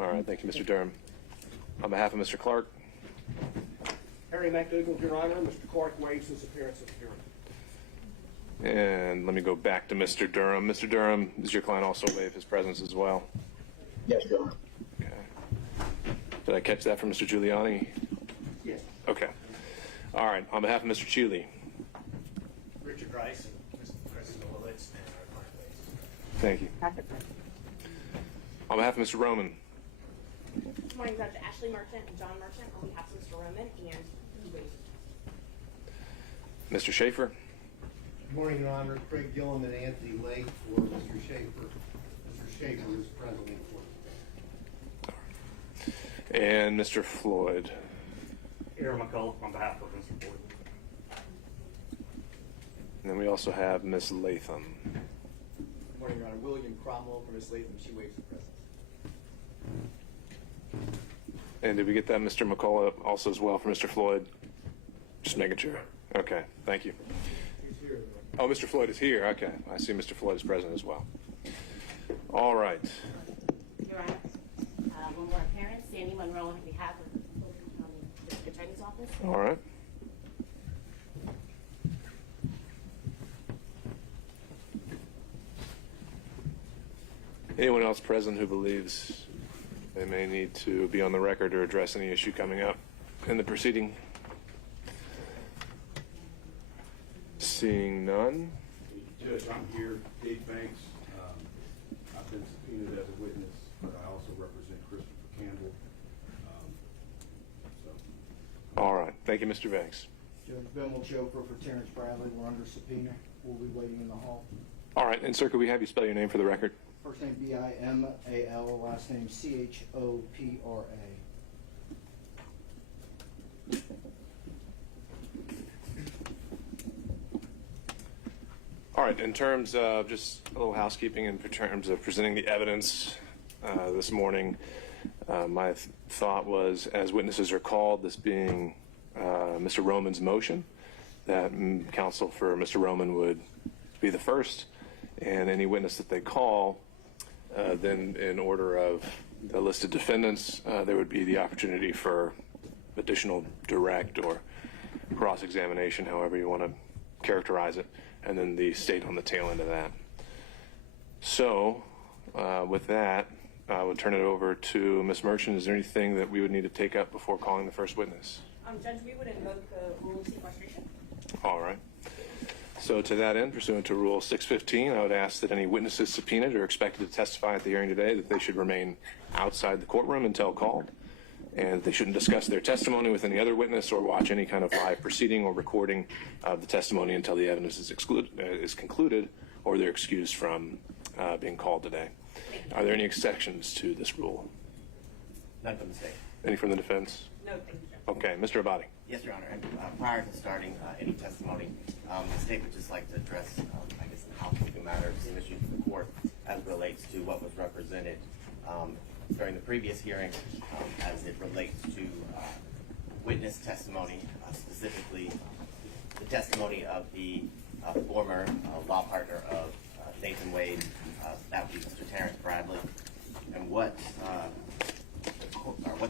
All right, thank you, Mr. Durham. On behalf of Mr. Clark. Harry McDougall, Your Honor. Mr. Clark waives his appearance at the hearing. And let me go back to Mr. Durham. Mr. Durham, does your client also waive his presence as well? Yes, Your Honor. Okay. Did I catch that from Mr. Giuliani? Yes. Okay. All right, on behalf of Mr. Chuli. Richard Rice and Mr. President Willits and our client waives. Thank you. On behalf of Mr. Roman. Good morning, Judge Ashley Merchant and John Merchant on behalf of Mr. Roman and he waives. Mr. Schaefer. Good morning, Your Honor. Craig Gillen and Anthony Lake for Mr. Schaefer. Mr. Schaefer is present in court. And Mr. Floyd. Aaron McCullough on behalf of Mr. Fulton. And then we also have Ms. Latham. Good morning, Your Honor. William Cromwell for Ms. Latham. She waives the presence. And did we get that, Mr. McCullough, also as well for Mr. Floyd? Just making sure. Okay, thank you. He's here. Oh, Mr. Floyd is here. Okay, I see Mr. Floyd is present as well. All right. Your Honor, one more appearance, Sandy Monroe on behalf of the Fulton County District Attorney's Office. All right. Anyone else present who believes they may need to be on the record or address any issue coming up in the proceeding? Seeing none. Judge, I'm here, Dave Banks. I've been subpoenaed as a witness, but I also represent Christopher Campbell. All right. Thank you, Mr. Banks. Judge Ben will chauffeur for Terrence Bradley. We're under subpoena. We'll be waiting in the hall. All right. And, sir, could we have you spell your name for the record? First name B-I-M-A-L, last name C-H-O-P-R-A. All right, in terms of just a little housekeeping in terms of presenting the evidence this morning, my thought was as witnesses are called, this being Mr. Roman's motion, that counsel for Mr. Roman would be the first, and any witness that they call, then in order of the listed defendants, there would be the opportunity for additional direct or cross-examination, however you want to characterize it, and then the state on the tail end of that. So, with that, I would turn it over to Ms. Merchant. Is there anything that we would need to take up before calling the first witness? Judge, we would invoke the rule of sequestration. All right. So to that end, pursuant to Rule 615, I would ask that any witnesses subpoenaed or expected to testify at the hearing today that they should remain outside the courtroom until called, and they shouldn't discuss their testimony with any other witness or watch any kind of live proceeding or recording of the testimony until the evidence is concluded or they're excused from being called today. Are there any exceptions to this rule? None from the state. Any from the defense? No, thank you, Judge. Okay, Mr. Abadi. Yes, Your Honor. And prior to starting any testimony, the state would just like to address, I guess, the housekeeping matters in issue to the court as relates to what was represented during the previous hearing as it relates to witness testimony, specifically the testimony of the former law partner of Nathan Wade, that would be Mr. Terrence Bradley, and what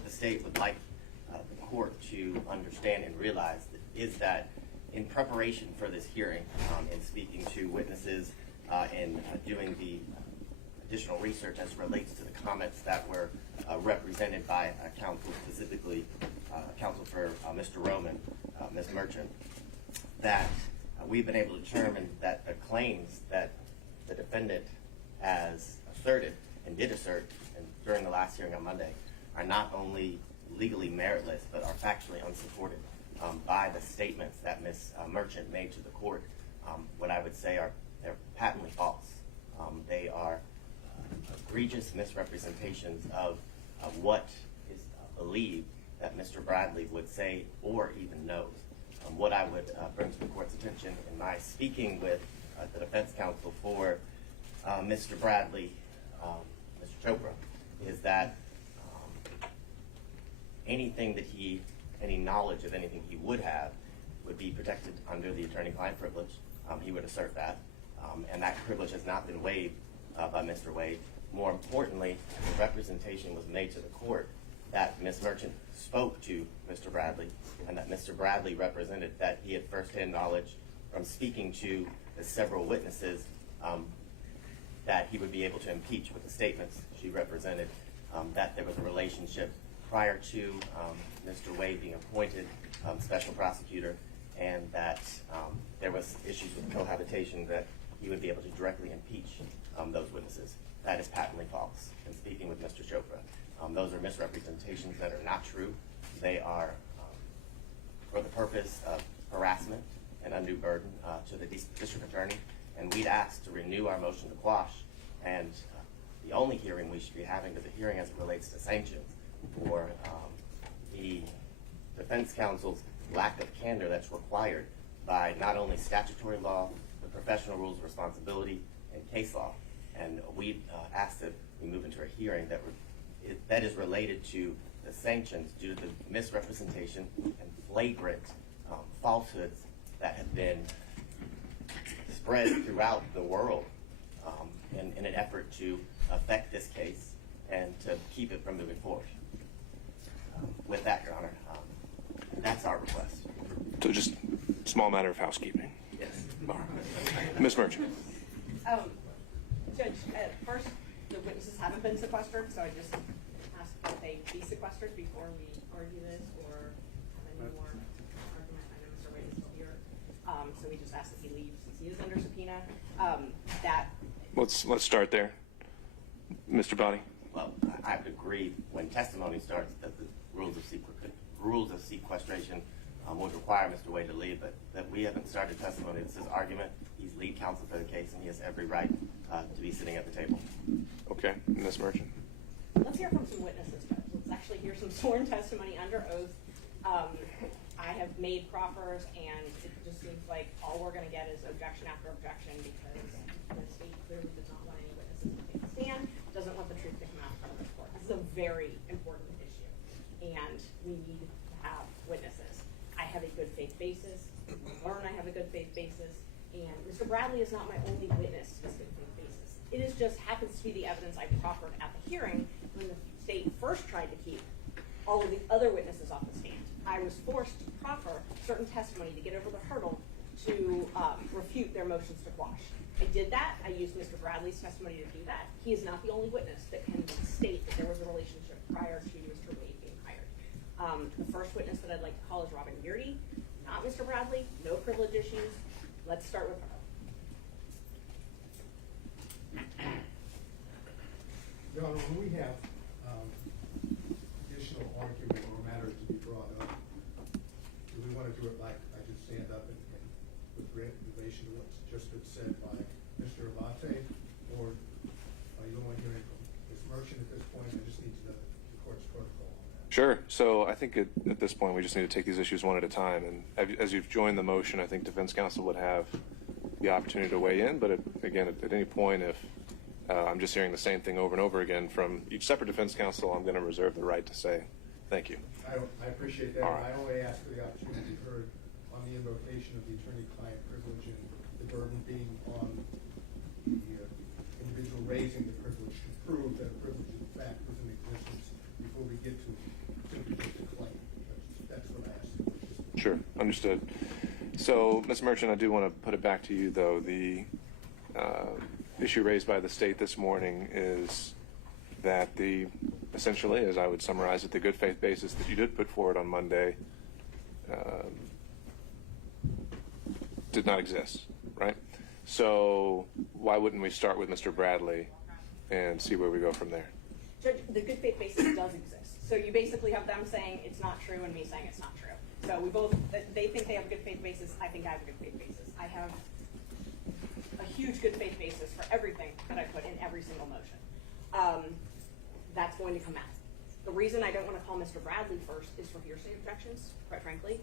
the state would like the court to understand and realize is that in preparation for this hearing, in speaking to witnesses and doing the additional research as it relates to the comments that were represented by counsel, specifically counsel for Mr. Roman, Ms. Merchant, that we've been able to determine that the claims that the defendant has asserted and did assert during the last hearing on Monday are not only legally meritless but are factually unsupported by the statements that Ms. Merchant made to the court. What I would say are they're patently false. They are egregious misrepresentations of what is believed that Mr. Bradley would say or even knows. What I would bring to the court's attention in my speaking with the defense counsel for Mr. Bradley, Mr. Chopra, is that any knowledge of anything he would have would be protected under the attorney-client privilege. He would assert that, and that privilege has not been waived by Mr. Wade. more importantly, the representation was made to the court that Ms. Merchant spoke to Mr. Bradley, and that Mr. Bradley represented that he had firsthand knowledge from speaking to the several witnesses that he would be able to impeach with the statements she represented, that there was a relationship prior to Mr. Wade being appointed special prosecutor, and that there was issues with cohabitation that he would be able to directly impeach those witnesses. That is patently false. In speaking with Mr. Chopra, those are misrepresentations that are not true. They are for the purpose of harassment and undue burden to the district attorney, and we'd asked to renew our motion to quash, and the only hearing we should be having is a hearing as it relates to sanctions for the defense counsel's lack of candor that's required by not only statutory law, but professional rules of responsibility and case law. And we asked that we move into a hearing that is related to the sanctions due to the misrepresentation and flagrant falsehoods that have been spread throughout the world in an effort to affect this case and to keep it from moving forward. With that, Your Honor, that's our request. So just a small matter of housekeeping. Yes. All right. Ms. Merchant. Judge, at first, the witnesses haven't been sequestered, so I just asked that they be sequestered before we argue this or have any more argument. I know Mr. Wade is still here, so we just asked that he leave since he is under subpoena. Let's start there. Mr. Body. Well, I would agree when testimony starts that the rules of sequestration would require Mr. Wade to leave, but that we haven't started testimony. This is argument. He's lead counsel for the case, and he has every right to be sitting at the table. Okay, Ms. Merchant. Let's hear from some witnesses, Judge. Let's actually hear some sworn testimony under oath. I have made proffers, and it just seems like all we're going to get is objection after objection because the state clearly does not want any witnesses to take a stand, doesn't want the truth to come out in front of the court. This is a very important issue, and we need to have witnesses. I have a good faith basis. Learn I have a good faith basis, and Mr. Bradley is not my only witness to this good faith basis. It is just happens to be the evidence I proffered at the hearing when the state first tried to keep all of the other witnesses off the stand. I was forced to proffer certain testimony to get over the hurdle to refute their motions to quash. I did that. I used Mr. Bradley's testimony to do that. He is not the only witness that can state that there was a relationship prior to Mr. Wade being hired. The first witness that I'd like to call is Robin Yurdy, not Mr. Bradley, no privilege issues. Let's start with her. Your Honor, when we have additional argument or matters to be brought up, do we want to do it like I just stand up and with relation to what's just been said by Mr. Abate, or you don't want to hear it from Ms. Merchant at this point? I just need to know the court's protocol on that. Sure. So I think at this point we just need to take these issues one at a time. And as you've joined the motion, I think defense counsel would have the opportunity to weigh in. But again, at any point, if I'm just hearing the same thing over and over again from each separate defense counsel, I'm going to reserve the right to say thank you. I appreciate that. All right. I only ask for the opportunity to be heard on the invocation of the attorney-client privilege and the burden being on the individual raising the privilege to prove that a privilege in fact was in existence before we get to simply just a claim. That's what I asked. Sure. Understood. So, Ms. Merchant, I do want to put it back to you, though. The issue raised by the state this morning is that essentially, as I would summarize it, the good faith basis that you did put forward on Monday did not exist, right? So why wouldn't we start with Mr. Bradley and see where we go from there? Judge, the good faith basis does exist. So you basically have them saying it's not true and me saying it's not true. So they think they have a good faith basis. I think I have a good faith basis. I have a huge good faith basis for everything that I put in every single motion. That's going to come out. The reason I don't want to call Mr. Bradley first is for hearsay objections, quite frankly.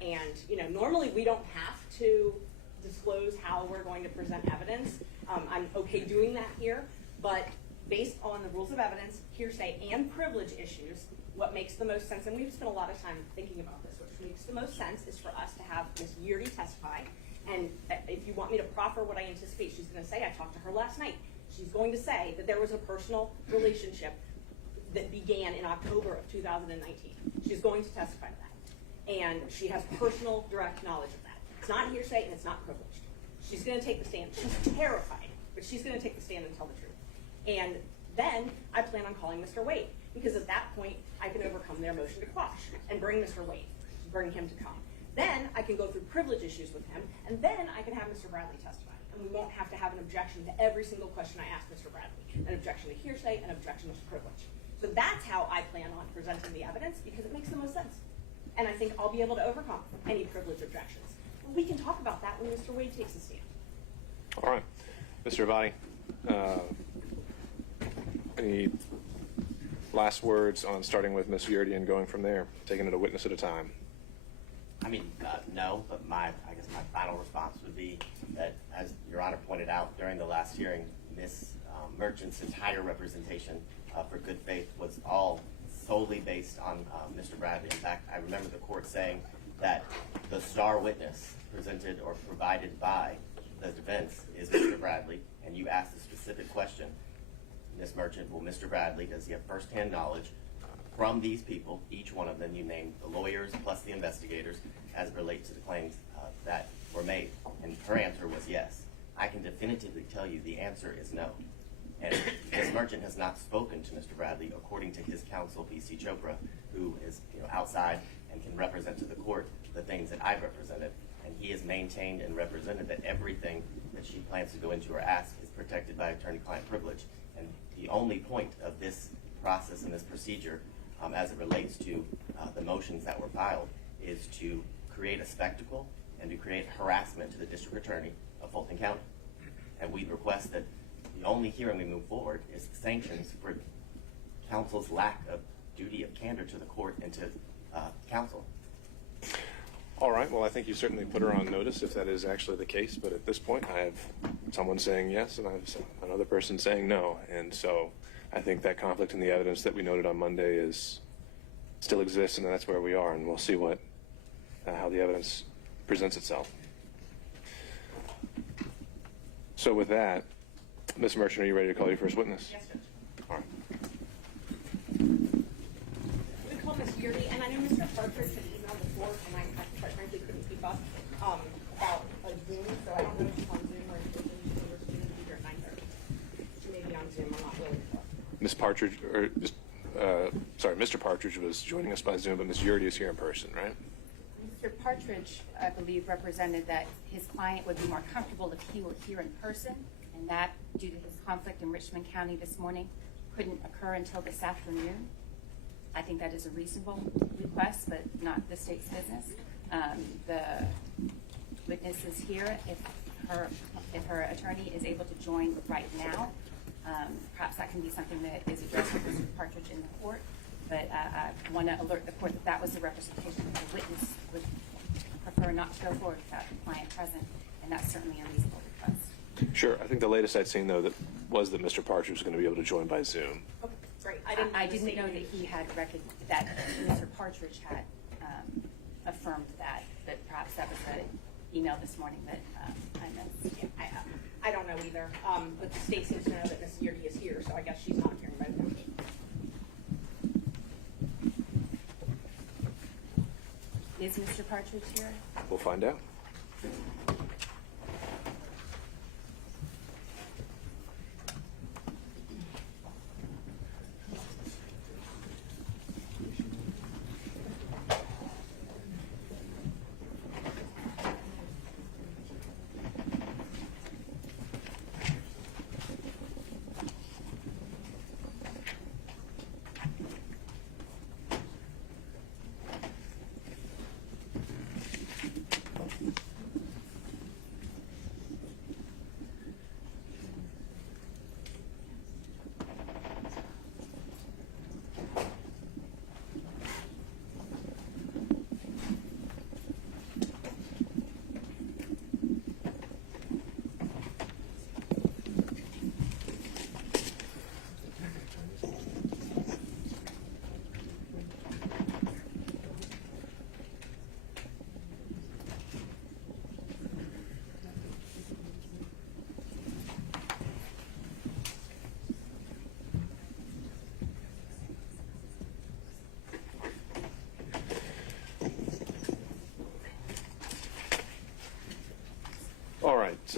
And normally we don't have to disclose how we're going to present evidence. I'm okay doing that here, but based on the rules of evidence, hearsay, and privilege issues, what makes the most sense, and we've spent a lot of time thinking about this, what makes the most sense is for us to have Ms. Yurdy testify. And if you want me to proffer what I anticipate she's going to say, I talked to her last night. She's going to say that there was a personal relationship that began in October of 2019. She's going to testify to that. And she has personal, direct knowledge of that. It's not hearsay and it's not privileged. She's going to take the stand. She's terrified, but she's going to take the stand and tell the truth. And then I plan on calling Mr. Wade, because at that point, I can overcome their motion to quash and bring Mr. Wade, bring him to come. Then I can go through privilege issues with him, and then I can have Mr. Bradley testify. And we won't have to have an objection to every single question I ask Mr. Bradley. An objection to hearsay, an objection to privilege. So that's how I plan on presenting the evidence, because it makes the most sense. And I think I'll be able to overcome any privilege objections. We can talk about that when Mr. Wade takes the stand. All right. Mr. Avati, any last words on starting with Ms. Yurdi and going from there, taking it a witness at a time? I mean, no, but I guess my final response would be that, as Your Honor pointed out during the last hearing, Ms. Merchant's entire representation for good faith was all solely based on Mr. Bradley. In fact, I remember the court saying that the star witness presented or provided by the defense is Mr. Bradley, and you asked a specific question, Ms. Merchant, well, Mr. Bradley, does he have firsthand knowledge from these people, each one of them, you named the lawyers plus the investigators, as it relates to the claims that were made? And her answer was yes. I can definitively tell you the answer is no. And Ms. Merchant has not spoken to Mr. Bradley, according to his counsel, B.C. Chopra, who is outside and can represent to the court the things that I've represented. And he has maintained and represented that everything that she plans to go into or ask is protected by attorney-client privilege. And the only point of this process and this procedure, as it relates to the motions that were filed, is to create a spectacle and to create harassment to the district attorney of Fulton County. And we request that the only hearing we move forward is sanctions for counsel's lack of duty of candor to the court and to counsel. All right. Well, I think you certainly put her on notice if that is actually the case. But at this point, I have someone saying yes and I have another person saying no. And so I think that conflict in the evidence that we noted on Monday still exists, and that's where we are. And we'll see how the evidence presents itself. So with that, Ms. Merchant, are you ready to call your first witness? Yes, Judge. All right. We call Ms. Yurdi, and I know Mr. Partridge had emailed before, and I quite frankly couldn't keep up about a Zoom, so I don't know if she's on Zoom or if she's going to be here at 9:30. She may be on Zoom, I'm not really sure. Ms. Partridge, Mr. Partridge was joining us by Zoom, but Ms. Yurdi is here in person, right? Mr. Partridge, I believe, represented that his client would be more comfortable if he were here in person, and that, due to his conflict in Richmond County this morning, couldn't occur until this afternoon. I think that is a reasonable request, but not the state's business. The witness is here. If her attorney is able to join right now, perhaps that can be something that is addressed with Mr. Partridge in the court. But I want to alert the court that that was the representation that the witness would prefer not to go forward without the client present, and that's certainly a reasonable request. Sure. I think the latest I'd seen, though, was that Mr. Partridge was going to be able to join by Zoom. Okay, great. I didn't know that he had that Mr. Partridge had affirmed that, but perhaps that was the email this morning that I missed. Yeah, I don't know either, but the state seems to know that Ms. Yurdi is here, so I guess she's not hearing by Zoom. Is Mr. Partridge here? We'll find out.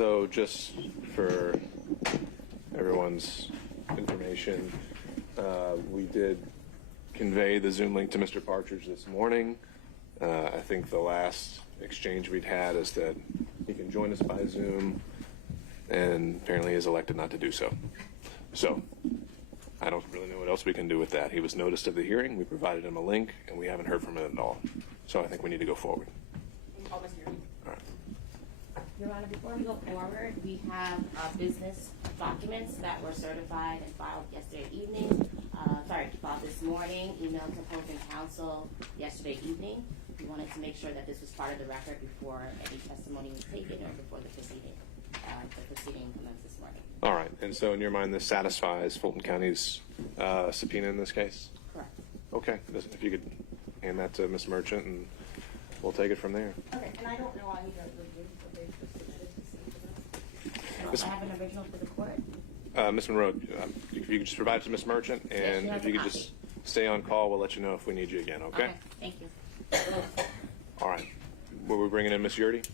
So just for everyone's information, we did convey the Zoom link to Mr. Partridge this morning. I think the last exchange we'd had is that he can join us by Zoom, and apparently he has elected not to do so. So I don't really know what else we can do with that. He was noticed of the hearing, we provided him a link, and we haven't heard from him at all. So I think we need to go forward. All right. Your Honor, before we go forward, we have business documents that were certified and filed yesterday evening. Filed this morning, emailed to Fulton Council yesterday evening. We wanted to make sure that this was part of the record before any testimony was taken or before the proceeding commenced this morning. All right, and so in your mind, this satisfies Fulton County's subpoena in this case? Correct. Okay, if you could hand that to Ms. Merchant, and we'll take it from there. Okay, and I don't know why he does review what they've just submitted to see. I have an original for the court. Ms. Monroe, if you could just provide it to Ms. Merchant, and Yes, if you could just stay on call, we'll let you know if we need you again, okay? Thank you. All right. Were we bringing in Ms. Yurdy?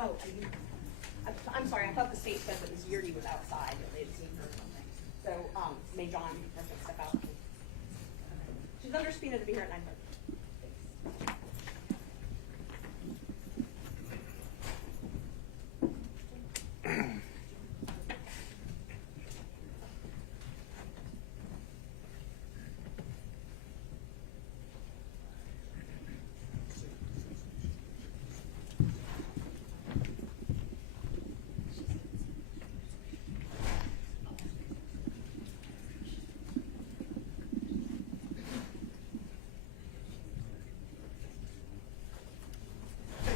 Oh, I'm sorry. I thought the state said that Ms. Yurdy was outside, that they had seen her or something. So, may John step out? She's under subpoena to be here at 9:30.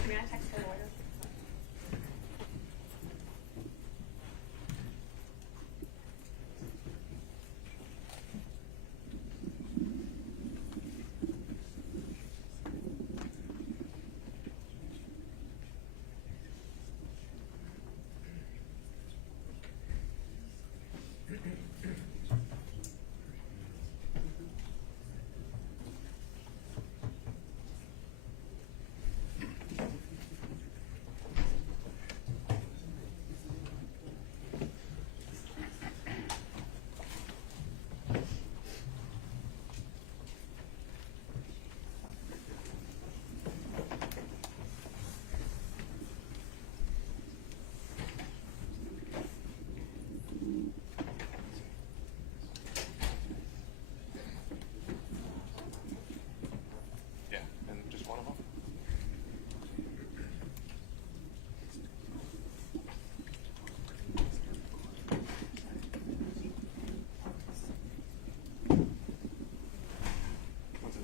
May I text the lawyer? Yeah, and just one of them? What's it?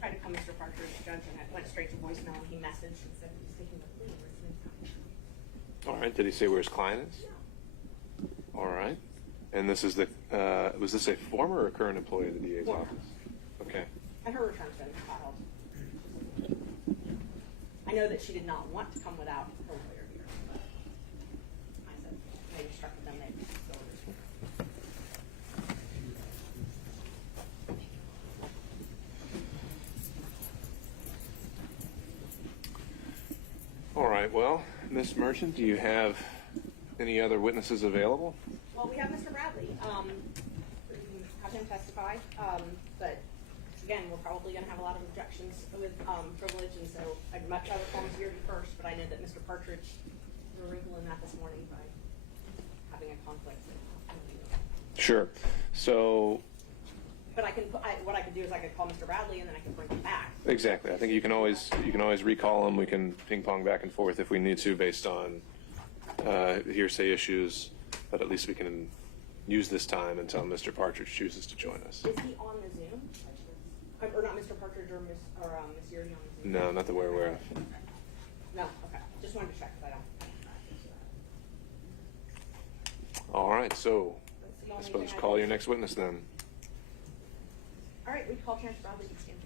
Tried to call Mr. Parker's judge, and it went straight to voicemail, and he messaged and said he's taking the plea. All right. Did he say where his client is? All right. And this is the, was this a former or current employee of the DA's office? Okay. And her return's been filed. I know that she did not want to come without her lawyer here, but I said, I instructed them they'd go with her. All right, well, Ms. Merchant, do you have any other witnesses available? Well, we have Mr. Bradley. We can have him testify, but again, we're probably going to have a lot of objections with privilege, and so I'd much rather call Ms. Beardy first, but I know that Mr. Partridge, we're wrinkling that this morning by having a conflict. Sure. So. But I can, what I could do is I could call Mr. Bradley, and then I can bring him back. Exactly. I think you can always recall them. We can ping pong back and forth if we need to, based on hearsay issues. But at least we can use this time until Mr. Partridge chooses to join us. Is he on the Zoom? Or not Mr. Partridge or Ms. Beardy on the Zoom? No, not that we're aware of. No. Okay. Just wanted to check because I don't. All right. So I suppose call your next witness then. All right, we call Terrence Bradley to stand.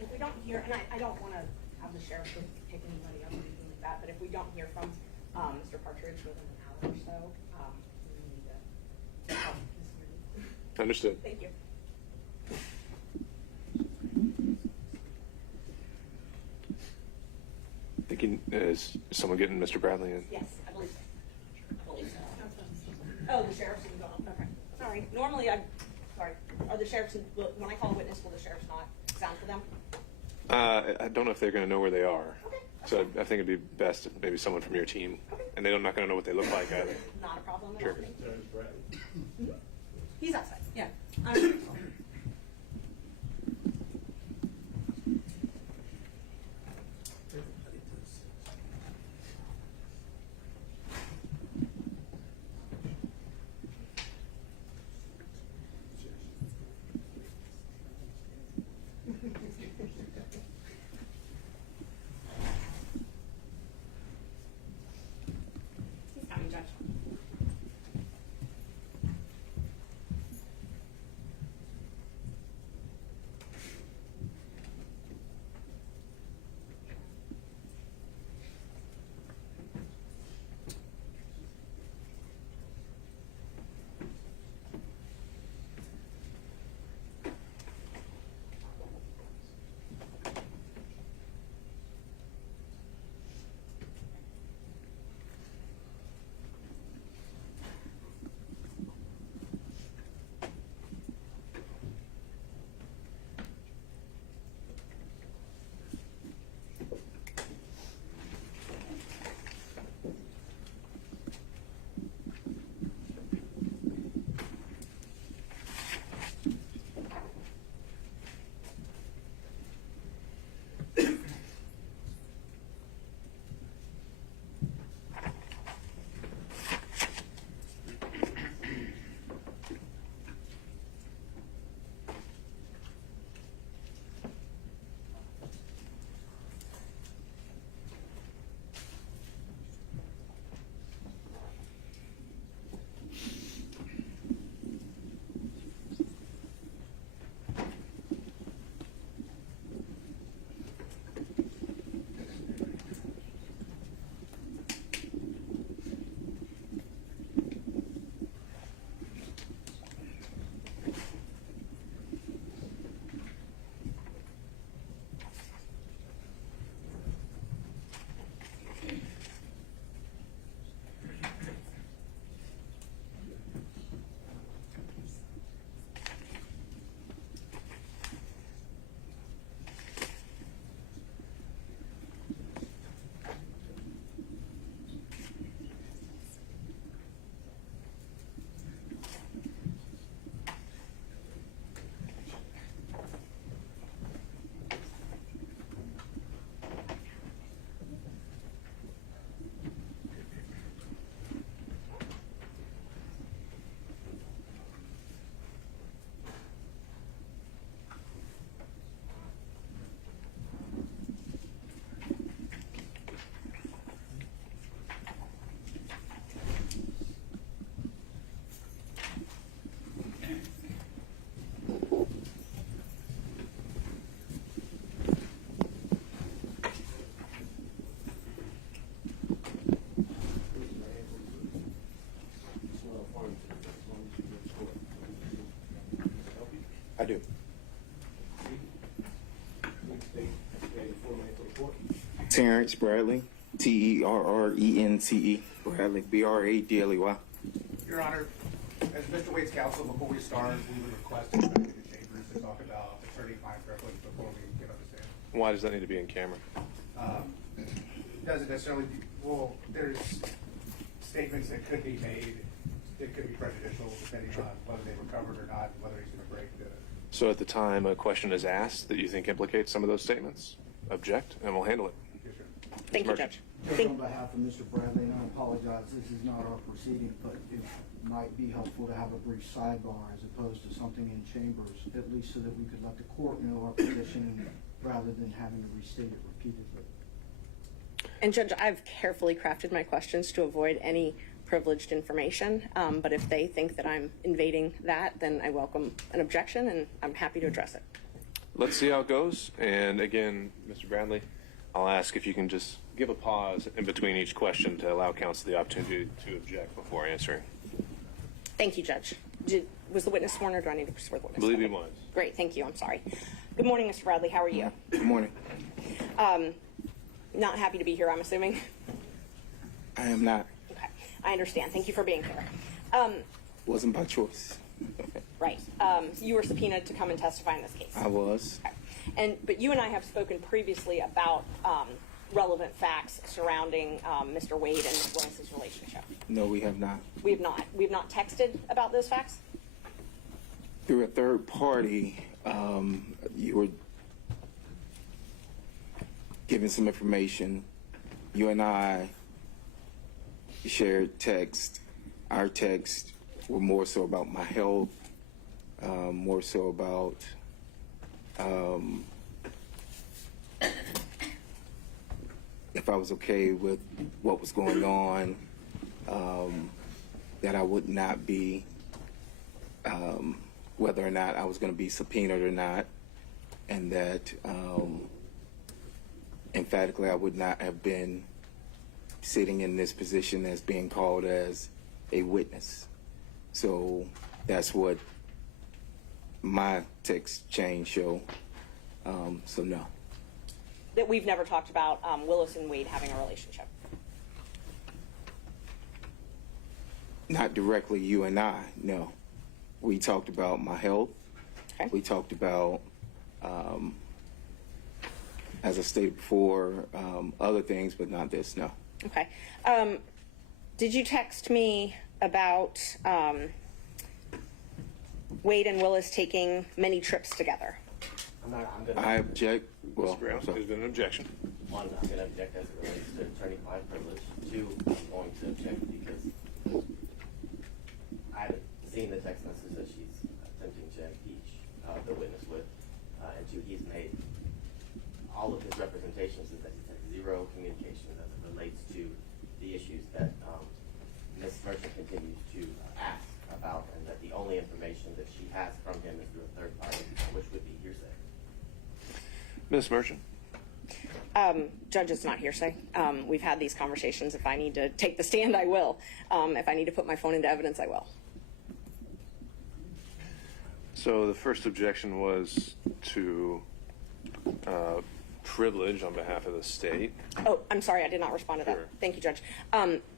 If we don't hear, and I don't want to have the sheriff pick anybody up or anything like that, but if we don't hear from Mr. Partridge within an hour or so, we need to help Ms. Beardy. Understood. Thank you. Is someone getting Mr. Bradley in? Yes, I believe so. Oh, the sheriff's in the building. Okay. Sorry. Normally, sorry. Are the sheriffs, when I call a witness, will the sheriffs not sound for them? I don't know if they're going to know where they are. Okay. So I think it'd be best if maybe someone from your team. Okay. And they're not going to know what they look like either. Not a problem at Sure. all. Mm-hmm. He's outside. Yeah. He's coming, Judge. I do. Please state your full name for the court. Terrence Bradley, Terrence Bradley, Bradley. Your Honor, as Mr. Wade's counsel, before we start, we would request to go back to the chambers to talk about attorney-client privilege before we get on the stand. Why does that need to be in camera? Doesn't necessarily, well, there's statements that could be made that could be prejudicial depending on whether they were covered or not, whether he's going to break the. So at the time a question is asked that you think implicates some of those statements, object, and we'll handle it. Yes, sir. Thank you, Merchant. Judge. Just on behalf of Mr. Bradley, and I apologize, this is not our proceeding, but it might be helpful to have a brief sidebar as opposed to something in chambers, at least so that we could let the court know our position rather than having to restate it repeatedly. And Judge, I've carefully crafted my questions to avoid any privileged information, but if they think that I'm invading that, then I welcome an objection and I'm happy to address it. Let's see how it goes. And again, Mr. Bradley, I'll ask if you can just give a pause in between each question to allow counsel the opportunity to object before answering. Thank you, Judge. Was the witness sworn or do I need to swear the witness? I believe he was. Great, thank you. I'm sorry. Good morning, Mr. Bradley. How are you? Good morning. Not happy to be here, I'm assuming. I am not. Okay, I understand. Thank you for being here. Wasn't by choice. Right. You were subpoenaed to come and testify in this case. I was. Okay. But you and I have spoken previously about relevant facts surrounding Mr. Wade and Ms. Willis's relationship. No, we have not. We have not. We have not texted about those facts? Through a third party, you were given some information. You and I shared text. Our texts were more so about my health, more so about if I was okay with what was going on, that I would not be, whether or not I was going to be subpoenaed or not, and that emphatically I would not have been sitting in this position as being called as a witness. So that's what my text chain show. So no. That we've never talked about Willis and Wade having a relationship? Not directly you and I, no. We talked about my health. Okay. We talked about, as I stated before, other things, but not this, no. Okay. Did you text me about Wade and Willis taking many trips together? I object. Well, Mr. Brown, so- there's been an objection. One, I'm going to object as it relates to attorney-client privilege. Two, I'm going to object because I haven't seen the text message that she's attempting to impeach the witness with. And two, he's made all of his representations is that he's had zero communication as it relates to the issues that Ms. Merchant continues to ask about, and that the only information that she has from him is through a third party, which would be hearsay. Ms. Merchant. Judge, it's not hearsay. We've had these conversations. If I need to take the stand, I will. If I need to put my phone into evidence, I will. So the first objection was to privilege on behalf of the state. Oh, I'm sorry, I did not respond to that. Sure. Thank you, Judge.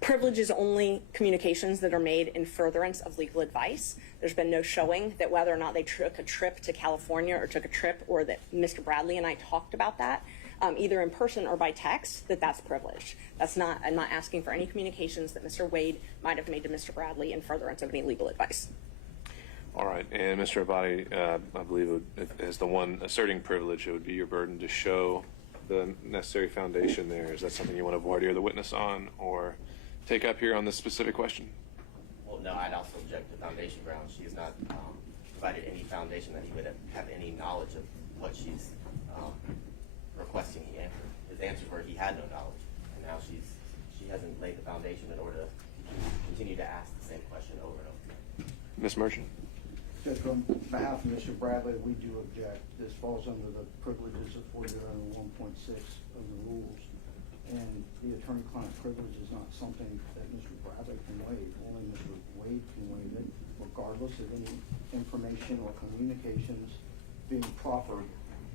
Privilege is only communications that are made in furtherance of legal advice. There's been no showing that whether or not they took a trip to California or took a trip, or that Mr. Bradley and I talked about that, either in person or by text, that's privilege. I'm not asking for any communications that Mr. Wade might have made to Mr. Bradley in furtherance of any legal advice. All right, and Mr. Abadi, I believe as the one asserting privilege, it would be your burden to show the necessary foundation there. Is that something you want to voir dire the witness on or take up here on this specific question? Well, no, I'd also object to foundation grounds. She has not provided any foundation that he would have any knowledge of what she's requesting he answer. His answers were he had no knowledge, and now she hasn't laid the foundation in order to continue to ask the same question over and over again. Ms. Merchant. Judge, on behalf of Mr. Bradley, we do object. This falls under the privileges afforded under 1.6 of the rules. And the attorney-client privilege is not something that Mr. Bradley can waive. Only Mr. Wade can waive it. regardless of any information or communications being proffered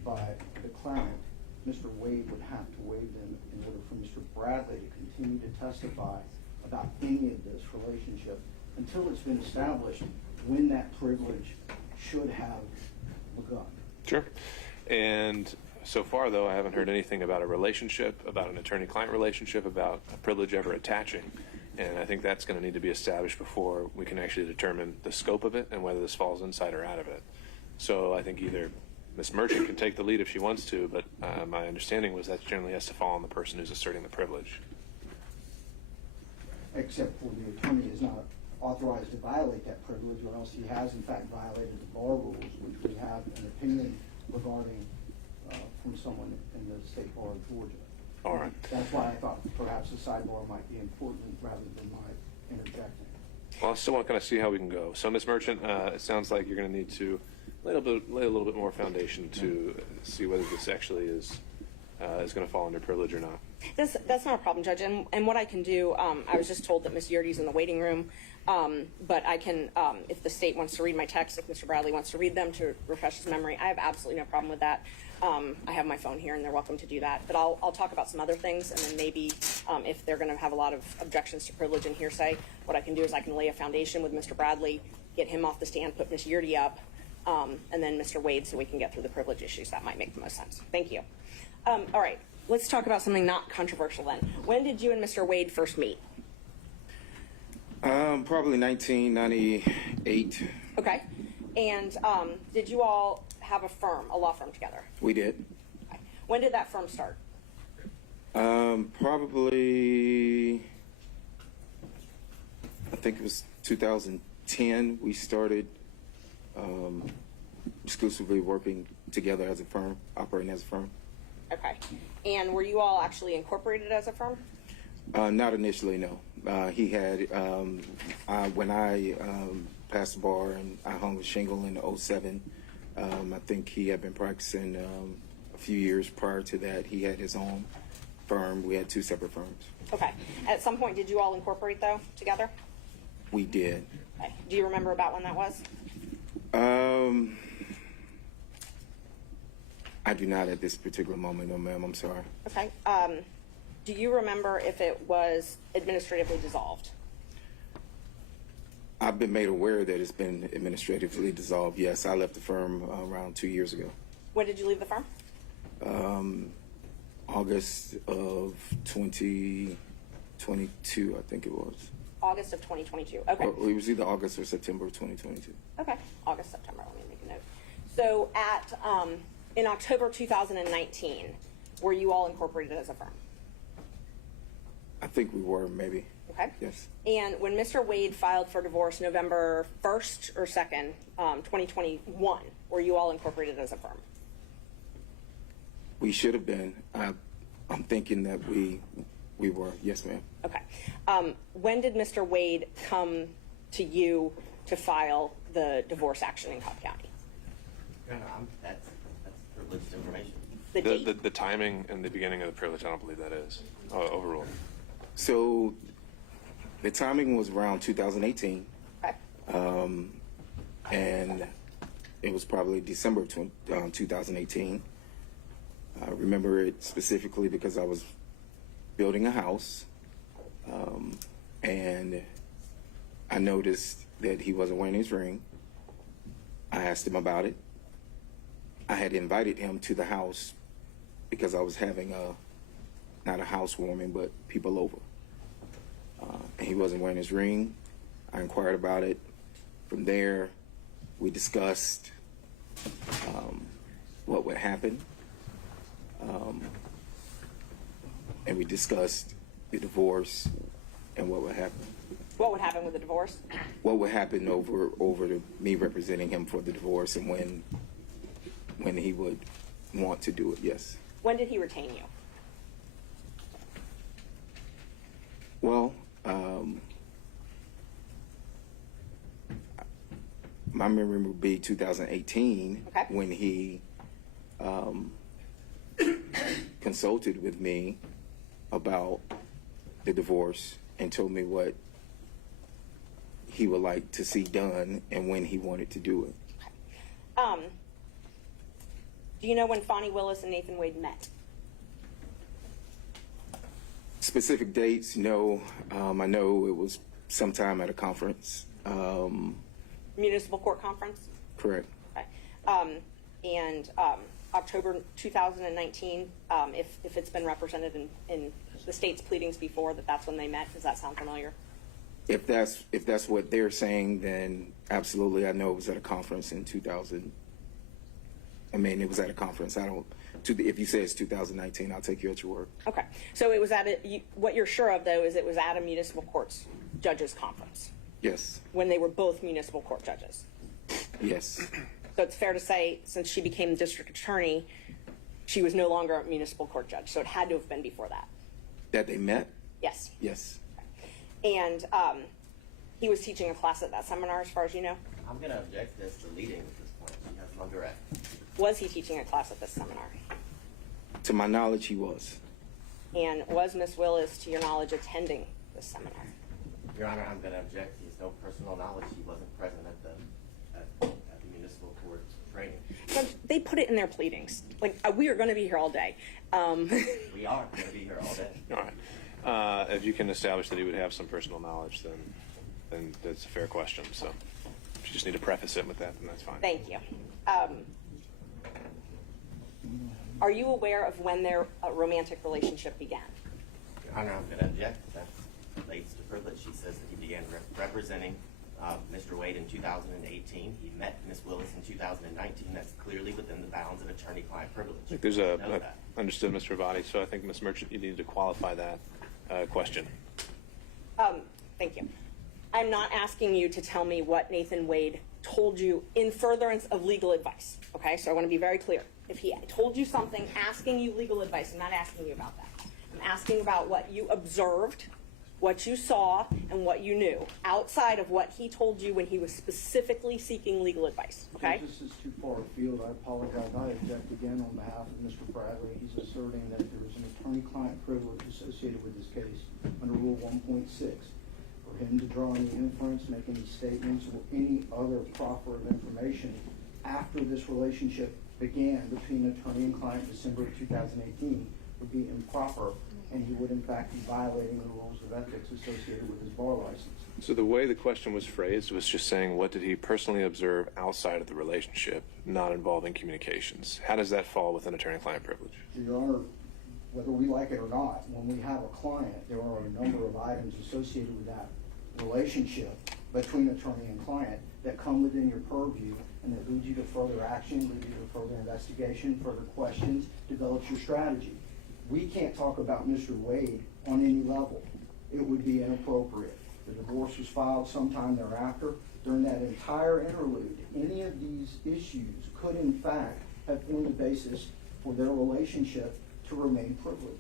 by the claimant, Mr. Wade would have to waive them in order for Mr. Bradley to continue to testify about any of this relationship until it's been established when that privilege should have begun. Sure. And so far, though, I haven't heard anything about a relationship, about an attorney-client relationship, about a privilege ever attaching. And I think that's going to need to be established before we can actually determine the scope of it and whether this falls inside or out of it. So I think either Ms. Merchant can take the lead if she wants to, but my understanding was that generally has to fall on the person who's asserting the privilege. Except for the attorney is not authorized to violate that privilege, or else he has in fact violated the bar rules, which we have an opinion regarding from someone in the State Bar of Georgia. All right. That's why I thought perhaps the sidebar might be important rather than my interjecting. Well, I still want to kind of see how we can go. So, Ms. Merchant, it sounds like you're going to need to lay a little bit more foundation to see whether this actually is going to fall under privilege or not. That's not a problem, Judge. And what I can do, I was just told that Ms. Yerdy's in the waiting room, but I can, if the state wants to read my text, if Mr. Bradley wants to read them to refresh his memory, I have absolutely no problem with that. I have my phone here, and they're welcome to do that. But I'll talk about some other things, and then maybe if they're going to have a lot of objections to privilege and hearsay, what I can do is I can lay a foundation with Mr. Bradley, get him off the stand, put Ms. Yerdy up, and then Mr. Wade, so we can get through the privilege issues. That might make the most sense. Thank you. All right. Let's talk about something not controversial then. When did you and Mr. Wade first meet? Probably 1998. Okay. And did you all have a law firm together? We did. Okay. When did that firm start? Probably, I think it was 2010. We started exclusively working together as a firm, operating as a firm. Okay. And were you all actually incorporated as a firm? Not initially, no. He had, when I passed the bar and I hung the shingle in 2007, I think he had been practicing a few years prior to that. He had his own firm. We had two separate firms. Okay. At some point, did you all incorporate, though, together? We did. Okay. Do you remember about when that was? I do not at this particular moment, no, ma'am. I'm sorry. Okay. Do you remember if it was administratively dissolved? I've been made aware that it's been administratively dissolved. Yes, I left the firm around 2 years ago. When did you leave the firm? August of 2022, I think it was. August of 2022. Okay. Or it was either August or September of 2022. Okay. August, September. Let me make a note. So in October 2019, were you all incorporated as a firm? I think we were, maybe. Okay. Yes. And when Mr. Wade filed for divorce November 1st or 2nd, 2021, were you all incorporated as a firm? We should have been. I'm thinking that we were. Yes, ma'am. Okay. When did Mr. Wade come to you to file the divorce action in Cobb County? No, that's privileged information. The timing and the beginning of the privilege, I don't believe that is overruled. So the timing was around 2018. Okay. And it was probably December of 2018. I remember it specifically because I was building a house, and I noticed that he wasn't wearing his ring. I asked him about it. I had invited him to the house because I was having not a housewarming, but people over. And he wasn't wearing his ring. I inquired about it. From there, we discussed what would happen. And we discussed the divorce and what would happen. What would happen with the divorce? What would happen over me representing him for the divorce and when he would want to do it, yes. When did he retain you? Well, my memory would be 2018 okay. when he consulted with me about the divorce and told me what he would like to see done and when he wanted to do it. Do you know when Fani Willis and Nathan Wade met? Specific dates, no. I know it was sometime at a conference. Municipal court conference? Correct. Okay. And October 2019, if it's been represented in the state's pleadings before, that's when they met. Does that sound familiar? If that's what they're saying, then absolutely. I know it was at a conference in 2000. I mean, it was at a conference. If you say it's 2019, I'll take you at your word. Okay. So it was what you're sure of, though, is it was at a municipal courts judges conference Yes. when they were both municipal court judges. Yes. So it's fair to say, since she became district attorney, she was no longer a municipal court judge. So it had to have been before that. That they met? Yes. Yes. And he was teaching a class at that seminar, as far as you know? I'm going to object this to leading at this point. She has no direct. Was he teaching a class at this seminar? To my knowledge, he was. And was Ms. Willis, to your knowledge, attending this seminar? Your Honor, I'm going to object. He has no personal knowledge. He wasn't present at the municipal court training. But they put it in their pleadings. Like, we are going to be here all day. We are going to be here all day. All right. If you can establish that he would have some personal knowledge, then that's a fair question. So if you just need to preface it with that, then that's fine. Thank you. Are you aware of when their romantic relationship began? Your Honor, I'm going to object. That relates to privilege. She says that he began representing Mr. Wade in 2018. He met Ms. Willis in 2019. That's clearly within the bounds of attorney-client privilege. I think there's understood, Mr. Ravati. So I think, Ms. Merchant, you need to qualify that question. Thank you. I'm not asking you to tell me what Nathan Wade told you in furtherance of legal advice. Okay, so I want to be very clear. If he told you something asking you legal advice, I'm not asking you about that. I'm asking about what you observed, what you saw, and what you knew outside of what he told you when he was specifically seeking legal advice. Okay? This is too far afield. I apologize. I object again on behalf of Mr. Bradley. He's asserting that there is an attorney-client privilege associated with this case under Rule 1.6. For him to draw any inference, make any statements, or any other proffer of information after this relationship began between attorney and client December of 2018 would be improper, and he would in fact be violating the rules of ethics associated with his bar license. So the way the question was phrased was just saying, what did he personally observe outside of the relationship, not involving communications? How does that fall within attorney-client privilege? Your Honor, whether we like it or not, when we have a client, there are a number of items associated with that relationship between attorney and client that come within your purview and that lead you to further action, lead you to further investigation, further questions, develops your strategy. We can't talk about Mr. Wade on any level. It would be inappropriate. The divorce was filed sometime thereafter. During that entire interlude, any of these issues could in fact have been the basis for their relationship to remain privileged.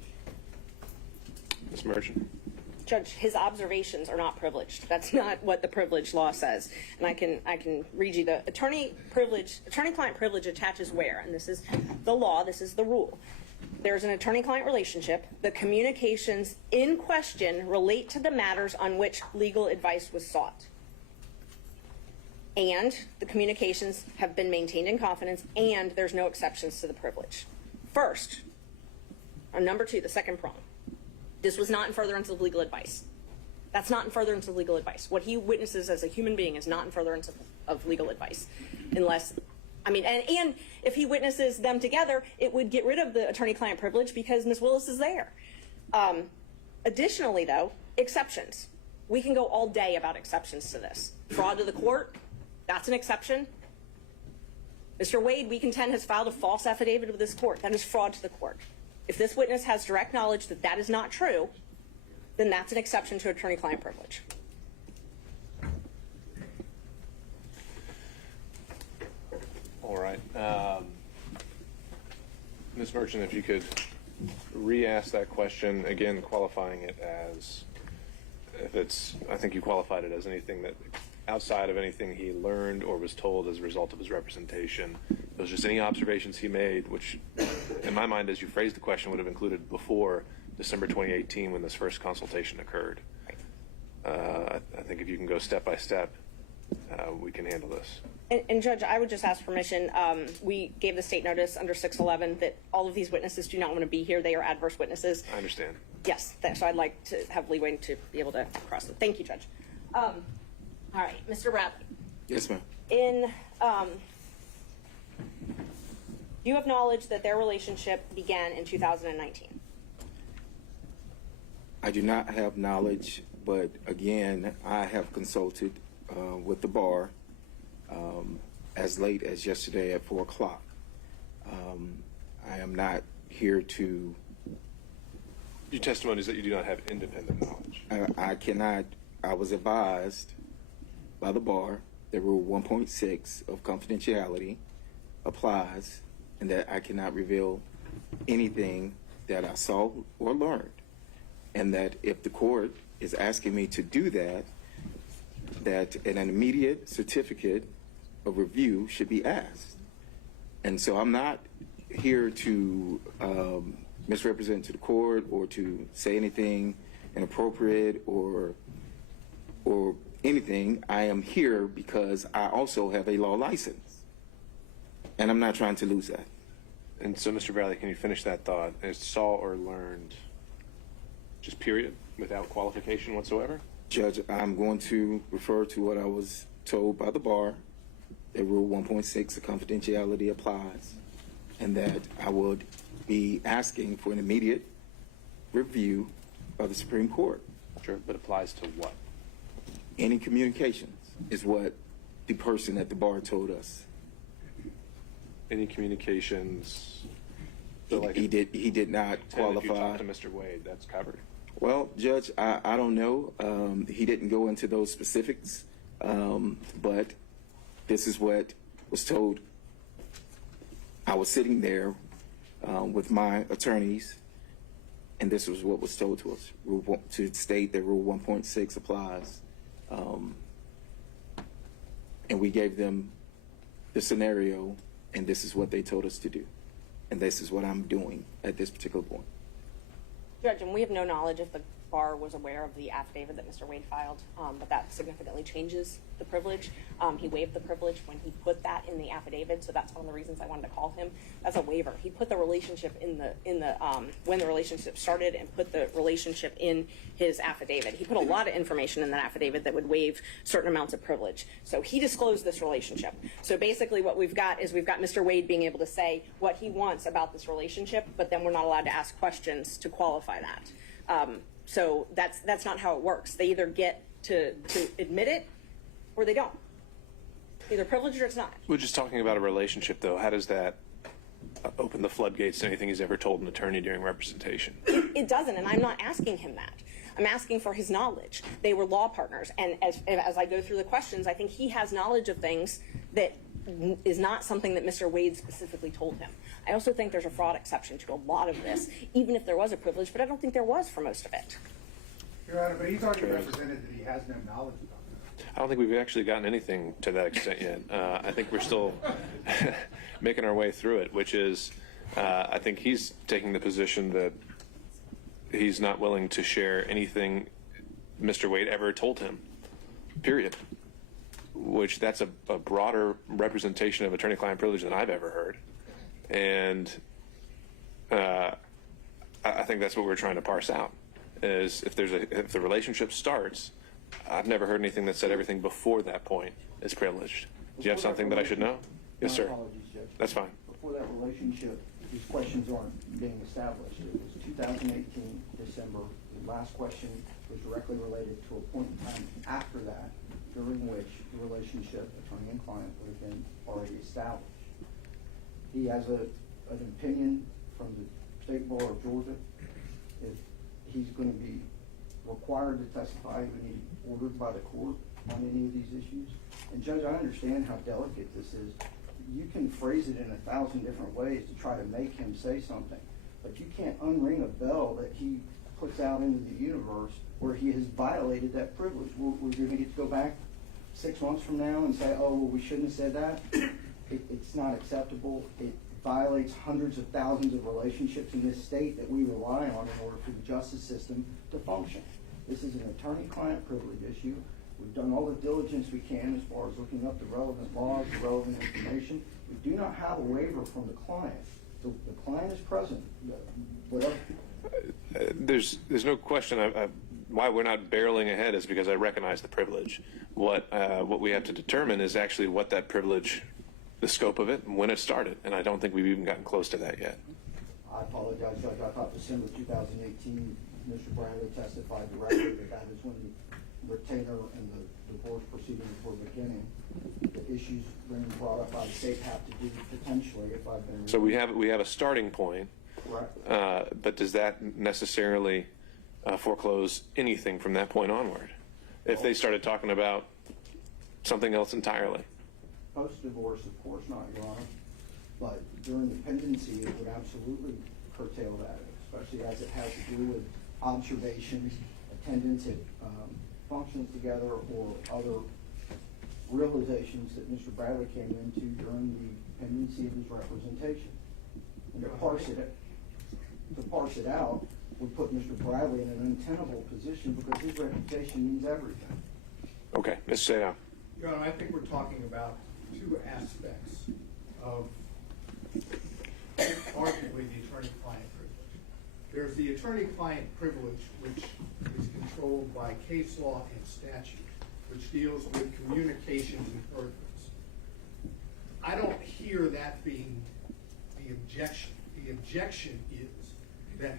Ms. Merchant? Judge, his observations are not privileged. That's not what the privilege law says. And I can read you the attorney-client privilege attaches where, and this is the law, this is the rule. There's an attorney-client relationship. The communications in question relate to the matters on which legal advice was sought. And the communications have been maintained in confidence, and there's no exceptions to the privilege. First, or number two, the second prong. This was not in furtherance of legal advice. That's not in furtherance of legal advice. What he witnesses as a human being is not in furtherance of legal advice. Unless, and if he witnesses them together, it would get rid of the attorney-client privilege because Ms. Willis is there. Additionally, though, exceptions. We can go all day about exceptions to this. Fraud to the court, that's an exception. Mr. Wade, we contend, has filed a false affidavit with this court. That is fraud to the court. If this witness has direct knowledge that that is not true, then that's an exception to attorney-client privilege. All right. Ms. Merchant, if you could re-ask that question, again, qualifying it as, I think you qualified it as anything that, outside of anything he learned or was told as a result of his representation. Those just any observations he made, which in my mind, as you phrased the question, would have included before December 2018 when this first consultation occurred. I think if you can go step by step, we can handle this. And Judge, I would just ask permission. We gave the state notice under 611 that all of these witnesses do not want to be here. They are adverse witnesses. I understand. Yes, so I'd like to have leeway to be able to cross them. Thank you, Judge. All right, Mr. Bradley. Yes, ma'am. You have knowledge that their relationship began in 2019. I do not have knowledge, but again, I have consulted with the bar as late as yesterday at 4 o'clock. I am not here to... Your testimony is that you do not have independent knowledge. I was advised by the bar that Rule 1.6 of confidentiality applies and that I cannot reveal anything that I saw or learned. And that if the court is asking me to do that, that an immediate certificate of review should be asked. And so I'm not here to misrepresent to the court or to say anything inappropriate or anything. I am here because I also have a law license. And I'm not trying to lose that. And so, Mr. Bradley, can you finish that thought? Is saw or learned just period, without qualification whatsoever? Judge, I'm going to refer to what I was told by the bar, that Rule 1.6 of confidentiality applies, and that I would be asking for an immediate review by the Supreme Court. Sure, but applies to what? Any communications is what the person at the bar told us. Any communications? He did not qualify. If you talk to Mr. Wade, that's covered. Well, Judge, I don't know. He didn't go into those specifics, but this is what was told. I was sitting there with my attorneys, and this was what was told to us, to state that Rule 1.6 applies. And we gave them the scenario, and this is what they told us to do. And this is what I'm doing at this particular point. Judge, and we have no knowledge if the bar was aware of the affidavit that Mr. Wade filed, but that significantly changes the privilege. He waived the privilege when he put that in the affidavit, so that's one of the reasons I wanted to call him as a waiver. He put the relationship in the when the relationship started, and put the relationship in his affidavit. He put a lot of information in that affidavit that would waive certain amounts of privilege. So he disclosed this relationship. So basically what we've got is we've got Mr. Wade being able to say what he wants about this relationship, but then we're not allowed to ask questions to qualify that. So that's not how it works. They either get to admit it or they don't. Either privileged or it's not. We're just talking about a relationship, though. How does that open the floodgates to anything he's ever told an attorney during representation? It doesn't, and I'm not asking him that. I'm asking for his knowledge. They were law partners, and as I go through the questions, I think he has knowledge of things that is not something that Mr. Wade specifically told him. I also think there's a fraud exception to a lot of this, even if there was a privilege, but I don't think there was for most of it. Your Honor, but he's already represented that he has no knowledge about that. I don't think we've actually gotten anything to that extent yet. I think we're still making our way through it, which is, I think he's taking the position that he's not willing to share anything Mr. Wade ever told him, period. Which that's a broader representation of attorney-client privilege than I've ever heard. And I think that's what we're trying to parse out, is if the relationship starts, I've never heard anything that said everything before that point is privileged. Do you have something that I should know? Yes, sir. Apologies, Judge. That's fine. Before that relationship, these questions aren't being established. It was 2018, December. The last question was directly related to a point in time after that, during which the relationship, attorney and client, would have been already established. He has an opinion from the State Bar of Georgia. If he's going to be required to testify, he would need ordered by the court on any of these issues. And Judge, I understand how delicate this is. You can phrase it in 1,000 different ways to try to make him say something, but you can't unring a bell that he puts out into the universe where he has violated that privilege. We're going to get to go back 6 months from now and say, oh, well, we shouldn't have said that. It's not acceptable. It violates hundreds of thousands of relationships in this state that we rely on in order for the justice system to function. This is an attorney-client privilege issue. We've done all the diligence we can as far as looking up the relevant laws, the relevant information. We do not have a waiver from the client. The client is present. Whatever. There's no question. Why we're not barreling ahead is because I recognize the privilege. What we have to determine is actually what that privilege, the scope of it, and when it started. And I don't think we've even gotten close to that yet. I apologize, Judge. I thought December 2018, Mr. Bradley testified directly that is when the retainer and the divorce proceedings were beginning. The issues being brought up by the state have to do potentially, if I've been. So we have a starting point. Correct. But does that necessarily foreclose anything from that point onward? If they started talking about something else entirely? Post-divorce, of course not, Your Honor. But during the pendency, it would absolutely curtail that, especially as it has to do with observations, attendance at functions together, or other realizations that Mr. Bradley came into during the pendency of his representation. And to parse it out would put Mr. Bradley in an untenable position because his reputation means everything. Okay, Ms. Sayow. Your Honor, I think we're talking about two aspects of arguably the attorney-client privilege. There's the attorney-client privilege, which is controlled by case law and statute, which deals with communications and furtherance. I don't hear that being the objection. The objection is that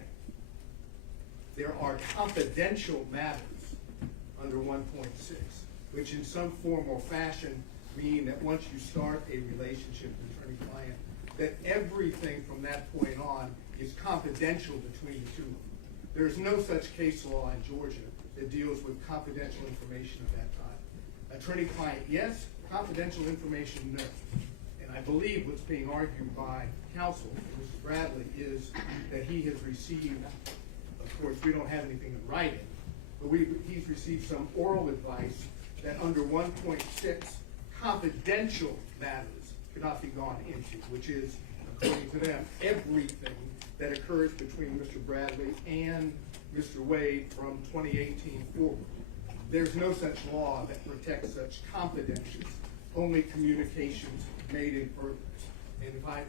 there are confidential matters under 1.6, which in some form or fashion mean that once you start a relationship with attorney-client, that everything from that point on is confidential between the two of them. There's no such case law in Georgia that deals with confidential information of that type. Attorney-client, yes. Confidential information, no. And I believe what's being argued by counsel, Mr. Bradley, is that he has received, of course, we don't have anything in writing, but he's received some oral advice that under 1.6, confidential matters cannot be gone into, which is, according to them, everything that occurs between Mr. Bradley and Mr. Wade from 2018 forward. There's no such law that protects such confidentials, only communications made in furtherance. And if I'm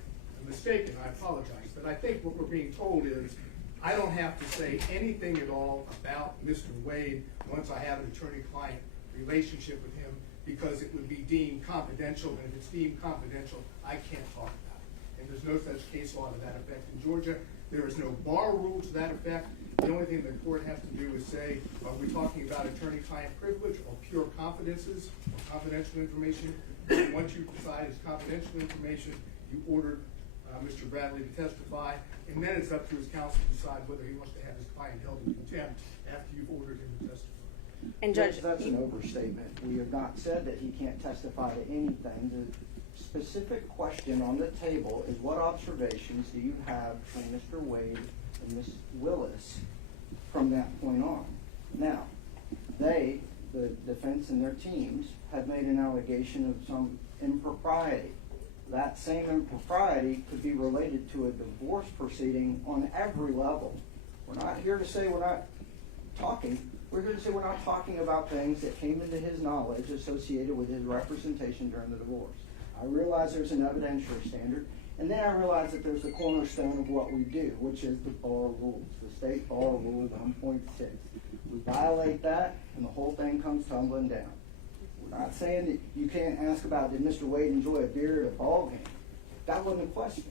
mistaken, I apologize, but I think what we're being told is I don't have to say anything at all about Mr. Wade once I have an attorney-client relationship with him because it would be deemed confidential, and if it's deemed confidential, I can't talk about it. And there's no such case law to that effect in Georgia. There is no bar rule to that effect. The only thing the court has to do is say, are we talking about attorney-client privilege or pure confidences or confidential information? And once you decide it's confidential information, you ordered Mr. Bradley to testify, and then it's up to his counsel to decide whether he wants to have his client held in contempt after you've ordered him to testify. And Judge, that's an overstatement. We have not said that he can't testify to anything. The specific question on the table is what observations do you have from Mr. Wade and Ms. Willis from that point on? Now, they, the defense and their teams, have made an allegation of some impropriety. That same impropriety could be related to a divorce proceeding on every level. We're not here to say we're not talking. We're here to say we're not talking about things that came into his knowledge associated with his representation during the divorce. I realize there's an evidentiary standard, and then I realize that there's the cornerstone of what we do, which is the bar rules, the state bar rule 1.6. We violate that, and the whole thing comes tumbling down. We're not saying that you can't ask about, did Mr. Wade enjoy a beer at a ball game? That wasn't the question.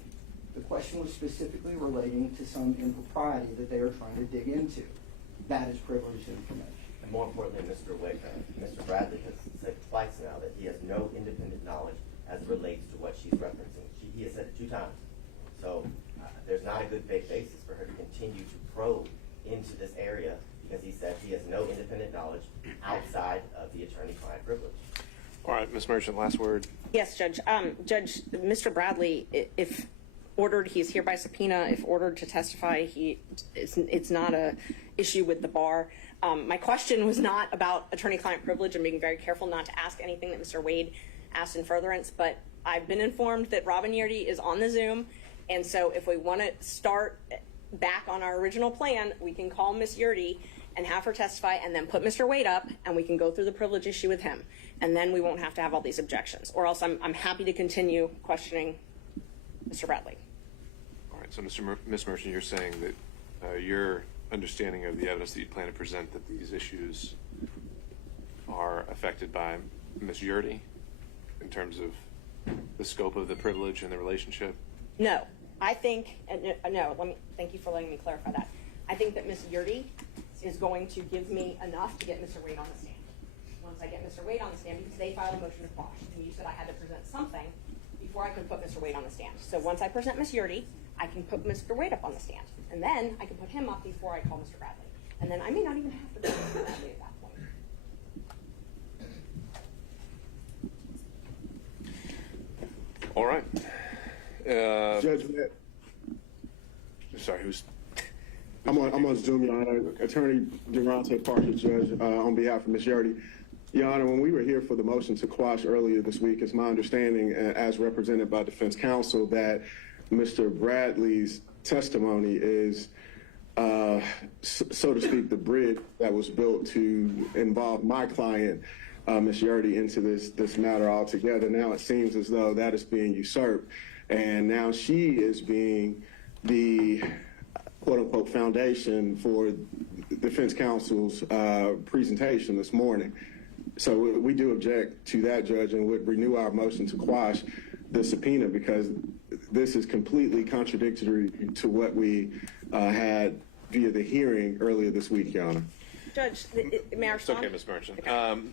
The question was specifically relating to some impropriety that they were trying to dig into. That is privileged information. And more importantly, Mr. Bradley has said twice now that he has no independent knowledge as it relates to what she's referencing. He has said it 2 times. So there's not a good faith basis for her to continue to probe into this area because he said he has no independent knowledge outside of the attorney-client privilege. All right, Ms. Merchant, last word. yes, Judge. Judge, Mr. Bradley, if ordered, he's here by subpoena. If ordered to testify, it's not a issue with the bar. My question was not about attorney-client privilege. I'm being very careful not to ask anything that Mr. Wade asked in furtherance, but I've been informed that Robin Yerdy is on the Zoom, and so if we want to start back on our original plan, we can call Ms. Yerdy and have her testify and then put Mr. Wade up and we can go through the privilege issue with him. And then we won't have to have all these objections. Or else I'm happy to continue questioning Mr. Bradley. All right, so Ms. Merchant, you're saying that your understanding of the evidence that you plan to present, that these issues are affected by Ms. Yurdy in terms of the scope of the privilege and the relationship? No, I think, no, thank you for letting me clarify that. I think that Ms. Yurdy is going to give me enough to get Mr. Wade on the stand. Once I get Mr. Wade on the stand, because they filed a motion to quash, and you said I had to present something before I could put Mr. Wade on the stand. So once I present Ms. Yurdy, I can put Mr. Wade up on the stand. And then I can put him up before I call Mr. Bradley. And then I may not even have to call Mr. Bradley at that point. All right. Judge, sorry, who's? I'm on Zoom, Your Honor. Attorney Durante Parker, Judge, on behalf of Ms. Yurdy. Your Honor, when we were here for the motion to quash earlier this week, it's my understanding, as represented by defense counsel, that Mr. Bradley's testimony is, so to speak, the bridge that was built to involve my client, Ms. Yurdy, into this matter altogether. Now it seems as though that is being usurped, and now she is being the quote-unquote foundation for defense counsel's presentation this morning. So we do object to that, Judge, and would renew our motion to quash the subpoena, because this is completely contradictory to what we had via the hearing earlier this week, Your Honor. Judge, may I respond? It's okay, Ms. Merchant.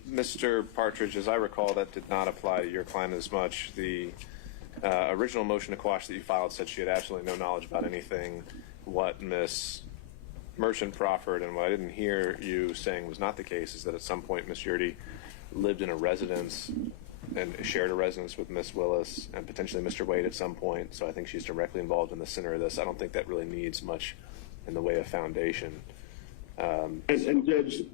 Mr. Partridge, as I recall, that did not apply to your client as much. The original motion to quash that you filed said she had absolutely no knowledge about anything. What Ms. Merchant proffered, and what I didn't hear you saying was not the case, is that at some point Ms. Yurdy lived in a residence and shared a residence with Ms. Willis and potentially Mr. Wade at some point. So I think she's directly involved in the center of this. I don't think that really needs much in the way of foundation. And Judge,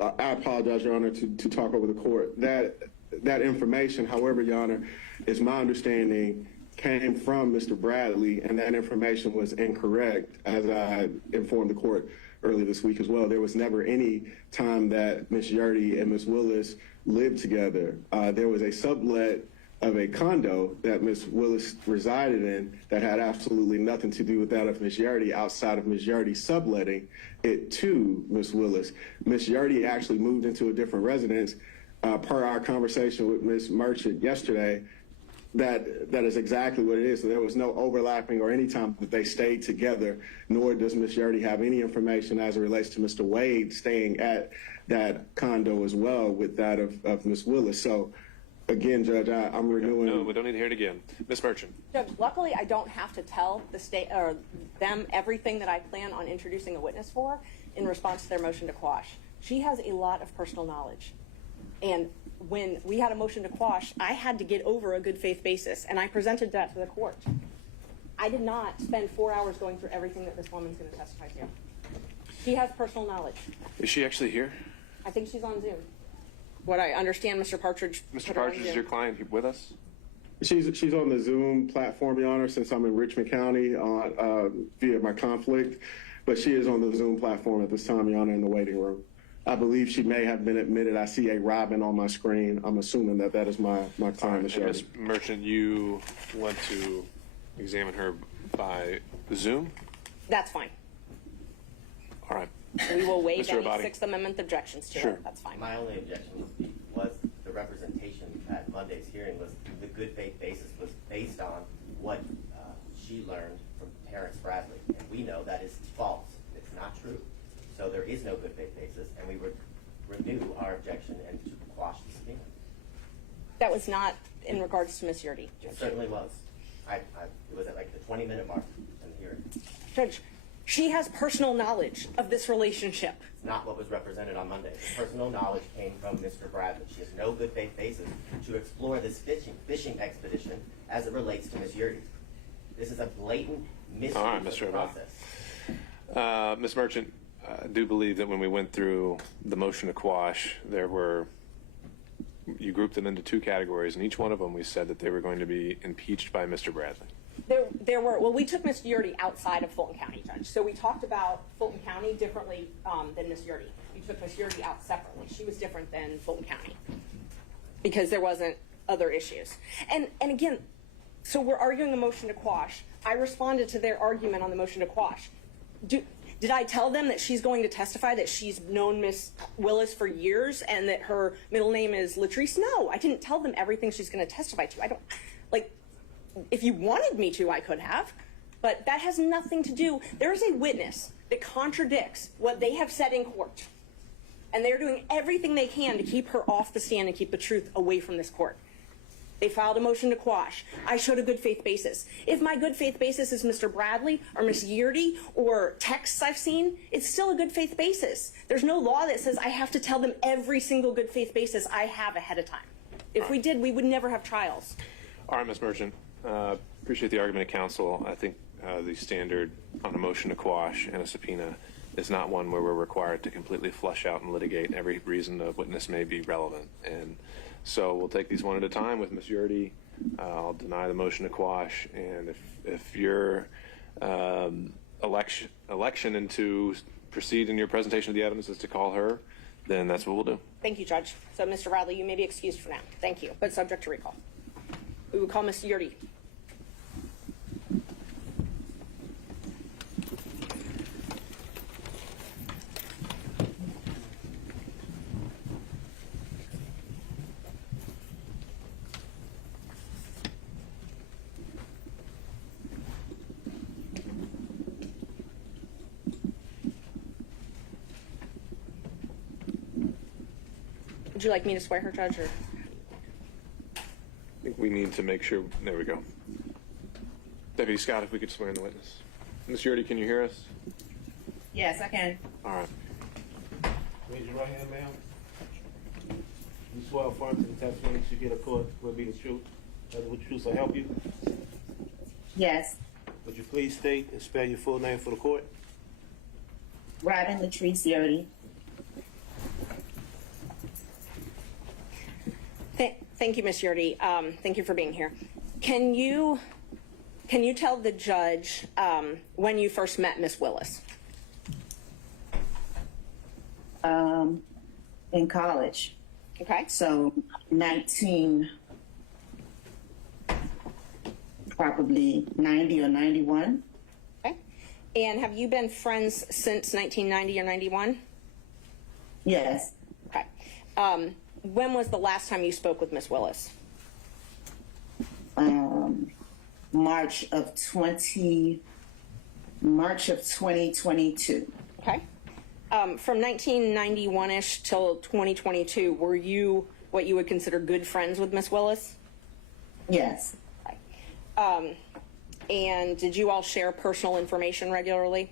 I apologize, Your Honor, to talk over the court. That information, however, Your Honor, is my understanding came from Mr. Bradley, and that information was incorrect, as I informed the court earlier this week as well. There was never any time that Ms. Yurdy and Ms. Willis lived together. There was a sublet of a condo that Ms. Willis resided in that had absolutely nothing to do with that of Ms. Yurdy, outside of Ms. Yurdy subletting it to Ms. Willis. Ms. Yurdy actually moved into a different residence. Per our conversation with Ms. Merchant yesterday, that is exactly what it is. So there was no overlapping or any time that they stayed together, nor does Ms. Yurdy have any information as it relates to Mr. Wade staying at that condo as well with that of Ms. Willis. So again, Judge, I'm renewing. No, we don't need to hear it again. Ms. Merchant. Judge, luckily I don't have to tell the state or them everything that I plan on introducing a witness for in response to their motion to quash. She has a lot of personal knowledge. And when we had a motion to quash, I had to get over a good faith basis, and I presented that to the court. I did not spend 4 hours going through everything that this woman's going to testify to. She has personal knowledge. Is she actually here? I think she's on Zoom. What I understand, Mr. Partridge. Mr. Partridge, is your client with us? She's on the Zoom platform, Your Honor, since I'm in Richmond County via my conflict. But she is on the Zoom platform at this time, Your Honor, in the waiting room. I believe she may have been admitted. I see a Robin on my screen. I'm assuming that is my client, Ms. Yurdy. Ms. Merchant, you went to examine her by Zoom? That's fine. All right. We will waive Mr. any Abadi. Sixth Amendment objections to it. That's fine. My only objection was the representation at Monday's hearing was the good faith basis was based on what she learned from Terrence Bradley. And we know that is false. It's not true. So there is no good faith basis, and we would renew our objection and to quash the subpoena. That was not in regards to Ms. Yurdy. It certainly was. It was at like the 20-minute mark in the hearing. Judge, she has personal knowledge of this relationship. It's not what was represented on Monday. The personal knowledge came from Mr. Bradley. She has no good faith basis to explore this fishing expedition as it relates to Ms. Yurdy. This is a blatant misuse of the process. Ms. Merchant, I do believe that when we went through the motion to quash, you grouped them into two categories, and each one of them we said that they were going to be impeached by Mr. Bradley. There were, well, we took Ms. Yurdy outside of Fulton County, Judge. So we talked about Fulton County differently than Ms. Yurdy. We took Ms. Yurdy out separately. She was different than Fulton County because there wasn't other issues. And again, so we're arguing a motion to quash. I responded to their argument on the motion to quash. Did I tell them that she's going to testify that she's known Ms. Willis for years and that her middle name is Latrice? No, I didn't tell them everything she's going to testify to. I don't, like, if you wanted me to, I could have, but that has nothing to do. There is a witness that contradicts what they have said in court, and they're doing everything they can to keep her off the stand and keep the truth away from this court. They filed a motion to quash. I showed a good faith basis. If my good faith basis is Mr. Bradley or Ms. Yurdy or texts I've seen, it's still a good faith basis. There's no law that says I have to tell them every single good faith basis I have ahead of time. If we did, we would never have trials. All right, Ms. Merchant. Appreciate the argument of counsel. I think the standard on a motion to quash and a subpoena is not one where we're required to completely flesh out and litigate every reason a witness may be relevant. And so we'll take these one at a time. With Ms. Yurdy, I'll deny the motion to quash. And if your election into proceed in your presentation of the evidence is to call her, then that's what we'll do. Thank you, Judge. So, Mr. Bradley, you may be excused for now. Thank you, but subject to recall. We will call Ms. Yurdy. Would you like me to swear her, Judge? Or? I think we need to make sure. There we go. Deputy Scott, if we could swear in the witness. Ms. Yurdy, can you hear us? Yes, I can. All right. Raise your right hand, ma'am. You swear affirm to the testimony that you get a court will be the truth. That the truth will help you. Yes. Would you please state and spell your full name for the court? Robin Latrice Yurdy. Thank you, Ms. Yurdy. Thank you for being here. Can you tell the judge when you first met Ms. Willis? In college. Okay. So probably 90 or 91. Okay. And have you been friends since 1990 or 91? Yes. Okay. When was the last time you spoke with Ms. Willis? March of 2022. Okay. From 1991-ish till 2022, were you what you would consider good friends with Ms. Willis? Yes. Okay. And did you all share personal information regularly?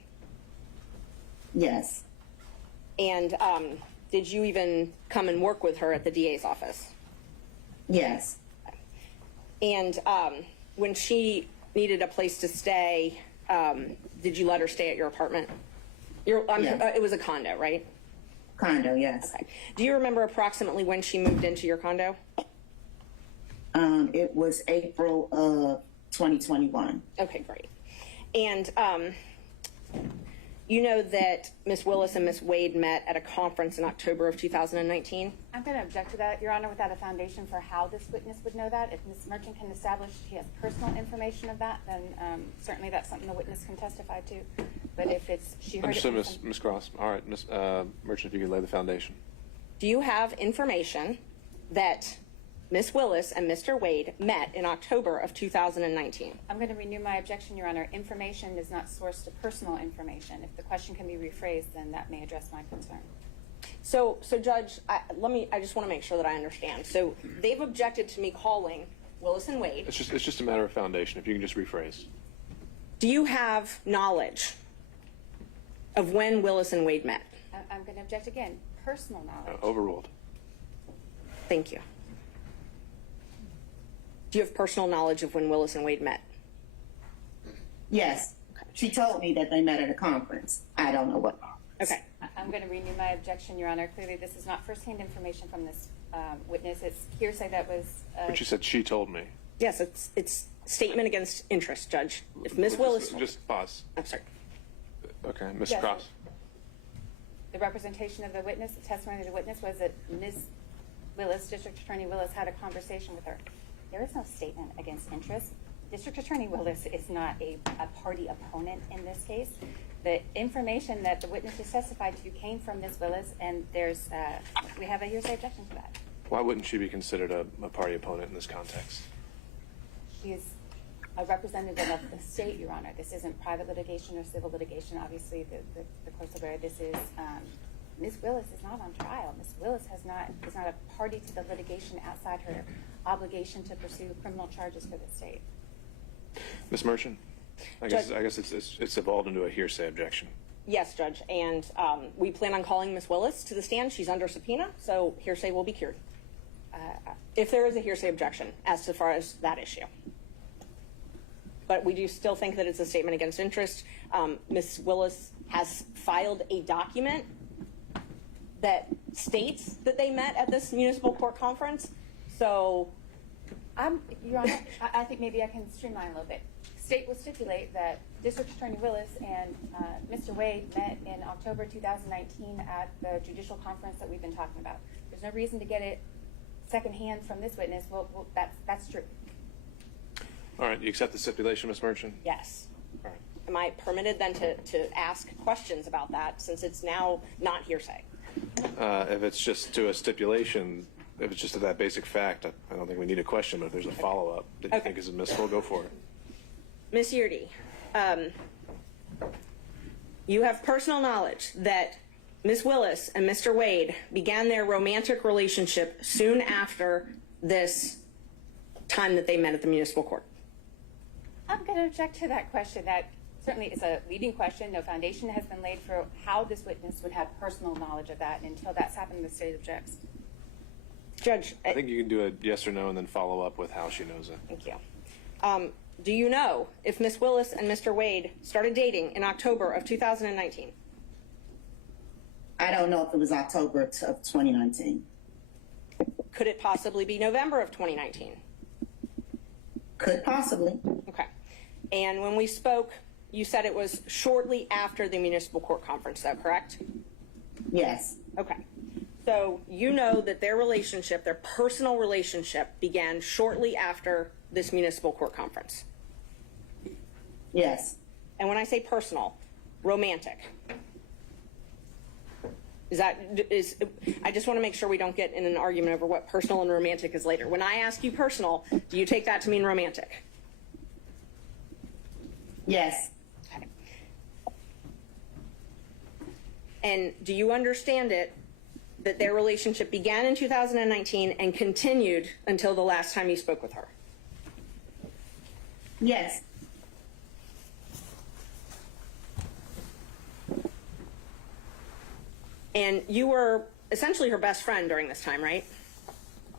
Yes. And did you even come and work with her at the DA's office? Yes. And when she needed a place to stay, did you let her stay at your apartment? Yes. It was a condo, right? Condo, yes. Okay. Do you remember approximately when she moved into your condo? It was April of 2021. Okay, great. And you know that Ms. Willis and Ms. Wade met at a conference in October of 2019? I'm going to object to that, Your Honor, without a foundation for how this witness would know that. If Ms. Merchant can establish she has personal information of that, then certainly that's something the witness can testify to. But if it's she heard Understood, it Ms. Cross. All right, Ms. Merchant, if you could lay the foundation. Do you have information that Ms. Willis and Mr. Wade met in October of 2019? I'm going to renew my objection, Your Honor. Information is not sourced to personal information. If the question can be rephrased, then that may address my concern. So Judge, I just want to make sure that I understand. So they've objected to me calling Willis and Wade. It's just a matter of foundation. If you can just rephrase. Do you have knowledge of when Willis and Wade met? I'm going to object again. Personal knowledge. Overruled. Thank you. Do you have personal knowledge of when Willis and Wade met? Yes. She told me that they met at a conference. I don't know what. Okay. I'm going to renew my objection, Your Honor. Clearly, this is not firsthand information from this witness. It's hearsay that was. But you said she told me. Yes, it's statement against interest, Judge. If Ms. Willis... Just pause. I'm sorry. Okay, Ms. Yes. Cross. The representation of the witness, the testimony of the witness was that Ms. Willis, District Attorney Willis, had a conversation with her. There is no statement against interest. District Attorney Willis is not a party opponent in this case. The information that the witnesses testified to came from Ms. Willis, and we have a hearsay objection to that. Why wouldn't she be considered a party opponent in this context? She is a representative of the state, Your Honor. This isn't private litigation or civil litigation. Obviously, the court's aware this is. Ms. Willis is not on trial. Ms. Willis is not a party to the litigation outside her obligation to pursue criminal charges for the state. Ms. Merchant? I guess it's evolved into a hearsay objection. Yes, Judge, and we plan on calling Ms. Willis to the stand. She's under subpoena, so hearsay will be cured. If there is a hearsay objection as far as that issue. But we do still think that it's a statement against interest. Ms. Willis has filed a document that states that they met at this municipal court conference. So, Your Honor, I think maybe I can streamline a little bit. State will stipulate that District Attorney Willis and Mr. Wade met in October 2019 at the judicial conference that we've been talking about. There's no reason to get it secondhand from this witness. Well, that's true. All right, you accept the stipulation, Ms. Merchant? yes. All right. Am I permitted then to ask questions about that since it's now not hearsay? If it's just to a stipulation, if it's just to that basic fact, I don't think we need a question, but if there's a follow-up that you think is admissible, go for it. Ms. Yeardy, you have personal knowledge that Ms. Willis and Mr. Wade began their romantic relationship soon after this time that they met at the municipal court. I'm going to object to that question. That certainly is a leading question. No foundation has been laid for how this witness would have personal knowledge of that. Until that's happened, the state objects. Judge, I think you can do a yes or no and then follow up with how she knows it. thank you. Do you know if Ms. Willis and Mr. Wade started dating in October of 2019? I don't know if it was October of 2019. Could it possibly be November of 2019? Could possibly. Okay. And when we spoke, you said it was shortly after the municipal court conference, is that correct? Yes. Okay. So you know that their relationship, their personal relationship, began shortly after this municipal court conference? Yes. And when I say personal, romantic. I just want to make sure we don't get in an argument over what personal and romantic is later. When I ask you personal, do you take that to mean romantic? Yes. Okay. And do you understand it that their relationship began in 2019 and continued until the last time you spoke with her? Yes. And you were essentially her best friend during this time, right?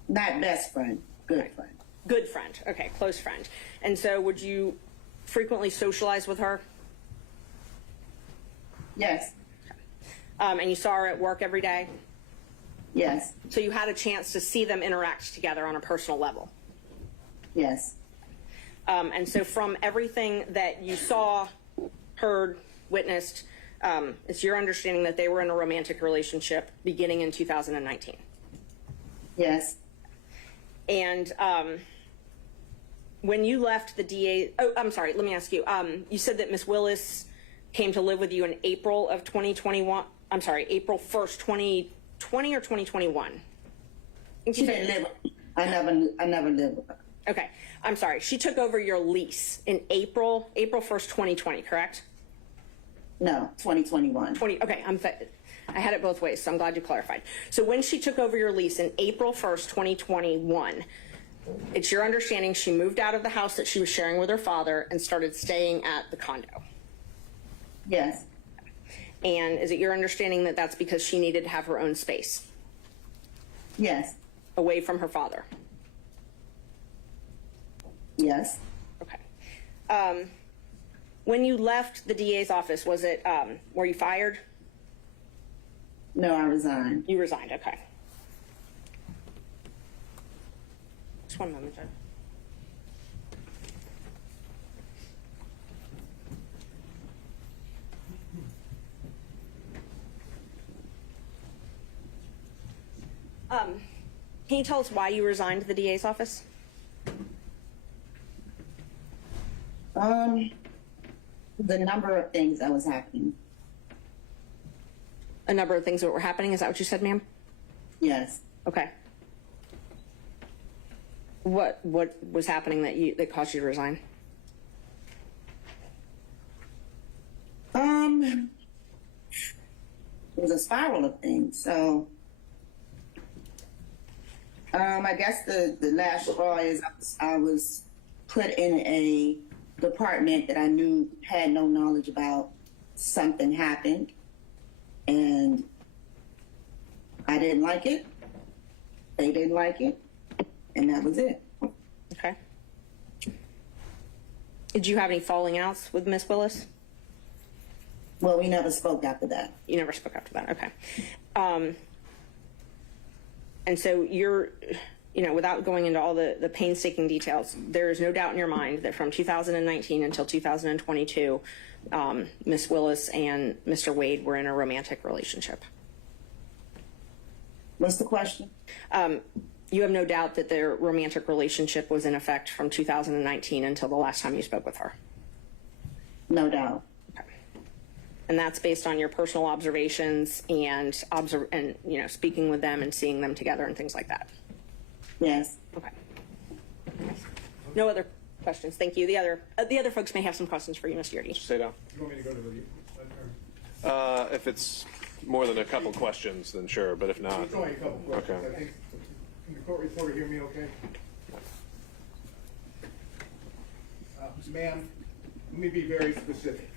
Not best friend, good friend. Good friend. Okay, close friend. And so would you frequently socialize with her? Yes. And you saw her at work every day? Yes. So you had a chance to see them interact together on a personal level? Yes. And so from everything that you saw, heard, witnessed, it's your understanding that they were in a romantic relationship beginning in 2019? Yes. And when you left the DA, I'm sorry, let me ask you, you said that Ms. Willis came to live with you in April of 2021, I'm sorry, April 1st, 2020 or 2021? She didn't live with me. I never lived with her. Okay, I'm sorry. She took over your lease in April 1st, 2020, correct? No, 2021. Okay, I had it both ways, so I'm glad you clarified. So when she took over your lease in April 1st, 2021, it's your understanding she moved out of the house that she was sharing with her father and started staying at the condo? Yes. And is it your understanding that that's because she needed to have her own space? Yes. Away from her father? Yes. Okay. When you left the DA's office, was it, were you fired? No, I resigned. You resigned, okay. Just one moment, Judge. Can you tell us why you resigned the DA's office? The number of things that was happening. A number of things that were happening. Is that what you said, ma'am? Yes. Okay. What was happening that caused you to resign? It was a spiral of things. So, I guess the last straw is I was put in a department that I knew had no knowledge about. Something happened, and I didn't like it. They didn't like it, and that was it. Okay. Did you have any falling outs with Miss Willis? Well, we never spoke after that. You never spoke after that. Okay. And so you're, without going into all the painstaking details, there is no doubt in your mind that from 2019 until 2022, Miss Willis and Mr. Wade were in a romantic relationship. What's the question? You have no doubt that their romantic relationship was in effect from 2019 until the last time you spoke with her? No doubt. Okay. And that's based on your personal observations and speaking with them and seeing them together and things like that? Yes. Okay. No other questions. Thank you. The other folks may have some questions for you, Mr. Yurdy. Stay down. You want me to go to the If it's more than a couple questions, then sure, but if not. It's only a couple questions. Okay. I think, can the court reporter hear me okay? Ma'am, let me be very specific.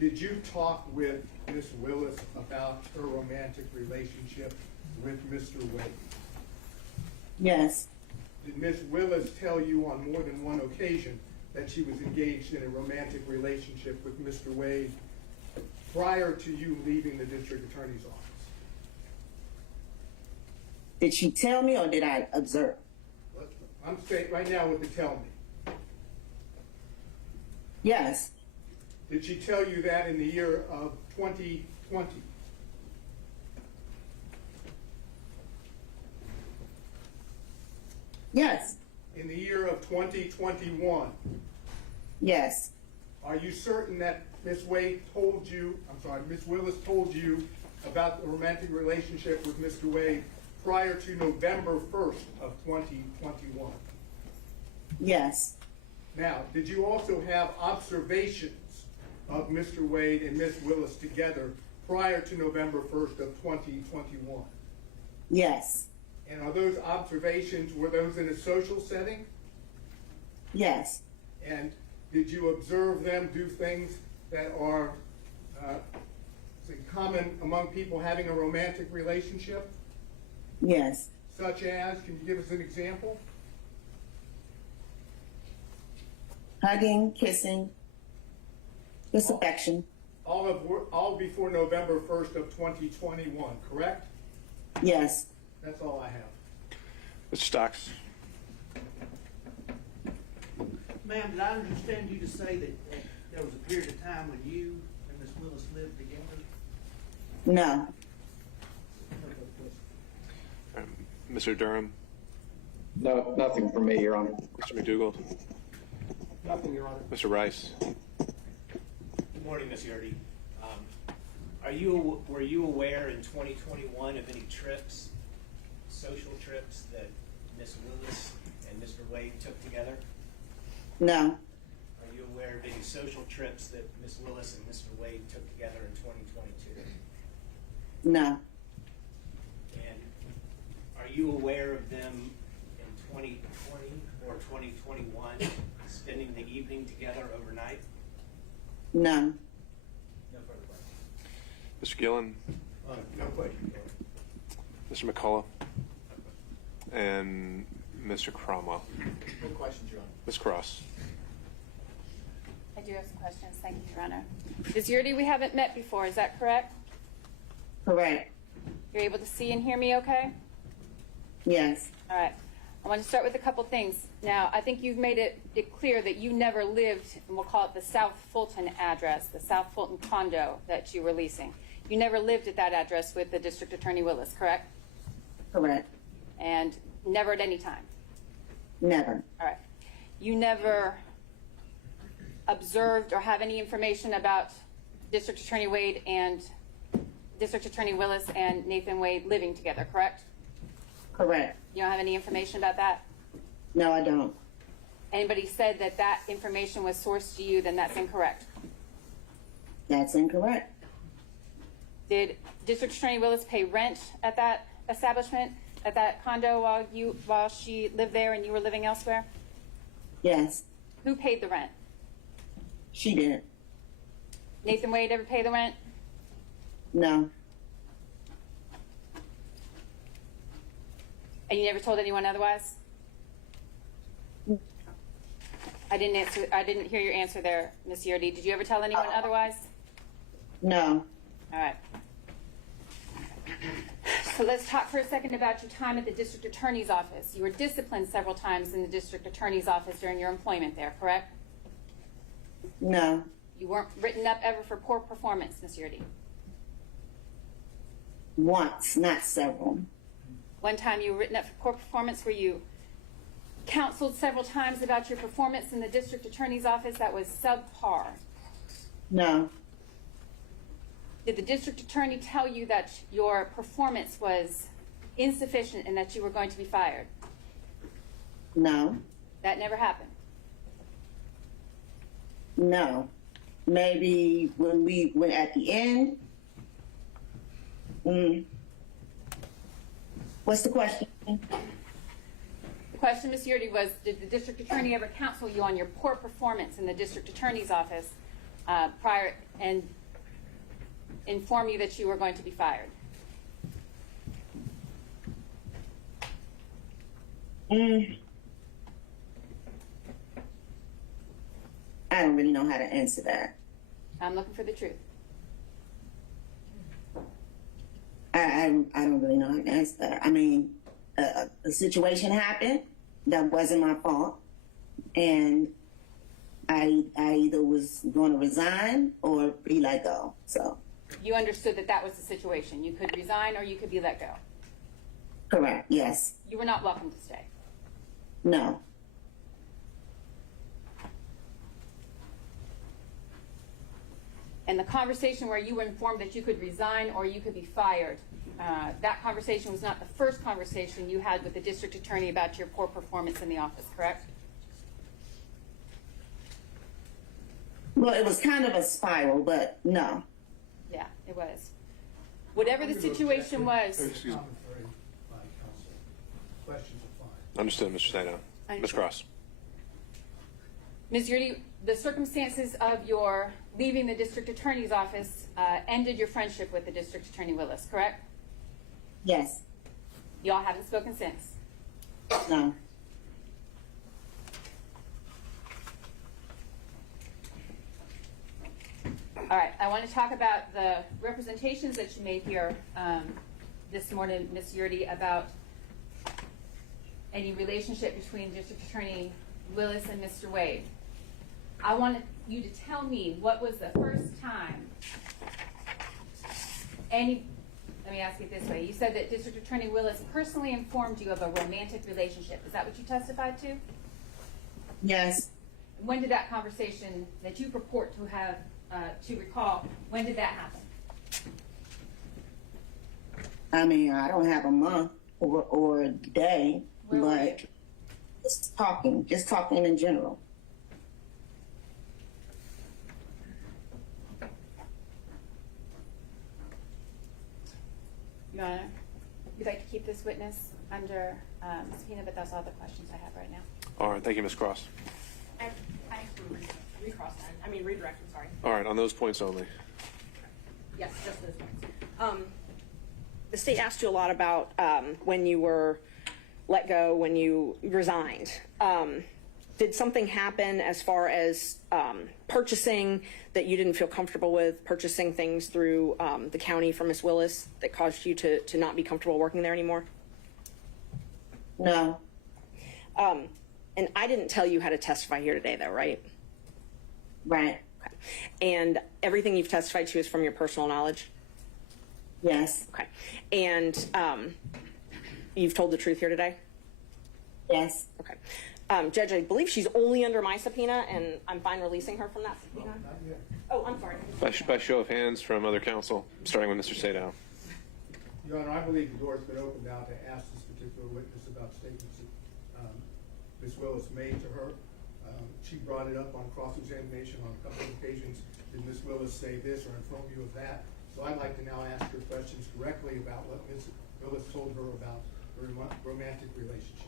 Did you talk with Miss Willis about her romantic relationship with Mr. Wade? Yes. Did Miss Willis tell you on more than one occasion that she was engaged in a romantic relationship with Mr. Wade prior to you leaving the district attorney's office? Did she tell me or did I observe? I'm saying right now with the tell me. Yes. Did she tell you that in the year of 2020? Yes. In the year of 2021? Yes. Are you certain that Miss Willis told you about the romantic relationship with Mr. Wade prior to November 1st of 2021? Yes. Now, did you also have observations of Mr. Wade and Miss Willis together prior to November 1st of 2021? Yes. And are those observations, were those in a social setting? Yes. And did you observe them do things that are common among people having a romantic relationship? Yes. Such as, can you give us an example? Hugging, kissing, just affection. All before November 1st of 2021, correct? Yes. That's all I have. Mr. Stocks. Ma'am, did I understand you to say that there was a period of time when you and Miss Willis lived together? No. Mr. Durham. No, nothing from me, Your Honor. Mr. McDougald. Nothing, Your Honor. Mr. Rice. Good morning, Ms. Yurdy. Were you aware in 2021 of any trips, social trips, that Miss Willis and Mr. Wade took together? No. Are you aware of any social trips that Miss Willis and Mr. Wade took together in 2022? No. And are you aware of them in 2020 or 2021 spending the evening together overnight? No. No further questions. Mr. Gillen. No question. Mr. McCullough. And Mr. Cromwell. No questions, Your Honor. Ms. Cross. I do have some questions. Thank you, Your Honor. Ms. Yurdy, we haven't met before. Is that correct? Correct. You're able to see and hear me okay? Yes. All right. I want to start with a couple things. Now, I think you've made it clear that you never lived, and we'll call it the South Fulton address, the South Fulton condo that you were leasing. You never lived at that address with the District Attorney Willis, correct? Correct. And never at any time? Never. All right. You never observed or have any information about District Attorney Wade and District Attorney Willis and Nathan Wade living together, correct? Correct. You don't have any information about that? No, I don't. Anybody said that that information was sourced to you, then that's incorrect. That's incorrect. Did District Attorney Willis pay rent at that establishment, at that condo while she lived there and you were living elsewhere? Yes. Who paid the rent? She did. Nathan Wade ever pay the rent? No. And you never told anyone otherwise? I didn't hear your answer there, Ms. Yerdy. Did you ever tell anyone otherwise? No. All right. So let's talk for a second about your time at the District Attorney's Office. You were disciplined several times in the District Attorney's Office during your employment there, correct? No. You weren't written up ever for poor performance, Ms. Yerdy? Once, not several. One time you were written up for poor performance. Were you counseled several times about your performance in the District Attorney's Office that was subpar? No. Did the District Attorney tell you that your performance was insufficient and that you were going to be fired? No. That never happened? No. Maybe when we went at the end. What's the question? The question, Ms. Yerdy, was did the District Attorney ever counsel you on your poor performance in the District Attorney's Office prior and inform you that you were going to be fired? I don't really know how to answer that. I'm looking for the truth. I don't really know how to answer that. I mean, a situation happened that wasn't my fault, and I either was going to resign or be let go. So. You understood that that was the situation. You could resign or you could be let go. Correct. Yes. You were not welcome to stay. No. And the conversation where you were informed that you could resign or you could be fired, that conversation was not the first conversation you had with the District Attorney about your poor performance in the office, correct? Well, it was kind of a spiral, but no. Yeah, it was. Whatever the situation was. Excuse me. Questions are fine. Understood, Mr. Staino. Ms. Cross. Ms. Yurdy, the circumstances of your leaving the District Attorney's Office ended your friendship with the District Attorney Willis, correct? Yes. Y'all haven't spoken since? No. All right, I want to talk about the representations that you made here this morning, Ms. Yurdy, about any relationship between District Attorney Willis and Mr. Wade. I want you to tell me what was the first time let me ask it this way. You said that District Attorney Willis personally informed you of a romantic relationship. Is that what you testified to? Yes. When did that conversation that you purport to have, to recall, when did that happen? I mean, I don't have a month or a day, but just talking in general. Your Honor, we'd like to keep this witness under subpoena, but that's all the questions I have right now. All right, thank you, Ms. Cross. I redirect, I'm sorry. All right, on those points only. Yes, just those points. The state asked you a lot about when you were let go, when you resigned. Did something happen as far as purchasing that you didn't feel comfortable with, purchasing things through the county for Ms. Willis that caused you to not be comfortable working there anymore? No. And I didn't tell you how to testify here today, though, right? Right. Okay. And everything you've testified to is from your personal knowledge? Yes. Okay. And you've told the truth here today? Yes. Okay. Judge, I believe she's only under my subpoena, and I'm fine releasing her from that subpoena. Oh, I'm sorry. By show of hands from other counsel, starting with Mr. Sadow. Your Honor, I believe the door's been opened now to ask this particular witness about statements that Ms. Willis made to her. She brought it up on cross-examination on a couple of occasions. Did Ms. Willis say this or inform you of that? So I'd like to now ask her questions directly about what Ms. Willis told her about her romantic relationship.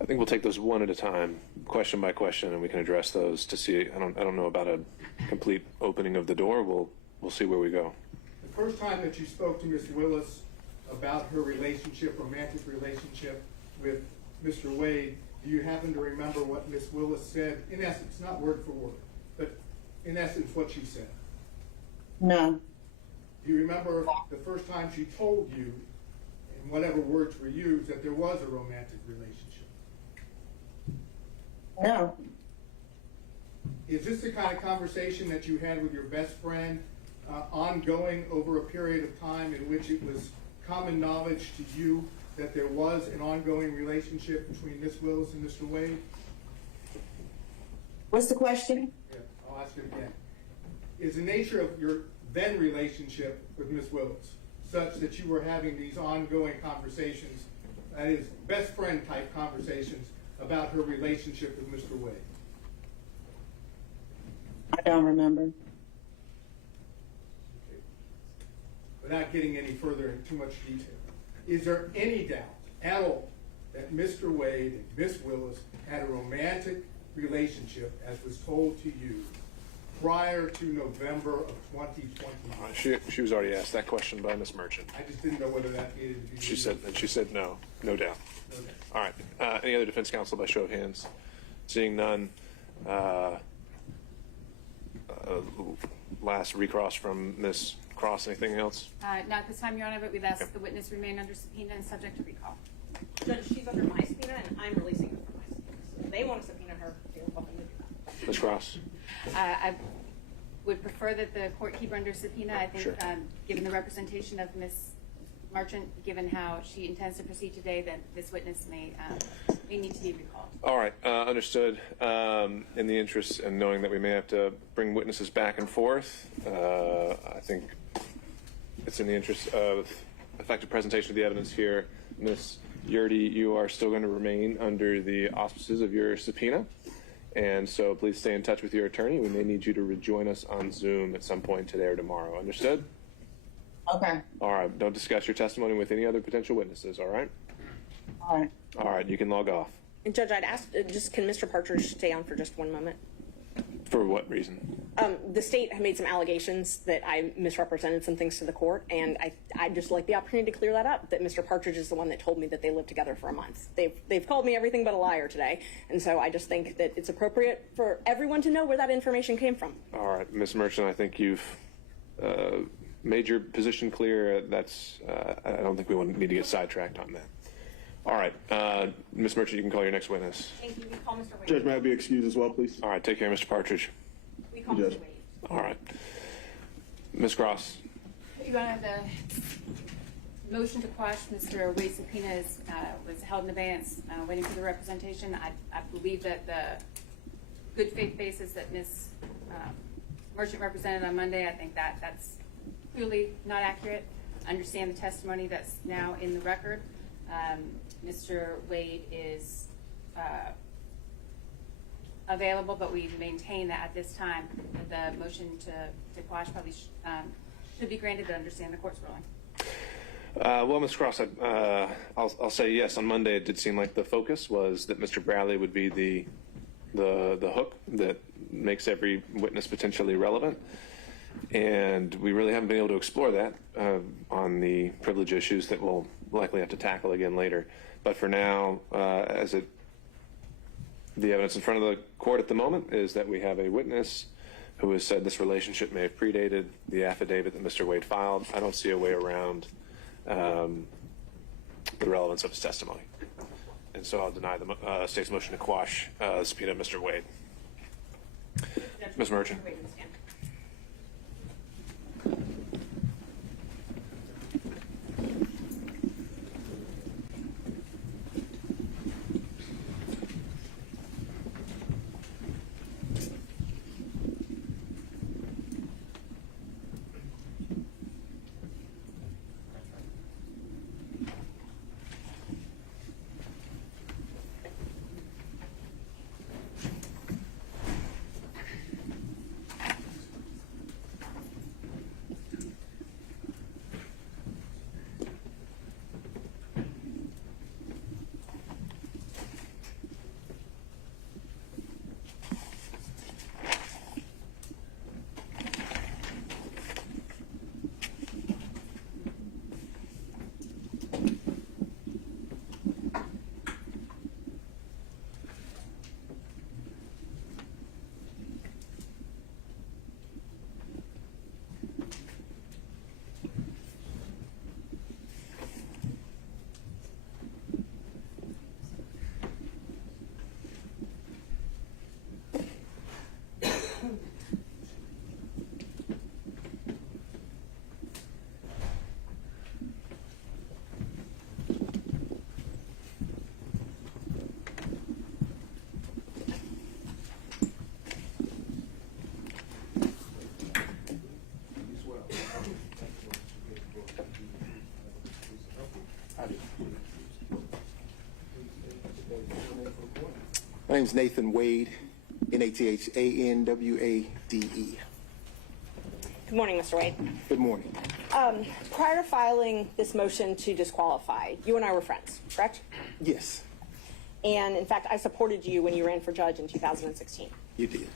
I think we'll take those one at a time, question by question, and we can address those to see. I don't know about a complete opening of the door. We'll see where we go. The first time that you spoke to Ms. Willis about her relationship, romantic relationship with Mr. Wade, do you happen to remember what Ms. Willis said? In essence, not word for word, but in essence what she said. No. Do you remember the first time she told you, and whatever words were used, that there was a romantic relationship? No. Is this the kind of conversation that you had with your best friend, ongoing over a period of time in which it was common knowledge to you that there was an ongoing relationship between Ms. Willis and Mr. Wade? What's the question? Yeah, I'll ask it again. Is the nature of your then relationship with Ms. Willis such that you were having these ongoing conversations, that is, best friend type conversations about her relationship with Mr. Wade? I don't remember. Without getting any further in too much detail, is there any doubt at all that Mr. Wade and Ms. Willis had a romantic relationship, as was told to you, prior to November of 2020? She was already asked that question by Ms. Merchant. I just didn't know whether that needed to be. She said no doubt. No doubt. All right. Any other defense counsel by show of hands? Seeing none. Last recross from Ms. Cross. Anything else? Not at this time, Your Honor, but we've asked the witness remain under subpoena and subject to recall. Judge, she's under my subpoena, and I'm releasing her from my subpoena. So if they want to subpoena her, they're welcome to do that. Ms. Cross. I would prefer that the court keep her under subpoena. I think, Sure. Given the representation of Ms. Merchant, given how she intends to proceed today, that this witness may need to be recalled. All right, understood. In the interest and knowing that we may have to bring witnesses back and forth, I think it's in the interest of effective presentation of the evidence here. Ms. Yurdy, you are still going to remain under the auspices of your subpoena, and so please stay in touch with your attorney. We may need you to rejoin us on Zoom at some point today or tomorrow. Understood? Okay. All right, don't discuss your testimony with any other potential witnesses, all right? All right. All right, you can log off. And Judge, I'd ask, just can Mr. Partridge stay on for just one moment? For what reason? The state had made some allegations that I misrepresented some things to the court, and I'd just like the opportunity to clear that up, that Mr. Partridge is the one that told me that they lived together for a month. They've called me everything but a liar today, and so I just think that it's appropriate for everyone to know where that information came from. All right, Ms. Merchant, I think you've made your position clear. I don't think we need to get sidetracked on that. All right, Ms. Merchant, you can call your next witness. Thank you. We call Mr. Wade. Judge, may I be excused as well, please? All right, take care, Mr. Partridge. We call Judge. Mr. Wade. All right. Ms. Cross. Your Honor, the motion to quash Mr. Wade's subpoena was held in abeyance, waiting for the representation. I believe that the good faith basis that Ms. Merchant represented on Monday, I think that's clearly not accurate. Understand the testimony that's now in the record. Mr. Wade is available, but we maintain that at this time the motion to quash probably should be granted, to understand the court's ruling. Well, Ms. Cross, I'll say yes. On Monday, it did seem like the focus was that Mr. Bradley would be the hook that makes every witness potentially relevant. And we really haven't been able to explore that on the privilege issues that we'll likely have to tackle again later. But for now, the evidence in front of the court at the moment is that we have a witness who has said this relationship may have predated the affidavit that Mr. Wade filed. I don't see a way around the relevance of his testimony. And so I'll deny the state's motion to quash subpoena Mr. Wade. Ms. Merchant. My name's Nathan Wade, Nathanwade. Good morning, Mr. Wade. Good morning. Prior to filing this motion to disqualify, you and I were friends, correct? Yes, And in fact, I supported you when you ran for judge in 2016. you did.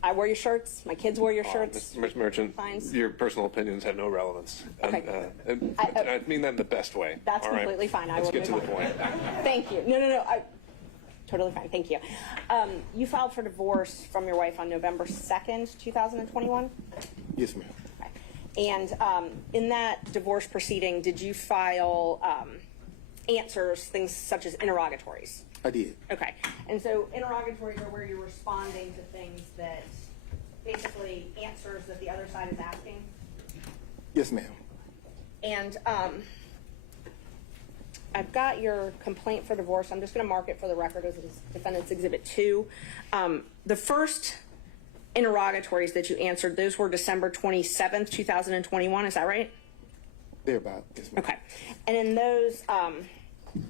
I wore your shirts. My kids wore your shirts. Ms. Merchant, Fines. your personal opinions have no relevance. Okay. And I mean that in the best way. That's all right? completely fine. I Let's will get to move the on. point. Thank you. No. Totally fine. Thank you. You filed for divorce from your wife on November 2nd, 2021? Yes, ma'am. Okay. And in that divorce proceeding, did you file answers, things such as interrogatories? I did. Okay. And so interrogatories are where you're responding to things that basically answers that the other side is asking? Yes, ma'am. And I've got your complaint for divorce. I'm just going to mark it for the record as Defendant's Exhibit 2. The first interrogatories that you answered, those were December 27th, 2021. Is that right? Thereabout. Yes, ma'am. Okay. And in those,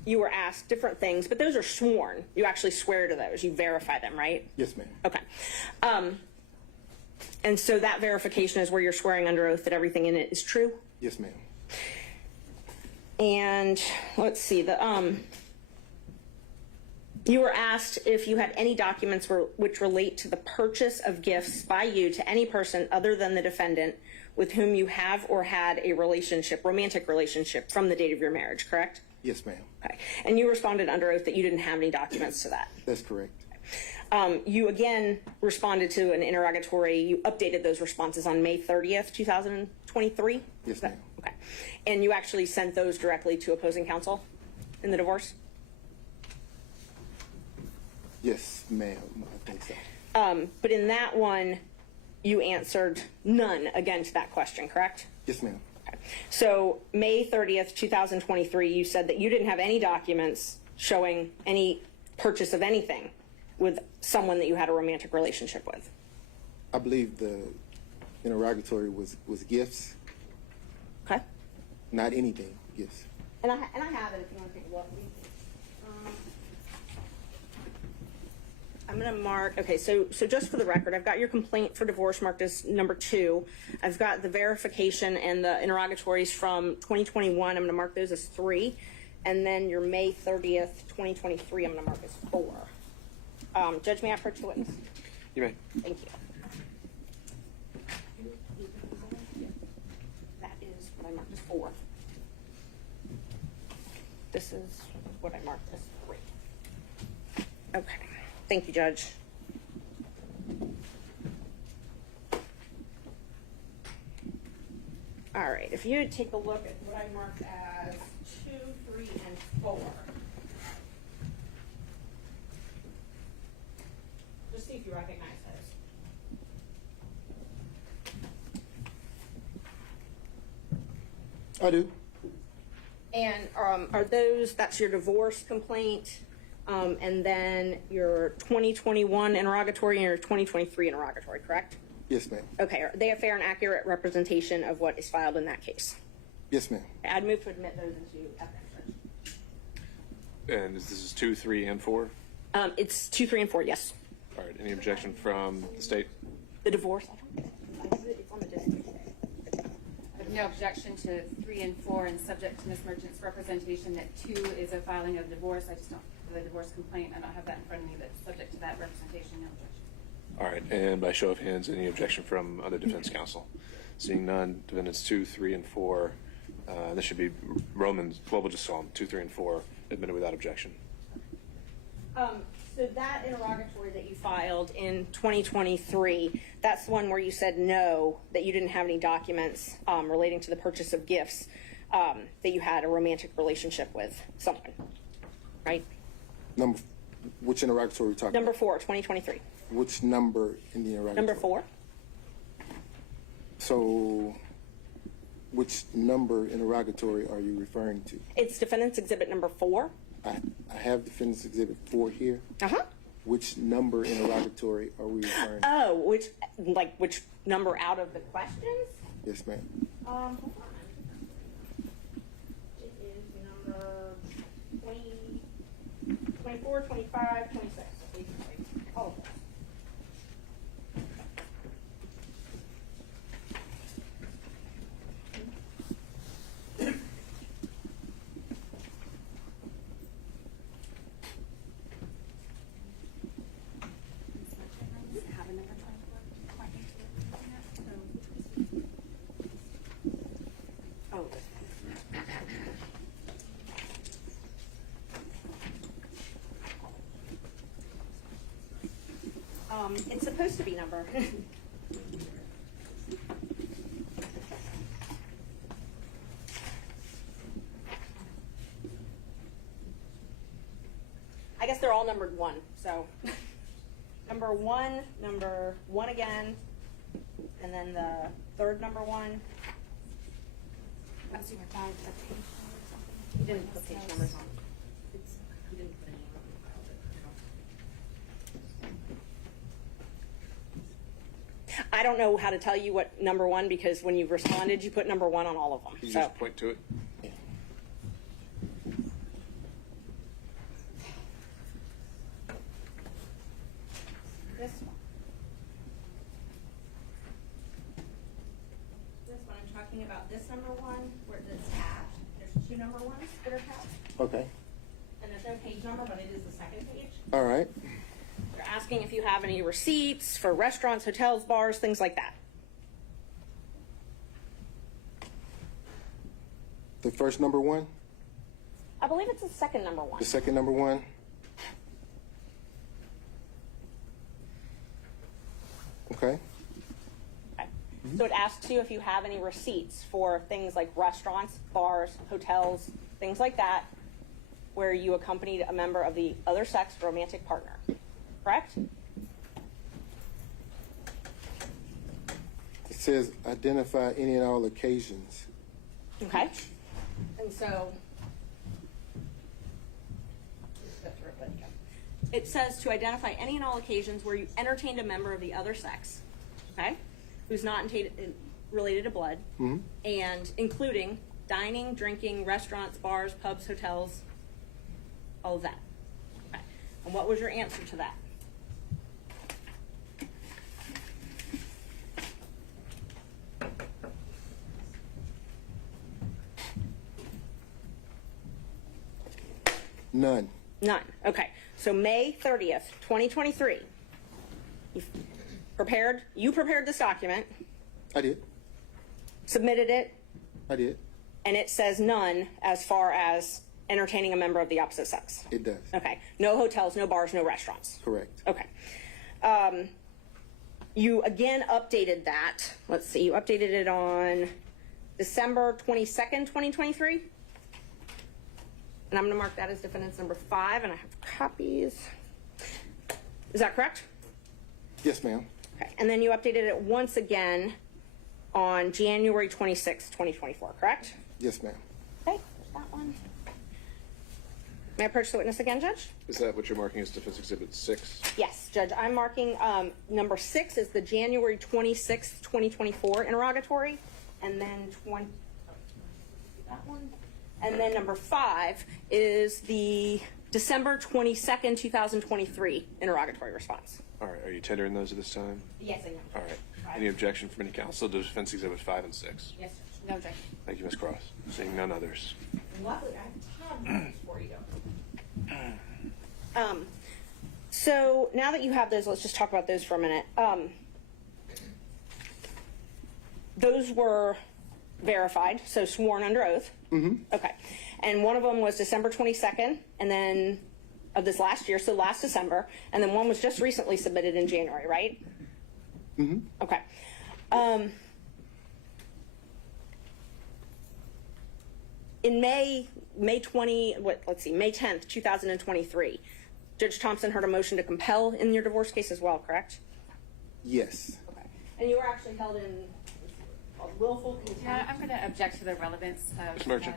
you were asked different things, but those are sworn. You actually swear to those. You verify them, right? Yes, ma'am. Okay. And so that verification is where you're swearing under oath that everything in it is true? Yes, ma'am. And let's see, you were asked if you had any documents which relate to the purchase of gifts by you to any person other than the defendant with whom you have or had a relationship, romantic relationship, from the date of your marriage, correct? Yes, ma'am. Okay. And you responded under oath that you didn't have any documents to that. That's correct. You again responded to an interrogatory. You updated those responses on May 30th, 2023? Yes, ma'am. Okay. And you actually sent those directly to opposing counsel in the divorce? Yes, ma'am. I think so. But in that one, you answered none again to that question, correct? Yes, ma'am. Okay. So May 30th, 2023, you said that you didn't have any documents showing any purchase of anything with someone that you had a romantic relationship with. I believe the interrogatory was gifts. Okay. Not anything, gifts. And I have it if you want to take a look. I'm going to mark, okay, so just for the record, I've got your complaint for divorce marked as number 2. I've got the verification and the interrogatories from 2021. I'm going to mark those as 3. And then your May 30th, 2023, I'm going to mark as 4. Judge, may I approach the witness? You may. Thank you. That is what I marked as 4. This is what I marked as 3. Okay. Thank you, Judge. All right. If you would take a look at what I marked as 2, 3, and 4. Just see if you recognize those. I do. And are those, that's your divorce complaint, and then your 2021 interrogatory and your 2023 interrogatory, correct? Yes, ma'am. Okay, are they a fair and accurate representation of what is filed in that case? Yes, ma'am. I'd move to admit those into evidence. And this is 2, 3, and 4? It's 2, 3, and 4, yes. All right. Any objection from the state? The divorce, it's on the district. I have no objection to 3 and 4, and subject to Ms. Merchant's representation that 2 is a filing of divorce. I just don't, for the divorce complaint, I don't have that in front of me, but subject to that representation, no objection. All right. And by show of hands, any objection from other defense counsel? Seeing none, defendants 2, 3, and 4. This should be Romans, well, we'll just call them 2, 3, and 4, admitted without objection. So that interrogatory that you filed in 2023, that's the one where you said no, that you didn't have any documents relating to the purchase of gifts, that you had a romantic relationship with someone, right? Which interrogatory are we talking Number about? 4, 2023. Which number in the interrogatory? Number 4. So, which number interrogatory are you referring to? It's Defendant's Exhibit number 4. I have Defendant's Exhibit 4 here. Uh-huh. Which number interrogatory are we referring to? Oh, which number out of the questions? Yes, ma'am. Hold on. It is number 20, 24, 25, 26. all of this. Oh, it's supposed to be number. I guess they're all numbered 1, so number 1 again, and then the third number 1. You didn't put page numbers on. You didn't put any on. I don't know how to tell you what number 1, because when you responded, you put number 1 on all of them. Can you So just point to it? this one. This one, I'm talking about this number 1, where it's attached. There's 2 number 1s that are attached. Okay. And there's no page number, but it is the second page. All right. They're asking if you have any receipts for restaurants, hotels, bars, things like that. The first number 1? I believe it's the second number 1. The second number 1? Okay. Okay. So it asks you if you have any receipts for things like restaurants, bars, hotels, things like that, where you accompanied a member of the other sex romantic partner. Correct? It says identify any and all occasions. Okay. And so it says to identify any and all occasions where you entertained a member of the other sex, okay, who's not related to blood, and including dining, drinking, restaurants, bars, pubs, hotels, all of that. Okay. And what was your answer to that? None. None. Okay. So May 30th, 2023, you prepared this document, I did. submitted it, I did. and it says none as far as entertaining a member of the opposite sex. It does. Okay. No hotels, no bars, no restaurants. Correct. Okay. You again updated that. Let's see. You updated it on December 22nd, 2023. And I'm going to mark that as defendant's number 5, and I have copies. Is that correct? Yes, ma'am. Okay. And then you updated it once again on January 26th, 2024, correct? Yes, ma'am. Okay, there's that one. May I approach the witness again, Judge? Is that what you're marking as Defense Exhibit 6? Yes, Judge. I'm marking number 6 is the January 26th, 2024 interrogatory, and then that one. And then number 5 is the December 22nd, 2023 interrogatory response. All right. Are you tendering those at this time? Yes, I know. All right. Any objection from any counsel to Defense Exhibit 5 and 6? Yes, Judge. No objection. Thank you, Ms. Cross. Seeing none others. Luckily, I have 10 for you. So now that you have those, let's just talk about those for a minute. Those were verified, so sworn under oath. Okay. And one of them was December 22nd, and then of this last year, so last December, and then one was just recently submitted in January, right? Okay. In May 10th, 2023, Judge Thompson heard a motion to compel in your divorce case as well, correct? Yes. Okay. And you were actually held in willful contempt. I'm going to object to the relevance of Merchant.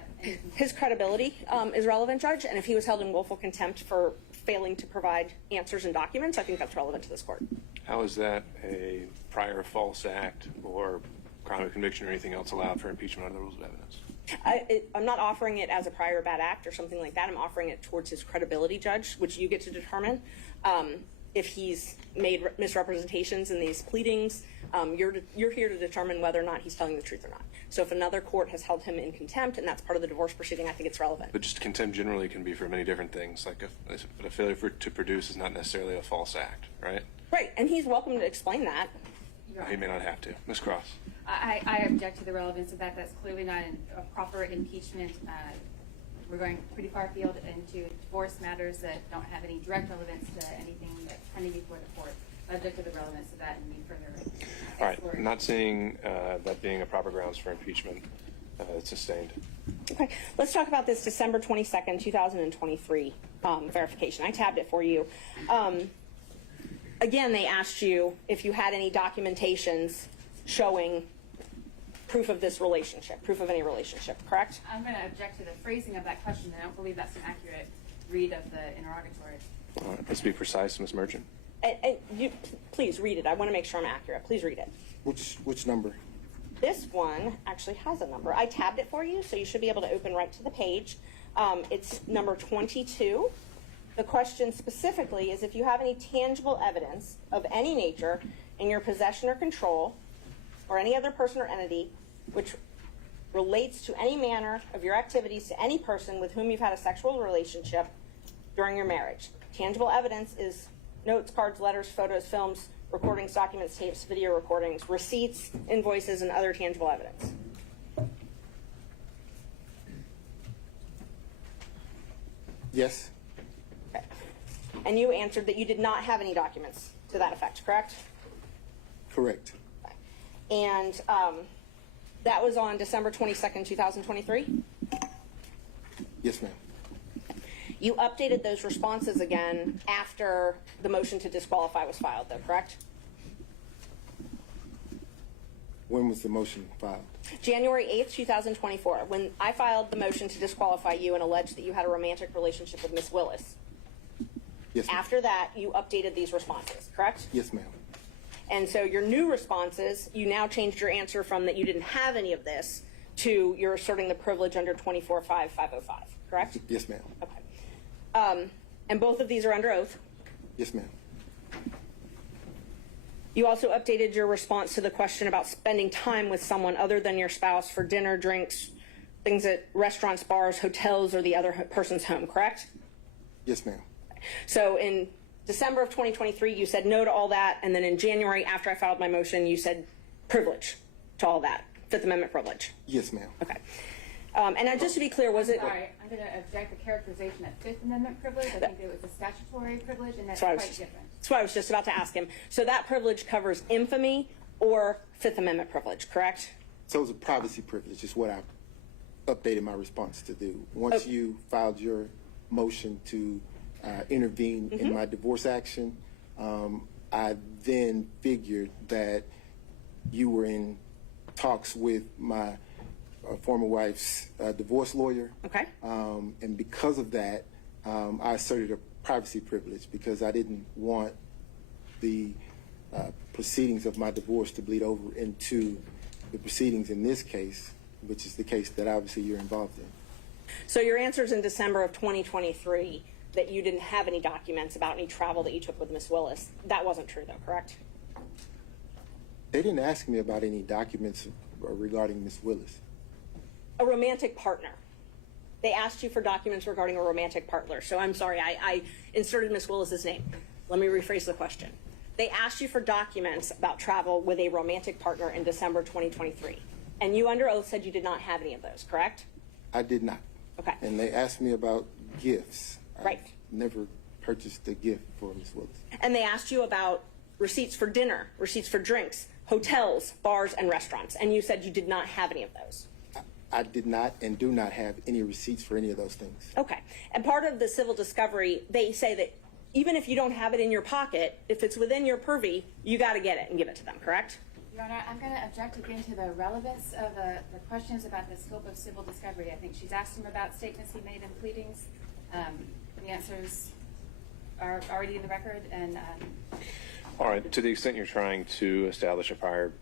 His credibility is relevant, Judge, and if he was held in willful contempt for failing to provide answers and documents, I think that's relevant to this court. How is that a prior false act or crime of conviction or anything else allowed for impeachment under the rules of evidence? I'm not offering it as a prior bad act or something like that. I'm offering it towards his credibility, Judge, which you get to determine. if he's made misrepresentations in these pleadings. You're here to determine whether or not he's telling the truth or not. So if another court has held him in contempt and that's part of the divorce proceeding, I think it's relevant. But just contempt generally can be for many different things. Like a failure to produce is not necessarily a false act, right? Right, and he's welcome to explain that. He may not have to. Ms. Cross. I object to the relevance of that. That's clearly not a proper impeachment. We're going pretty far afield into divorce matters that don't have any direct relevance to anything that's pending before the court. I object to the relevance of that and need further All right, I'm not seeing that being a proper grounds for impeachment. It's sustained. Okay, let's talk about this December 22nd, 2023 verification. I tabbed it for you. Again, they asked you if you had any documentations showing proof of this relationship, proof of any relationship, correct? I'm going to object to the phrasing of that question. I don't believe that's an accurate read of the interrogatory. All right, let's be precise, Ms. Merchant. And you, please read it. I want to make sure I'm accurate. Please read it. Which number? This one actually has a number. I tabbed it for you, so you should be able to open right to the page. It's number 22. The question specifically is if you have any tangible evidence of any nature in your possession or control, or any other person or entity which relates to any manner of your activities to any person with whom you've had a sexual relationship during your marriage. Tangible evidence is notes, cards, letters, photos, films, recordings, documents, tapes, video recordings, receipts, invoices, and other tangible evidence. Yes. Okay. And you answered that you did not have any documents to that effect, correct? Correct. And that was on December 22nd, 2023? Yes, ma'am. You updated those responses again after the motion to disqualify was filed, though, correct? When was the motion filed? January 8th, 2024, when I filed the motion to disqualify you and alleged that you had a romantic relationship with Ms. Willis. Yes, ma'am. After that, you updated these responses, correct? Yes, ma'am. And so your new responses, you now changed your answer from that you didn't have any of this to you're asserting the privilege under 24-5-505, correct? Yes, ma'am. Okay. And both of these are under oath. Yes, ma'am. You also updated your response to the question about spending time with someone other than your spouse for dinner, drinks, things at restaurants, bars, hotels, or the other person's home, correct? Yes, ma'am. So in December of 2023, you said no to all that, and then in January, after I filed my motion, you said privilege to all that, Fifth Amendment privilege. Yes, ma'am. Okay. And now, just to be clear, was it? Sorry, I'm going to object the characterization of Fifth Amendment privilege. I think it was a statutory privilege, and that's quite different. That's what I was just about to ask him. So that privilege covers infamy or Fifth Amendment privilege, correct? So it was a privacy privilege is what I updated my response to do. Once you filed your motion to intervene in my divorce action, I then figured that you were in talks with my former wife's divorce lawyer. Okay. And because of that, I asserted a privacy privilege because I didn't want the proceedings of my divorce to bleed over into the proceedings in this case, which is the case that obviously you're involved in. So your answers in December of 2023 that you didn't have any documents about any travel that you took with Ms. Willis, that wasn't true though, correct? They didn't ask me about any documents regarding Ms. Willis. A romantic partner. They asked you for documents regarding a romantic partner. So I'm sorry, I inserted Ms. Willis's name. Let me rephrase the question. They asked you for documents about travel with a romantic partner in December 2023. And you under oath said you did not have any of those, correct? I did not. Okay. And they asked me about gifts. Right. I've never purchased a gift for Ms. Willis. And they asked you about receipts for dinner, receipts for drinks, hotels, bars, and restaurants. And you said you did not have any of those. I did not and do not have any receipts for any of those things. Okay. And part of the civil discovery, they say that even if you don't have it in your pocket, if it's within your purview, you got to get it and give it to them, correct? Your Honor, I'm going to object again to the relevance of the questions about the scope of civil discovery. I think she's asked him about statements he made in pleadings. The answers are already in the record. And all right, to the extent you're trying to establish a prior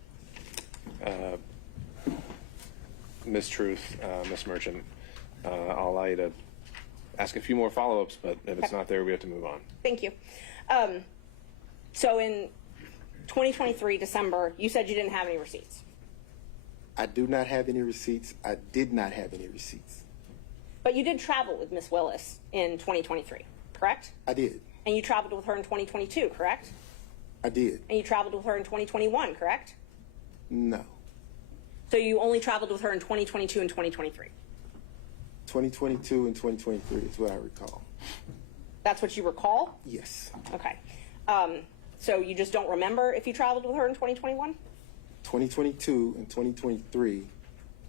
mistruth, Ms. Merchant, I'll allow you to ask a few more follow-ups, but if it's not there, we have to move on. Thank you. So in 2023, December, you said you didn't have any receipts. I do not have any receipts. I did not have any receipts. But you did travel with Miss Willis in 2023, correct? I did. And you traveled with her in 2022, correct? I did. And you traveled with her in 2021, correct? No. So you only traveled with her in 2022 and 2023. 2022 and 2023 is what I recall. That's what you recall? Yes. Okay. So you just don't remember if you traveled with her in 2021? 2022 and 2023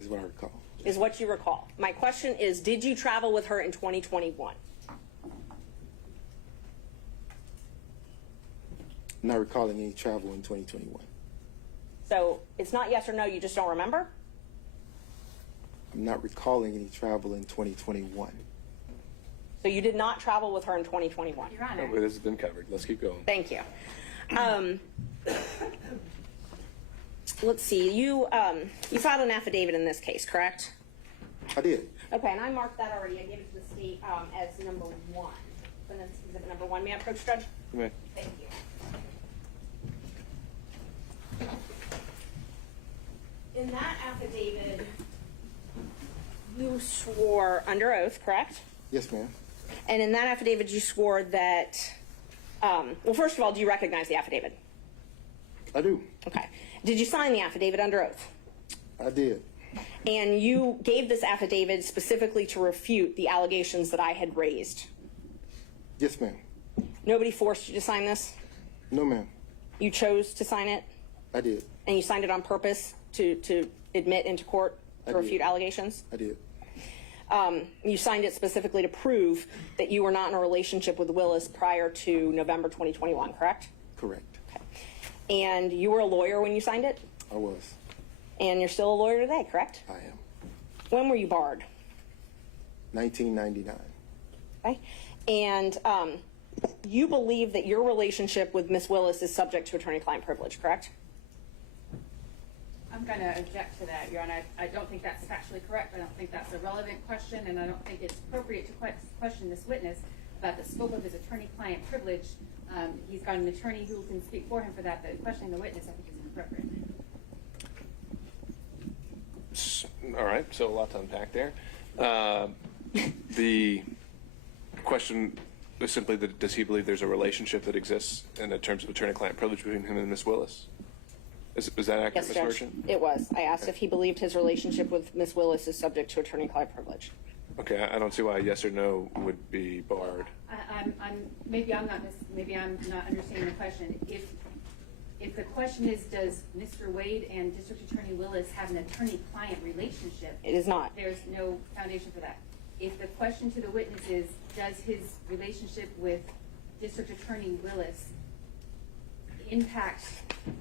is what I recall. Is what you recall. My question is, did you travel with her in 2021? I'm not recalling any travel in 2021. So it's not yes or no, you just don't remember? I'm not recalling any travel in 2021. So you did not travel with her in 2021? Your Honor. This has been covered. Let's keep going. Thank you. Let's see. You filed an affidavit in this case, correct? I did. Okay, and I marked that already. I gave it to the state as number 1. So that's exhibit number 1. May I approach, Judge? You may. Thank you. In that affidavit, you swore under oath, correct? Yes, ma'am. And in that affidavit, you swore that, well, first of all, do you recognize the affidavit? I do. Okay. Did you sign the affidavit under oath? I did. And you gave this affidavit specifically to refute the allegations that I had raised? Yes, ma'am. Nobody forced you to sign this? No, ma'am. You chose to sign it? I did. And you signed it on purpose to admit into court to refute allegations? I did. You signed it specifically to prove that you were not in a relationship with Willis prior to November 2021, correct? Correct. Okay. And you were a lawyer when you signed it? I was. And you're still a lawyer today, correct? I am. When were you barred? 1999. Okay. And you believe that your relationship with Miss Willis is subject to attorney-client privilege, correct? I'm going to object to that, Your Honor. I don't think that's factually correct. I don't think that's a relevant question, and I don't think it's appropriate to question this witness about the scope of his attorney-client privilege. He's got an attorney who can speak for him for that, but questioning the witness I think is inappropriate. All right, so a lot to unpack there. The question is simply that does he believe there's a relationship that exists in the terms of attorney-client privilege between him and Miss Willis? Is that accurate, Yes, Ms. Judge. Merchant? It was. I asked if he believed his relationship with Miss Willis is subject to attorney-client privilege. Okay, I don't see why a yes or no would be barred. Maybe I'm not understanding the question. If the question is, does Mr. Wade and District Attorney Willis have an attorney-client relationship? It is not. There's no foundation for that. If the question to the witness is, does his relationship with District Attorney Willis impact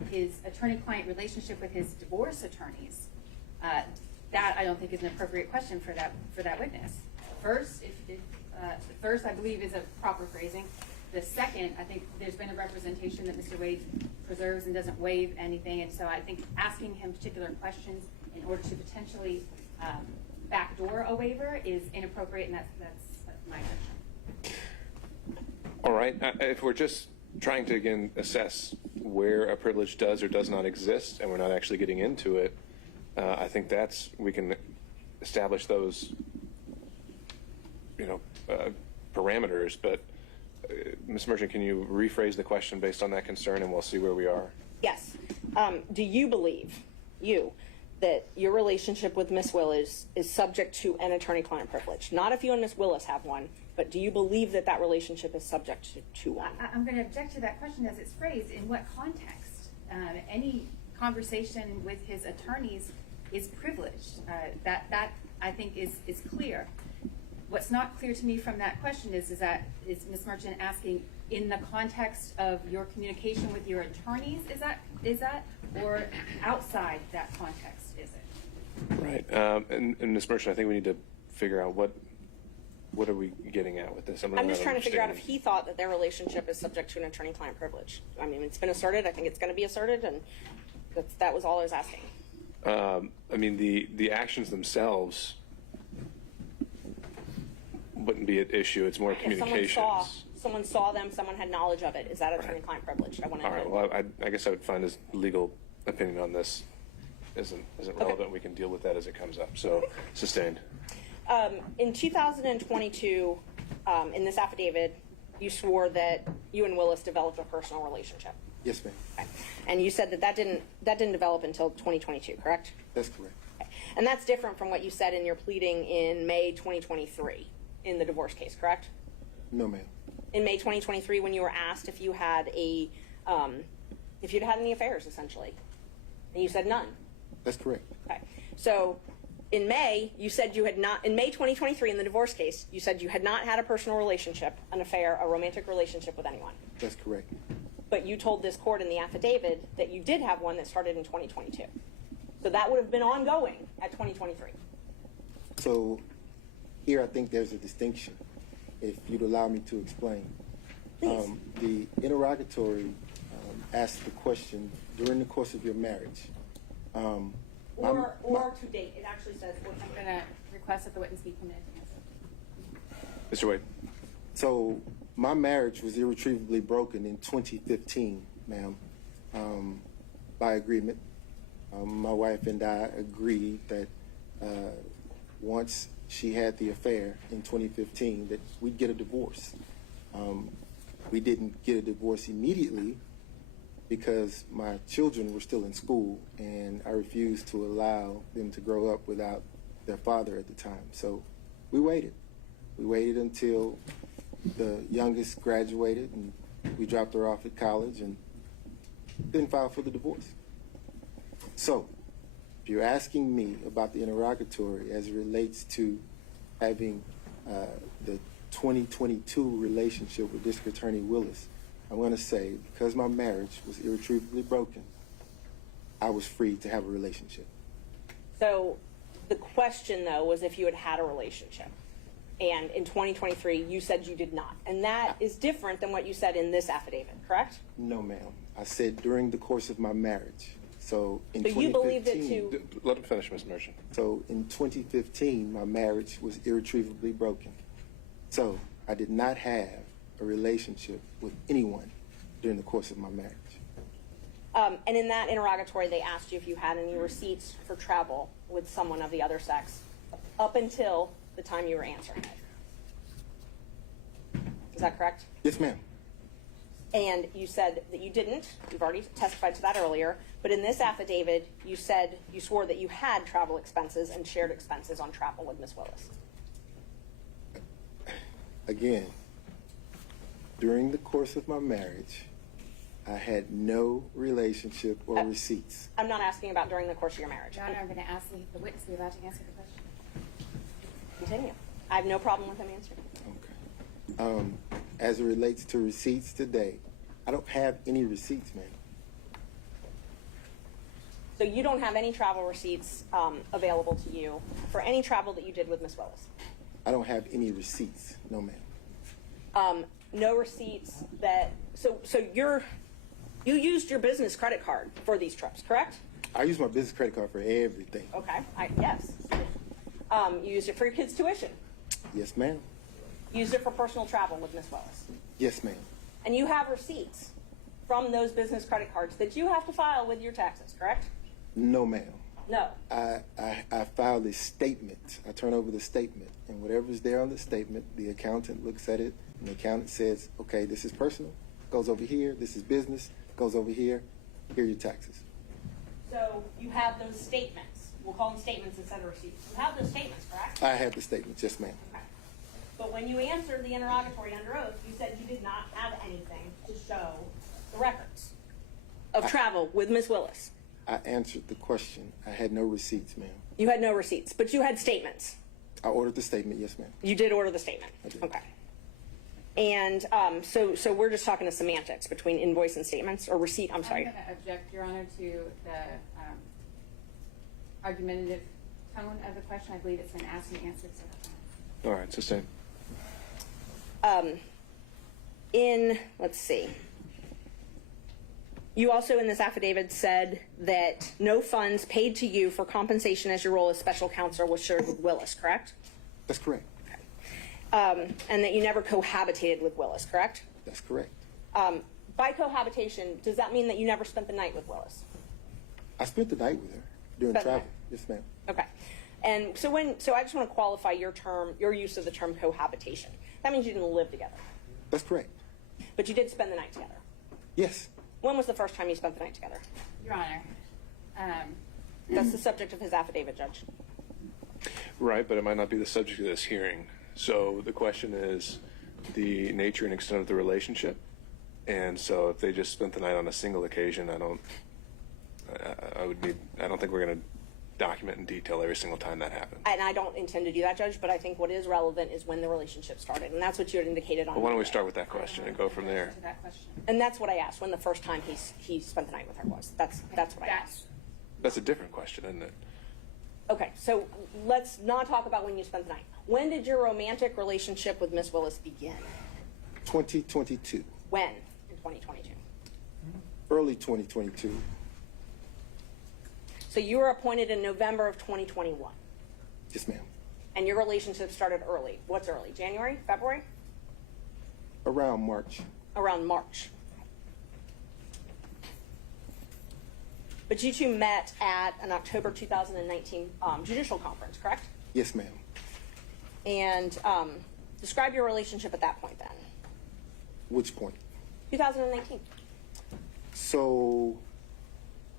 his attorney-client relationship with his divorce attorneys, that I don't think is an appropriate question for that witness. First, first I believe is a proper phrasing. The second, I think there's been a representation that Mr. Wade preserves and doesn't waive anything, and so I think asking him particular questions in order to potentially backdoor a waiver is inappropriate, and that's my question. All right, if we're just trying to, again, assess where a privilege does or does not exist, and we're not actually getting into it, I think we can establish those, parameters. But Ms. Merchant, can you rephrase the question based on that concern, and we'll see where we are? Yes. Do you believe, that your relationship with Miss Willis is subject to an attorney-client privilege? Not if you and Miss Willis have one, but do you believe that that relationship is subject to one? I'm going to object to that question as it's phrased. In what context? Any conversation with his attorneys is privileged. That I think is clear. What's not clear to me from that question is Ms. Merchant asking in the context of your communication with your attorneys, is that, or outside that context is it? Right, and Ms. Merchant, I think we need to figure out what are we getting at with this? I'm just trying to figure out if he thought that their relationship is subject to an attorney-client privilege. I mean, it's been asserted. I think it's going to be asserted, and that was all I was asking. I mean, the actions themselves wouldn't be at issue. It's more communications. someone saw them, someone had knowledge of it. Is that attorney-client privilege? I want to All right, well, I guess I would find his legal opinion on this isn't relevant. We can deal with that as it comes up. So, sustained. In 2022, in this affidavit, you swore that you and Willis developed a personal relationship. Yes, ma'am. Okay. And you said that didn't develop until 2022, correct? That's correct. Okay. And that's different from what you said in your pleading in May 2023 in the divorce case, correct? No, ma'am. In May 2023, when you were asked if you had if you'd had any affairs, essentially, and you said none. That's correct. Okay. So in May, you said you had not, in May 2023 in the divorce case, you said you had not had a personal relationship, an affair, a romantic relationship with anyone. That's correct. But you told this court in the affidavit that you did have one that started in 2022. So that would have been ongoing at 2023. So here I think there's a distinction, if you'd allow me to explain. Please. The interrogatory asked the question during the course of your marriage. Or to date. It actually says. I'm going to request that the witness be permitted to answer. Mr. Wade. So my marriage was irretrievably broken in 2015, ma'am, by agreement. My wife and I agreed that once she had the affair in 2015 that we'd get a divorce. We didn't get a divorce immediately because my children were still in school and I refused to allow them to grow up without their father at the time. So we waited. We waited until the youngest graduated and we dropped her off at college and then filed for the divorce. So if you're asking me about the interrogatory as it relates to having the 2022 relationship with District Attorney Willis, I'm going to say, because my marriage was irretrievably broken, I was free to have a relationship. So the question, though, was if you had had a relationship. And in 2023, you said you did not. And that is different than what you said in this affidavit, correct? No, ma'am. I said during the course of my marriage. So in So you believed it too? Let him finish, Ms. Merchant. So in 2015, my marriage was irretrievably broken. So I did not have a relationship with anyone during the course of my marriage. And in that interrogatory, they asked you if you had any receipts for travel with someone of the other sex up until the time you were answering it. Is that correct? Yes, ma'am. And you said that you didn't. You've already testified to that earlier. But in this affidavit, you said you swore that you had travel expenses and shared expenses on travel with Ms. Willis. Again, during the course of my marriage, I had no relationship or receipts. I'm not asking about during the course of your marriage. Your Honor, I'm going to ask the witness to be allowed to answer the question. Continue. I have no problem with him answering. Okay. As it relates to receipts today, I don't have any receipts, ma'am. So you don't have any travel receipts available to you for any travel that you did with Ms. Willis? I don't have any receipts, no, ma'am. No receipts that, so you used your business credit card for these trips, correct? I use my business credit card for everything. Okay, yes. You used it for your kids' tuition. Yes, ma'am. You used it for personal travel with Ms. Willis. Yes, ma'am. And you have receipts from those business credit cards that you have to file with your taxes, correct? No, ma'am. No. I filed a statement. I turn over the statement, and whatever's there on the statement, the accountant looks at it, and the accountant says, okay, this is personal, goes over here, this is business, goes over here, here are your taxes. So you have those statements. We'll call them statements instead of receipts. You have those statements, correct? I have the statements, yes, ma'am. Okay. But when you answered the interrogatory under oath, you said you did not have anything to show the records of travel with Ms. Willis. I answered the question. I had no receipts, ma'am. You had no receipts, but you had statements. I ordered the statement, yes, ma'am. You did order the statement. I did. Okay. And so we're just talking to semantics between invoice and statements, or receipt, I'm sorry. I'm going to object, Your Honor, to the argumentative tone of the question. I believe it's been asked and answered several times. All right, sustain. Let's see. You also in this affidavit said that no funds paid to you for compensation as your role as special counsel was shared with Willis, correct? That's correct. Okay. and that you never cohabitated with Willis, correct? That's correct. By cohabitation, does that mean that you never spent the night with Willis? I spent the night with her during Spent the travel. night. Yes, ma'am. Okay. And so I just want to qualify your use of the term cohabitation. That means you didn't live together. That's correct. But you did spend the night together. Yes. When was the first time you spent the night together? Your Honor. That's the subject of his affidavit, Judge. Right, but it might not be the subject of this hearing. So the question is the nature and extent of the relationship. And so if they just spent the night on a single occasion, I don't think we're going to document in detail every single time that happened. And I don't intend to do that, Judge, but I think what is relevant is when the relationship started. And that's what you had indicated on Well, why don't we Monday. start with that question and go from there? To that question. And that's what I asked, when the first time he spent the night with her was. That's what I asked. That's a different question, isn't it? Okay, so let's not talk about when you spent the night. When did your romantic relationship with Miss Willis begin? 2022. When in 2022? Early 2022. So you were appointed in November of 2021. Yes, ma'am. And your relationship started early. What's early? January? February? Around March. Around March. But you two met at an October 2019 judicial conference, correct? Yes, ma'am. And describe your relationship at that point then. Which point? 2019. So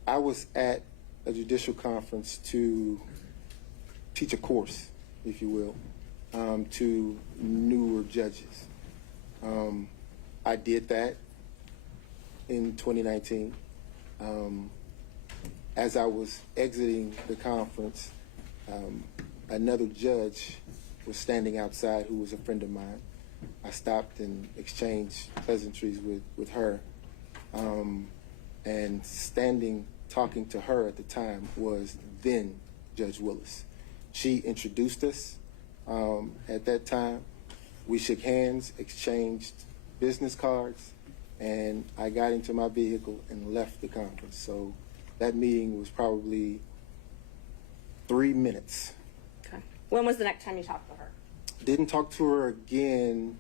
I was at a judicial conference to teach a course, if you will, to newer judges. I did that in 2019. As I was exiting the conference, another judge was standing outside who was a friend of mine. I stopped and exchanged pleasantries with her. And standing, talking to her at the time was then Judge Willis. She introduced us at that time. We shook hands, exchanged business cards, and I got into my vehicle and left the conference. So that meeting was probably 3 minutes. Okay. When was the next time you talked to her? Didn't talk to her again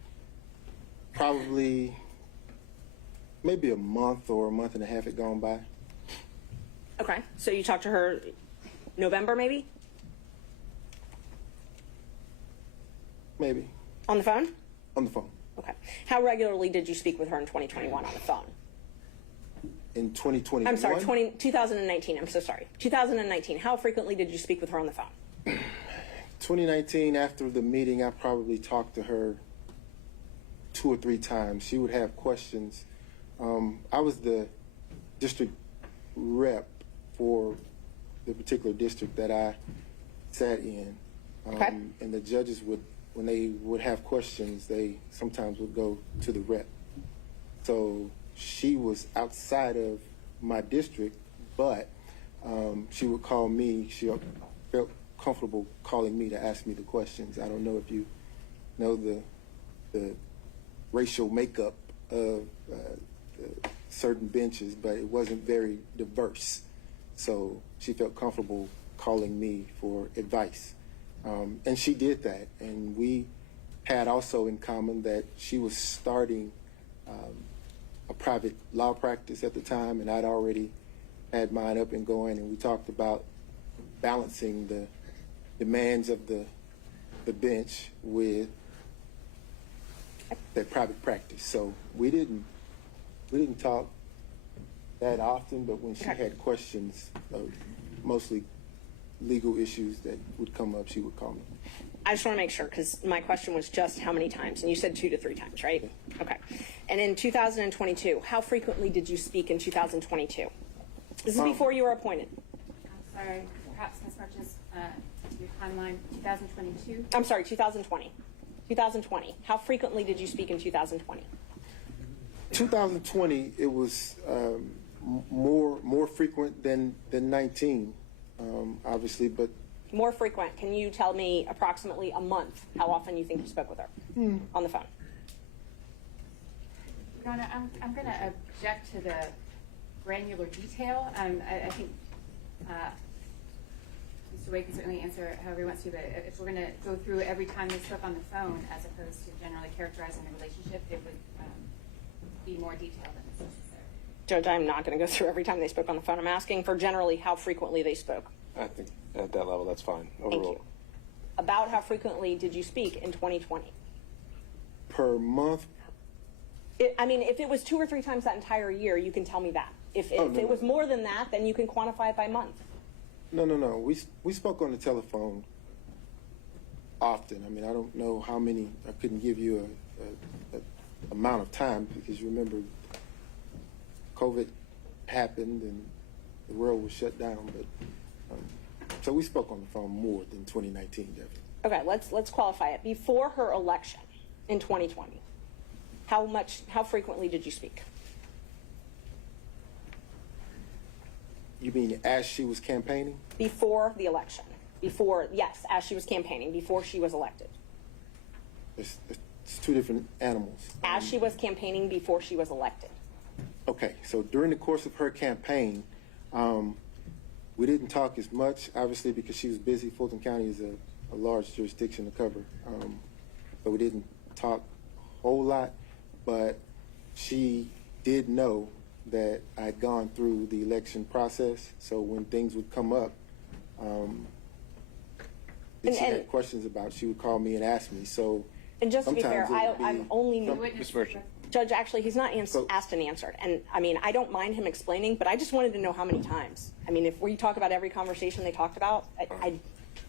probably maybe a month or a month and a half had gone by. Okay. So you talked to her November maybe? Maybe. On the phone? On the phone. Okay. How regularly did you speak with her in 2021 on the phone? In 2021? I'm sorry, 2019. I'm so sorry. 2019. How frequently did you speak with her on the phone? 2019, after the meeting, I probably talked to her 2 or 3 times. She would have questions. I was the district rep for the particular district that I sat in. Okay. And the judges would, when they would have questions, they sometimes would go to the rep. So she was outside of my district, but she would call me. She felt comfortable calling me to ask me the questions. I don't know if you know the racial makeup of certain benches, but it wasn't very diverse. So she felt comfortable calling me for advice. And she did that. And we had also in common that she was starting a private law practice at the time, and I'd already had mine up and going, and we talked about balancing the demands of the bench with that private practice. So we didn't talk that often, but when she had questions of mostly legal issues that would come up, she would call me. I just want to make sure, because my question was just how many times, and you said 2 to 3 times, right? Okay. And in 2022, how frequently did you speak in 2022? This is before you were appointed. I'm sorry, perhaps Ms. Merchant's your timeline, 2022? I'm sorry, 2020. 2020. How frequently did you speak in 2020? 2020, it was more frequent than 19, obviously, but More frequent. Can you tell me approximately a month how often you think you spoke with her on the phone? Your Honor, I'm going to object to the granular detail. I think Mr. Mr. Wade can certainly answer however he wants to, but if we're going to go through every time they spoke on the phone as opposed to generally characterizing the relationship, it would be more detailed than is necessary. Judge, I'm not going to go through every time they spoke on the phone. I'm asking for generally how frequently they spoke. I think at that level, that's fine. Thank Overall. you. About how frequently did you speak in 2020? Per month? I mean, if it was 2 or 3 times that entire year, you can tell me that. If Oh, no, it was no. more than that, then you can quantify it by month. No. We spoke on the telephone often. I mean, I don't know how many. I couldn't give you a amount of time because you remember COVID happened and the world was shut down. But so we spoke on the phone more than 2019, definitely. Okay, let's qualify it. Before her election in 2020, how frequently did you speak? You mean as she was campaigning? Before the election. Yes, as she was campaigning, before she was elected. It's 2 different animals. As she was campaigning before she was elected. Okay, so during the course of her campaign, we didn't talk as much, obviously, because she was busy. Fulton County is a large jurisdiction to cover. So we didn't talk a whole lot, but she did know that I'd gone through the election process. So when things would come up that she had questions about, she would call me and ask me. So and just to be fair, sometimes it would I'm only Ms. Merchant. Judge, actually, he's not asked and answered. And I mean, I don't mind him explaining, but I just wanted to know how many times. I mean, if we talk about every conversation they talked about,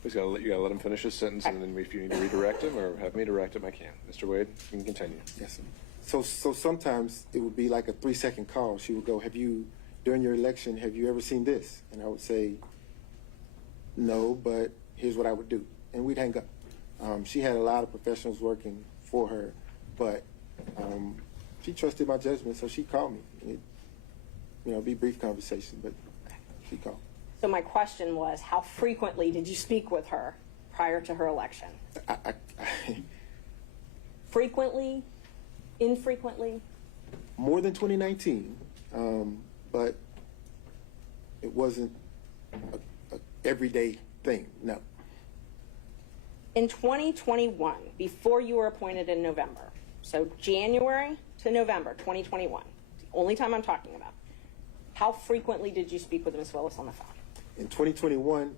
You gotta let him finish his sentence, and then if you need to redirect him or have me direct him, I can. Mr. Wade, you can continue. Yes, sir. So sometimes it would be like a 3-second call. She would go, during your election, have you ever seen this? And I would say, no, but here's what I would do. And we'd hang up. She had a lot of professionals working for her, but she trusted my judgment, so she called me. It'd be a brief conversation, but she called. so my question was, how frequently did you speak with her prior to her election? Frequently? Infrequently? More than 2019, but it wasn't a everyday thing, no. In 2021, before you were appointed in November, so January to November 2021, the only time I'm talking about, how frequently did you speak with Ms. Willis on the phone? In 2021,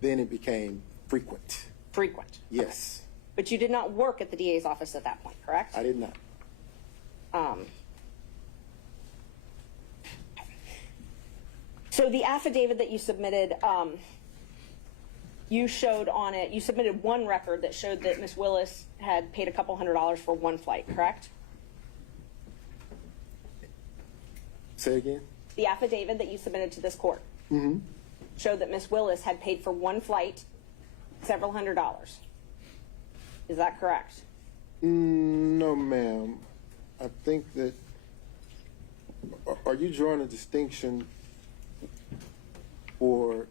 then it became frequent. Frequent? Yes. But you did not work at the DA's office at that point, correct? I did not. So the affidavit that you submitted, you showed on it, you submitted one record that showed that Ms. Willis had paid a couple $100s for one flight, correct? Say again? The affidavit that you submitted to this court showed that Ms. Willis had paid for one flight several $100s. Is that correct? No, ma'am. I think that, are you drawing a distinction for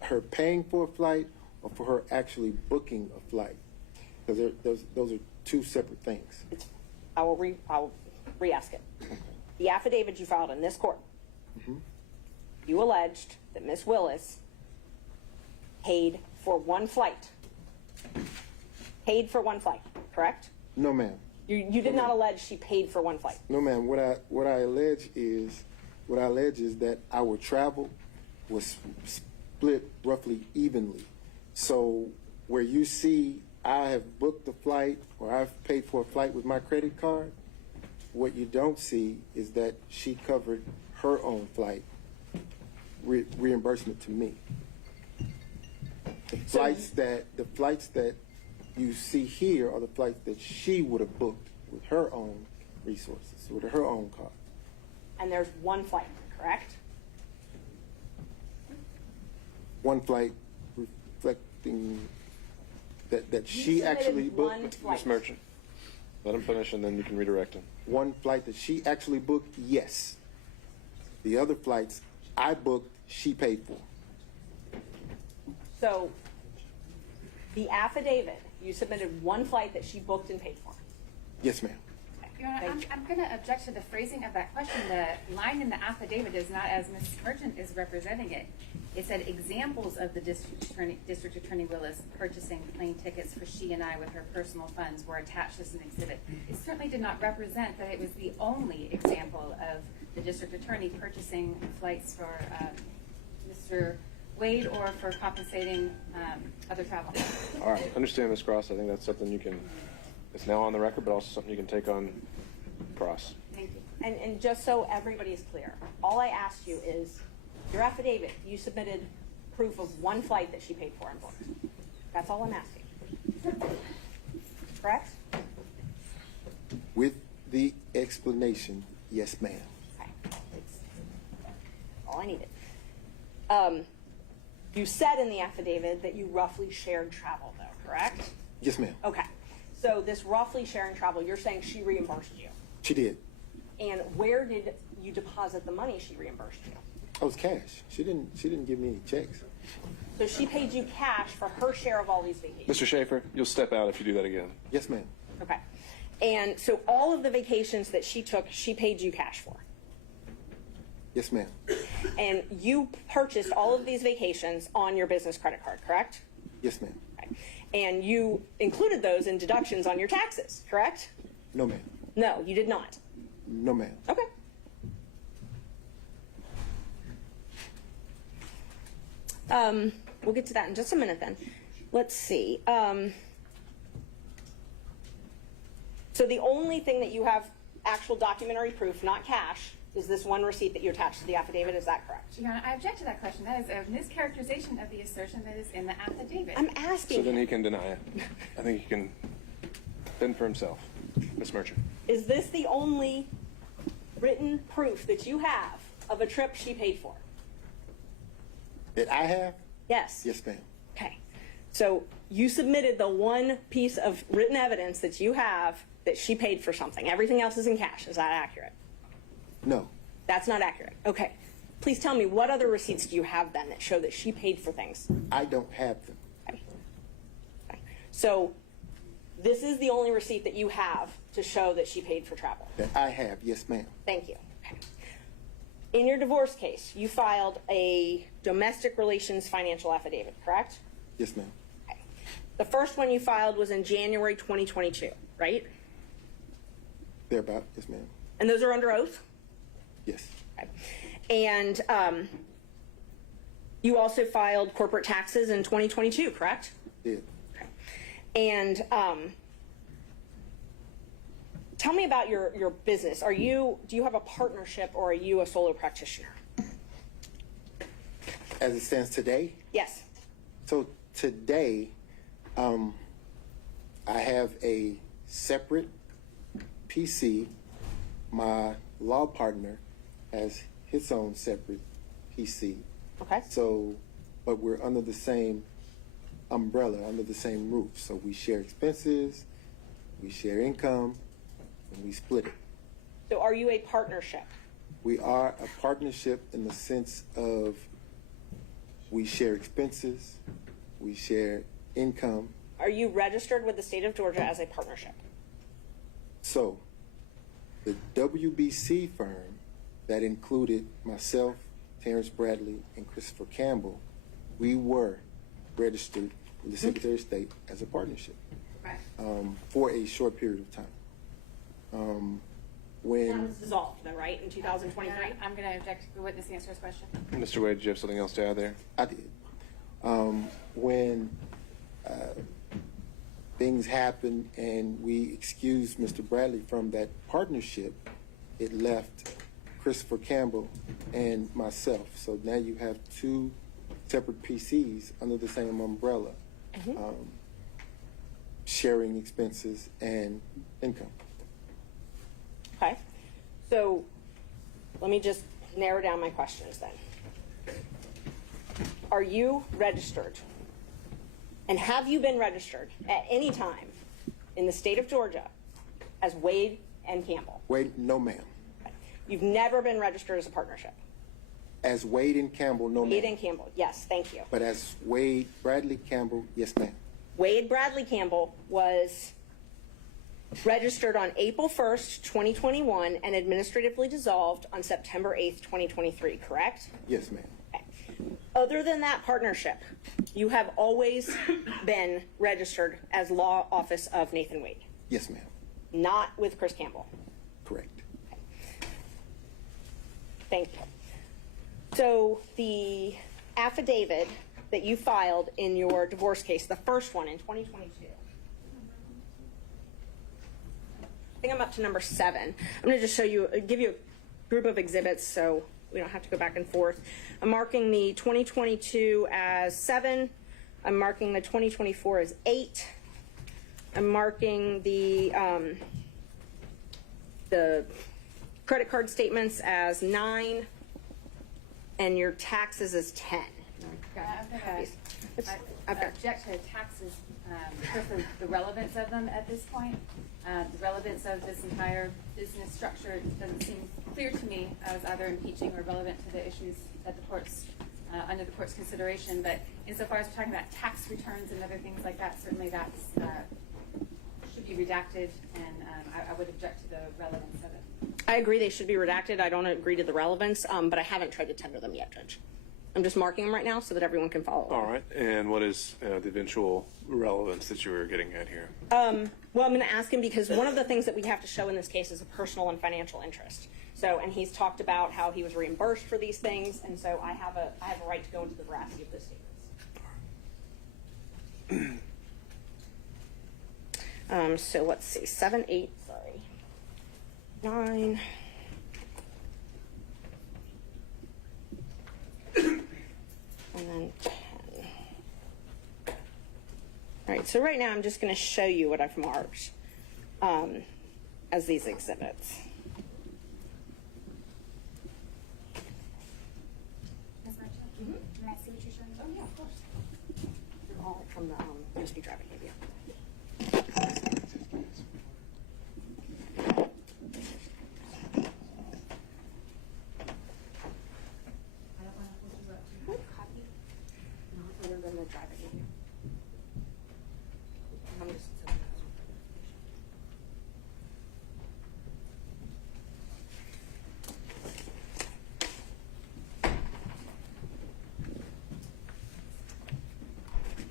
her paying for a flight or for her actually booking a flight? Because those are 2 separate things. I will re-ask it. The affidavit you filed in this court, you alleged that Ms. Willis paid for one flight. Paid for one flight, correct? No, ma'am. You did not allege she paid for one flight. No, ma'am. What I allege is that our travel was split roughly evenly. So where you see I have booked a flight or I've paid for a flight with my credit card, what you don't see is that she covered her own flight reimbursement to me. The flights that you see here are the flights that she would have booked with her own resources, with her own car. And there's one flight, correct? One flight reflecting that she actually booked. Ms. Merchant, let him finish and then you can redirect him. One flight that she actually booked, yes. The other flights I booked, she paid for. So the affidavit, you submitted one flight that she booked and paid for. Yes, ma'am. Your Honor, I'm going to object to the phrasing of that question. The line in the affidavit is not as Ms. Merchant is representing it. It said examples of the District Attorney Willis purchasing plane tickets for she and I with her personal funds were attached as an exhibit. It certainly did not represent that it was the only example of the District Attorney purchasing flights for Mr. Wade or for compensating other travel. All right, understand, Ms. Cross. I think that's something you can, it's now on the record, but also something you can take on cross. Thank you. And just so everybody's clear, all I asked you is, your affidavit, you submitted proof of one flight that she paid for and booked. That's all I'm asking. Correct? With the explanation, yes, ma'am. Okay. It's all I needed. You said in the affidavit that you roughly shared travel, though, correct? Yes, ma'am. Okay. So this roughly sharing travel, you're saying she reimbursed you. She did. And where did you deposit the money she reimbursed you? Oh, it's cash. She didn't give me any checks. So she paid you cash for her share of all these vacations. Mr. Schaefer, you'll step out if you do that again. Yes, ma'am. Okay. And so all of the vacations that she took, she paid you cash for. Yes, ma'am. And you purchased all of these vacations on your business credit card, correct? Yes, ma'am. Okay. And you included those in deductions on your taxes, correct? No, ma'am. No, you did not. No, ma'am. Okay. We'll get to that in just a minute then. Let's see. So the only thing that you have actual documentary proof, not cash, is this one receipt that you attached to the affidavit. Is that correct? Your Honor, I object to that question. That is a mischaracterization of the assertion that is in the affidavit. I'm asking. So then he can deny it. I think he can fend for himself. Ms. Merchant. Is this the only written proof that you have of a trip she paid for? That I have? Yes. Yes, ma'am. Okay. So you submitted the one piece of written evidence that you have that she paid for something. Everything else is in cash. Is that accurate? No. That's not accurate. Okay. Please tell me, what other receipts do you have then that show that she paid for things? I don't have them. Okay. Okay. So this is the only receipt that you have to show that she paid for travel. That I have. Yes, ma'am. Thank you. Okay. In your divorce case, you filed a domestic relations financial affidavit, correct? Yes, ma'am. Okay. The first one you filed was in January 2022, right? Thereabout. Yes, ma'am. And those are under oath? Yes. Okay. And you also filed corporate taxes in 2022, correct? Yeah. Okay. And tell me about your business. Do you have a partnership or are you a solo practitioner? As it stands today? Yes. So today, I have a separate PC. My law partner has his own separate PC. Okay. So, but we're under the same umbrella, under the same roof. So we share expenses, we share income, and we split it. So are you a partnership? We are a partnership in the sense of we share expenses, we share income. Are you registered with the state of Georgia as a partnership? So the WBC firm that included myself, Terrence Bradley, and Christopher Campbell, we were registered with the Secretary of State as a partnership for a short period of time. When That was dissolved, though, right, in 2023? I'm going to object to the witness answer his question. Mr. Wade, do you have something else to add there? I did. When things happened and we excused Mr. Bradley from that partnership, it left Christopher Campbell and myself. So now you have two separate PCs under the same umbrella, sharing expenses and income. Okay. So let me just narrow down my questions then. Are you registered? And have you been registered at any time in the state of Georgia as Wade and Campbell? Wade, no ma'am. Okay. You've never been registered as a partnership? As Wade and Campbell, no ma'am. Wade and Campbell, yes, thank you. But as Wade Bradley Campbell, yes ma'am. Wade Bradley Campbell was registered on April 1st, 2021, and administratively dissolved on September 8th, 2023, correct? Yes, ma'am. Other than that partnership, you have always been registered as law office of Nathan Wade, Yes, ma'am. not with Chris Campbell. Correct. Thank you. So the affidavit that you filed in your divorce case, the first one in 2022, I think I'm up to number 7. I'm going to just give you a group of exhibits so we don't have to go back and forth. I'm marking the 2022 as 7. I'm marking the 2024 as 8. I'm marking the credit card statements as 9, and your taxes as 10. I object to taxes because of the relevance of them at this point. The relevance of this entire business structure doesn't seem clear to me as either impeaching or relevant to the issues that the courts, under the court's consideration. But insofar as we're talking about tax returns and other things like that, certainly that's should be redacted, and I would object to the relevance of it. I agree they should be redacted. I don't agree to the relevance, but I haven't tried to tender them yet, Judge. I'm just marking them right now so that everyone can follow. All right. And what is the eventual relevance that you were getting at here? Well, I'm going to ask him because one of the things that we have to show in this case is a personal and financial interest. So, and he's talked about how he was reimbursed for these things, and so I have a right to go into the veracity of those statements. So let's see, 7, 8, sorry, 9. And then 10. All right, so right now I'm just going to show you what I've marked as these exhibits. Ms. Marshall, can I see what you're showing? Oh, yeah, of course. They're all from the USB drive I gave you. The drive I gave you. I'm just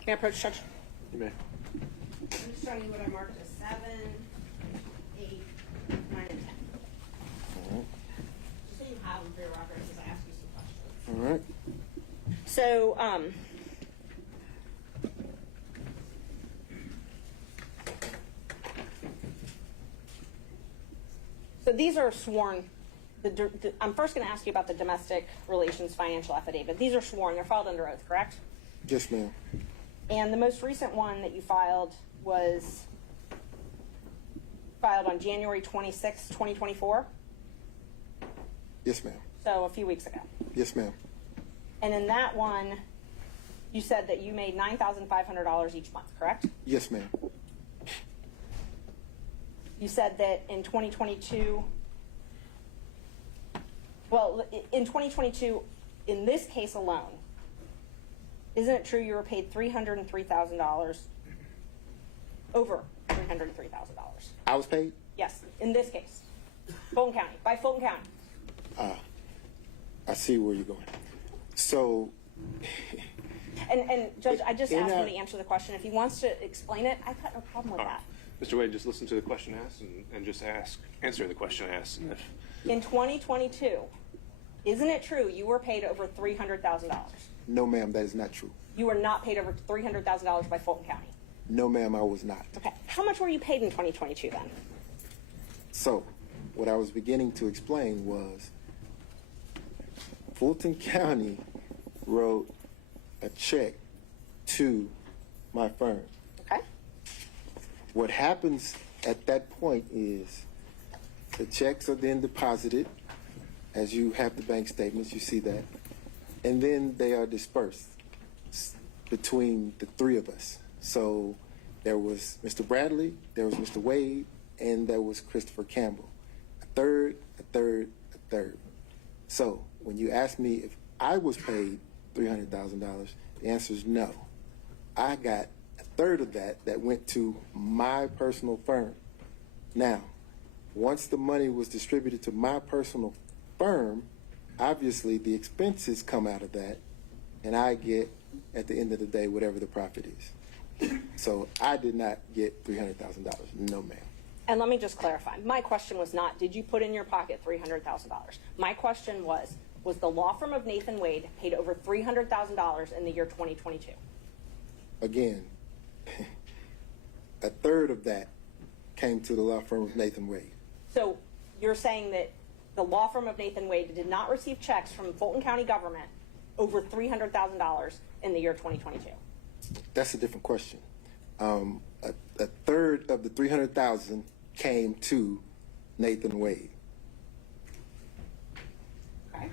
Can I approach, Judge? You may. I'm just showing you what I marked as 7, 8, 9, and 10. All right. Just so you have them for your records as I ask you some questions. All right. So, so these are sworn. I'm first going to ask you about the domestic relations financial affidavit. These are sworn. They're filed under oath, correct? Yes, ma'am. And the most recent one that you filed was filed on January 26, 2024? Yes, ma'am. So a few weeks ago. Yes, ma'am. And in that one, you said that you made $9,500 each month, correct? Yes, ma'am. You said that in 2022, well, in 2022, in this case alone, isn't it true you were paid $303,000, over $303,000? I was paid? Yes, in this case, Fulton County, by Fulton County. I see where you're going. So, And Judge, I just asked him to answer the question. If he wants to explain it, I've got no problem with that. Mr. Wade, just listen to the question asked and just answer the question asked. In 2022, isn't it true you were paid over $300,000? no, ma'am, that is not true. You were not paid over $300,000 by Fulton County. No, ma'am, I was not. Okay. How much were you paid in 2022 then? So, what I was beginning to explain was Fulton County wrote a check to my firm. Okay. What happens at that point is the checks are then deposited, as you have the bank statements, you see that, and then they are dispersed between the three of us. So there was Mr. Bradley, there was Mr. Wade, and there was Christopher Campbell. A third. So when you ask me if I was paid $300,000, the answer is no. I got a third of that went to my personal firm. Now, once the money was distributed to my personal firm, obviously the expenses come out of that, and I get, at the end of the day, whatever the profit is. So I did not get $300,000. No, ma'am. And let me just clarify. My question was not, did you put in your pocket $300,000? My question was the law firm of Nathan Wade paid over $300,000 in the year 2022? Again, a third of that came to the law firm of Nathan Wade. So you're saying that the law firm of Nathan Wade did not receive checks from Fulton County government over $300,000 in the year 2022? That's a different question. A third of the $300,000 came to Nathan Wade. Okay.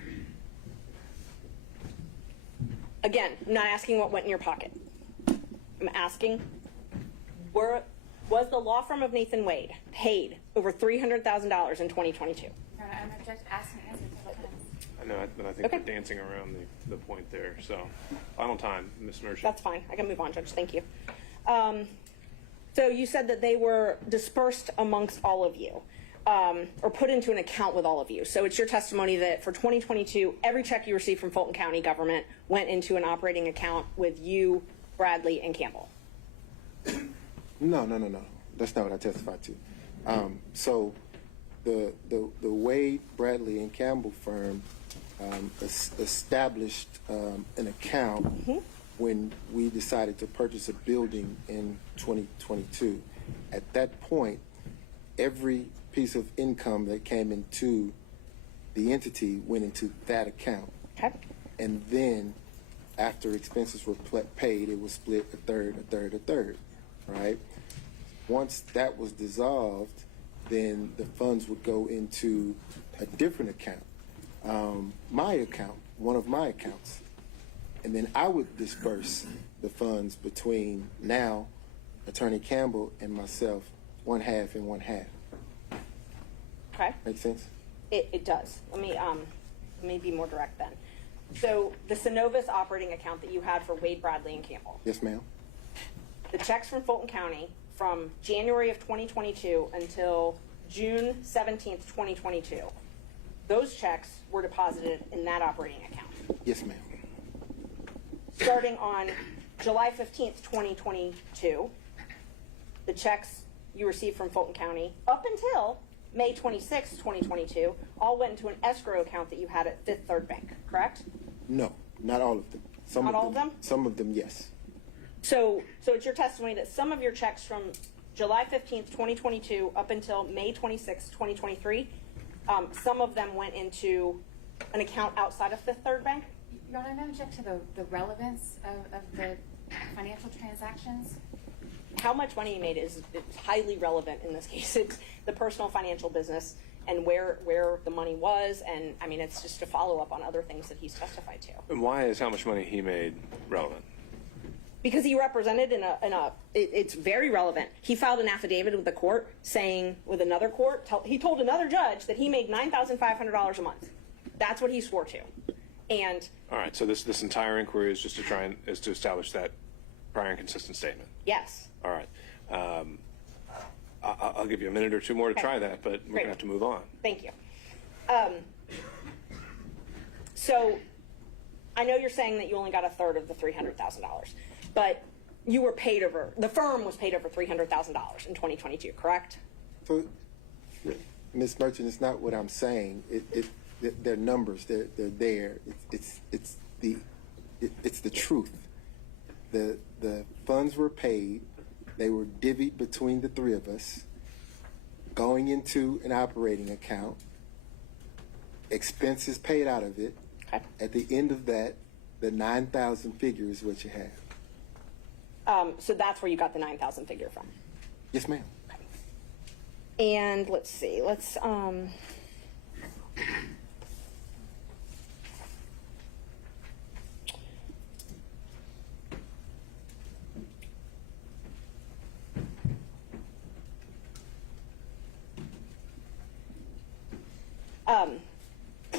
Again, I'm not asking what went in your pocket. I'm asking, was the law firm of Nathan Wade paid over $300,000 in 2022? I'm just asking answers several times. I know, but I think we're dancing around the point there. So, final time, Ms. Merchant. That's fine. I can move on, Judge. Thank you. So you said that they were dispersed amongst all of you, or put into an account with all of you. So it's your testimony that for 2022, every check you received from Fulton County government went into an operating account with you, Bradley, and Campbell. No. That's not what I testified to. So the Wade, Bradley, and Campbell firm established an account when we decided to purchase a building in 2022. At that point, every piece of income that came into the entity went into that account. Okay. And then after expenses were paid, it was split a third, right? Once that was dissolved, then the funds would go into a different account, my account, one of my accounts. And then I would disperse the funds between now Attorney Campbell and myself, 1/2 and 1/2. Okay. Make sense? It does. Let me be more direct then. So the Synovus operating account that you had for Wade, Bradley, and Campbell. Yes, ma'am. The checks from Fulton County from January of 2022 until June 17th, 2022, those checks were deposited in that operating account. Yes, ma'am. Starting on July 15th, 2022, the checks you received from Fulton County up until May 26th, 2022, all went into an escrow account that you had at Fifth Third Bank, correct? No, not all of them. Not all of them? Some of them, yes. So it's your testimony that some of your checks from July 15th, 2022 up until May 26th, 2023, some of them went into an account outside of Fifth Third Bank? Your Honor, I'm going to object to the relevance of the financial transactions. How much money you made is highly relevant in this case. It's the personal financial business and where the money was, and I mean, it's just a follow-up on other things that he's testified to. And why is how much money he made relevant? Because he represented it's very relevant. He filed an affidavit with the court saying, with another court, he told another judge that he made $9,500 a month. That's what he swore to. And All right, so this entire inquiry is just to establish that prior and consistent statement. yes. All right. I'll give you a minute or two more to try that, but we're going to have to move on. Thank you. So I know you're saying that you only got a third of the $300,000, but you were paid the firm was paid over $300,000 in 2022, correct? So, Ms. Merchant, it's not what I'm saying. They're numbers. They're there. It's the truth. The funds were paid. They were divvied between the three of us, going into an operating account, expenses paid out of it. Okay. At the end of that, the 9,000 figure is what you have. So that's where you got the 9,000 figure from. Yes, ma'am. And let's see.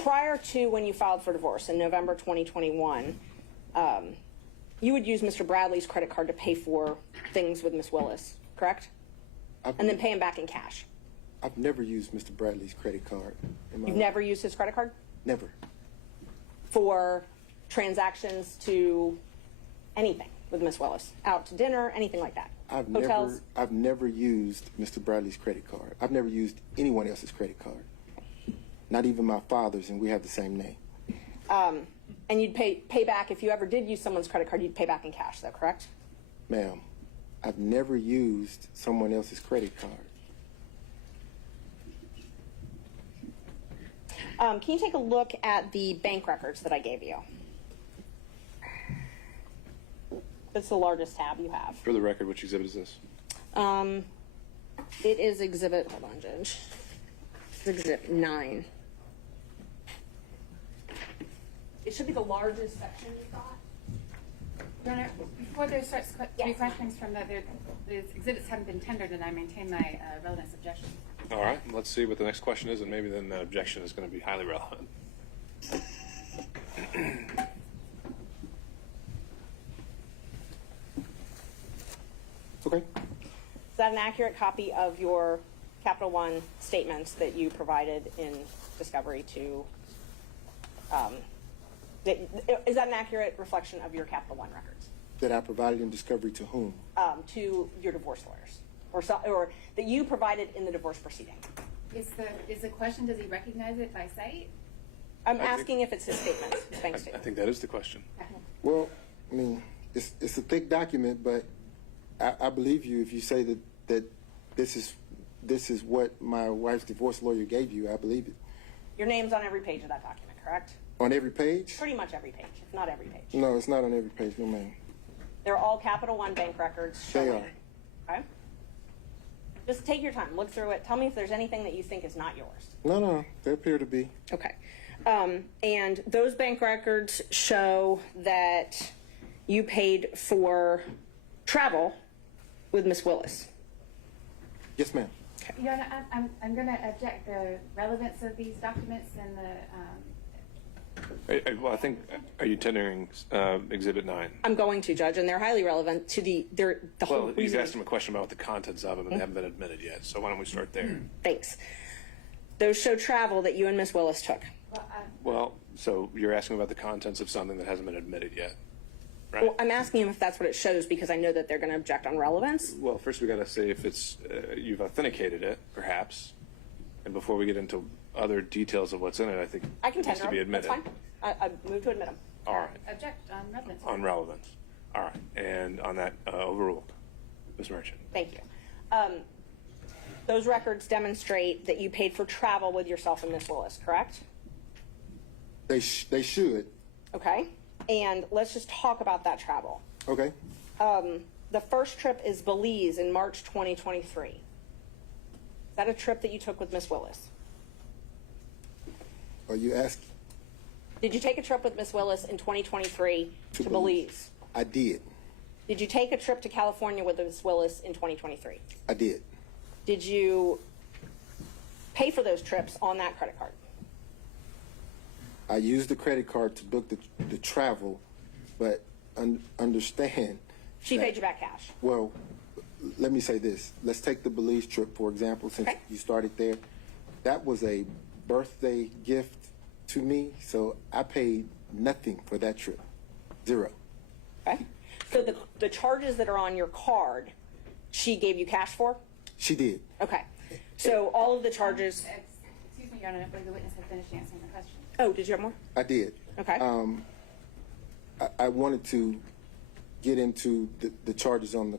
Prior to when you filed for divorce in November 2021, you would use Mr. Bradley's credit card to pay for things with Ms. Willis, correct? And then pay him back in cash. I've never used Mr. Bradley's credit card. In my You've life. never used his credit card Never. for transactions to anything with Miss Willis, out to dinner, anything like that. Hotels. I've never used Mr. Bradley's credit card. I've never used anyone else's credit card. Not even my father's, and we have the same name. And you'd pay back if you ever did use someone's credit card. You'd pay back in cash, though, correct? Ma'am, I've never used someone else's credit card. Can you take a look at the bank records that I gave you? That's the largest tab you have. For the record, which exhibit is this? It is exhibit, hold on, Judge. It's exhibit 9. It should be the largest section you've got. Your Honor, before there starts any questions from the exhibits haven't been tendered, and I maintain my relevance objection. All right, let's see what the next question is, and maybe then that objection is going to be highly relevant. Okay. Is that an accurate copy of your Capital One statements that you provided in discovery to, is that an accurate reflection of your Capital One records? That I provided in discovery to whom? To your divorce lawyers, or that you provided in the divorce proceeding? Is the question, does he recognize it by sight? I'm asking if it's his statements, his bank I statement. think that is the question. Well, I mean, it's a thick document, but I believe you if you say that this is what my wife's divorce lawyer gave you. I believe it. Your name's on every page of that document, correct? On every page? Pretty much every page, if not every page. No, it's not on every page, no ma'am. They're all Capital One bank records They showing. are. Okay? Just take your time, look through it. Tell me if there's anything that you think is not yours. No, they appear to be. Okay. And those bank records show that you paid for travel with Miss Willis. Yes, ma'am. Your Honor, I'm going to object the relevance of these documents and the. Well, I think, are you tendering Exhibit 9? I'm going to, Judge, and they're highly relevant to the whole Well, he's asked him a question about the contents of them, and they haven't been admitted yet. So why don't we start there? Thanks. Those show travel that you and Miss Willis took. Well, so you're asking about the contents of something that hasn't been admitted yet, right? Well, I'm asking him if that's what it shows because I know that they're going to object on relevance. Well, first we got to say if it's you've authenticated it, perhaps, and before we get into other details of what's in it, I think I can it needs tender to be them. That's admitted. fine. I move to admit them. All right. Object on relevance. On relevance. All right. And on that, overruled. Ms. Merchant. Thank you. Those records demonstrate that you paid for travel with yourself and Miss Willis, correct? They should. Okay. And let's just talk about that travel. Okay. The first trip is Belize in March 2023. Is that a trip that you took with Miss Willis? Are you asking? Did you take a trip with Miss Willis in 2023 to Belize? I did. Did you take a trip to California with Miss Willis in 2023? I did. Did you pay for those trips on that credit card? I used the credit card to book the travel, but understand. She paid you back cash. Well, let me say this. Let's take the Belize trip, for example, since you started there. That was a birthday gift to me, so I paid nothing for that trip. Zero. Okay. So the charges that are on your card, she gave you cash for? She did. Okay. So all of the charges. Excuse me, Your Honor, I believe the witness had finished answering the question. Oh, did you have more? I did. Okay. I wanted to get into the charges on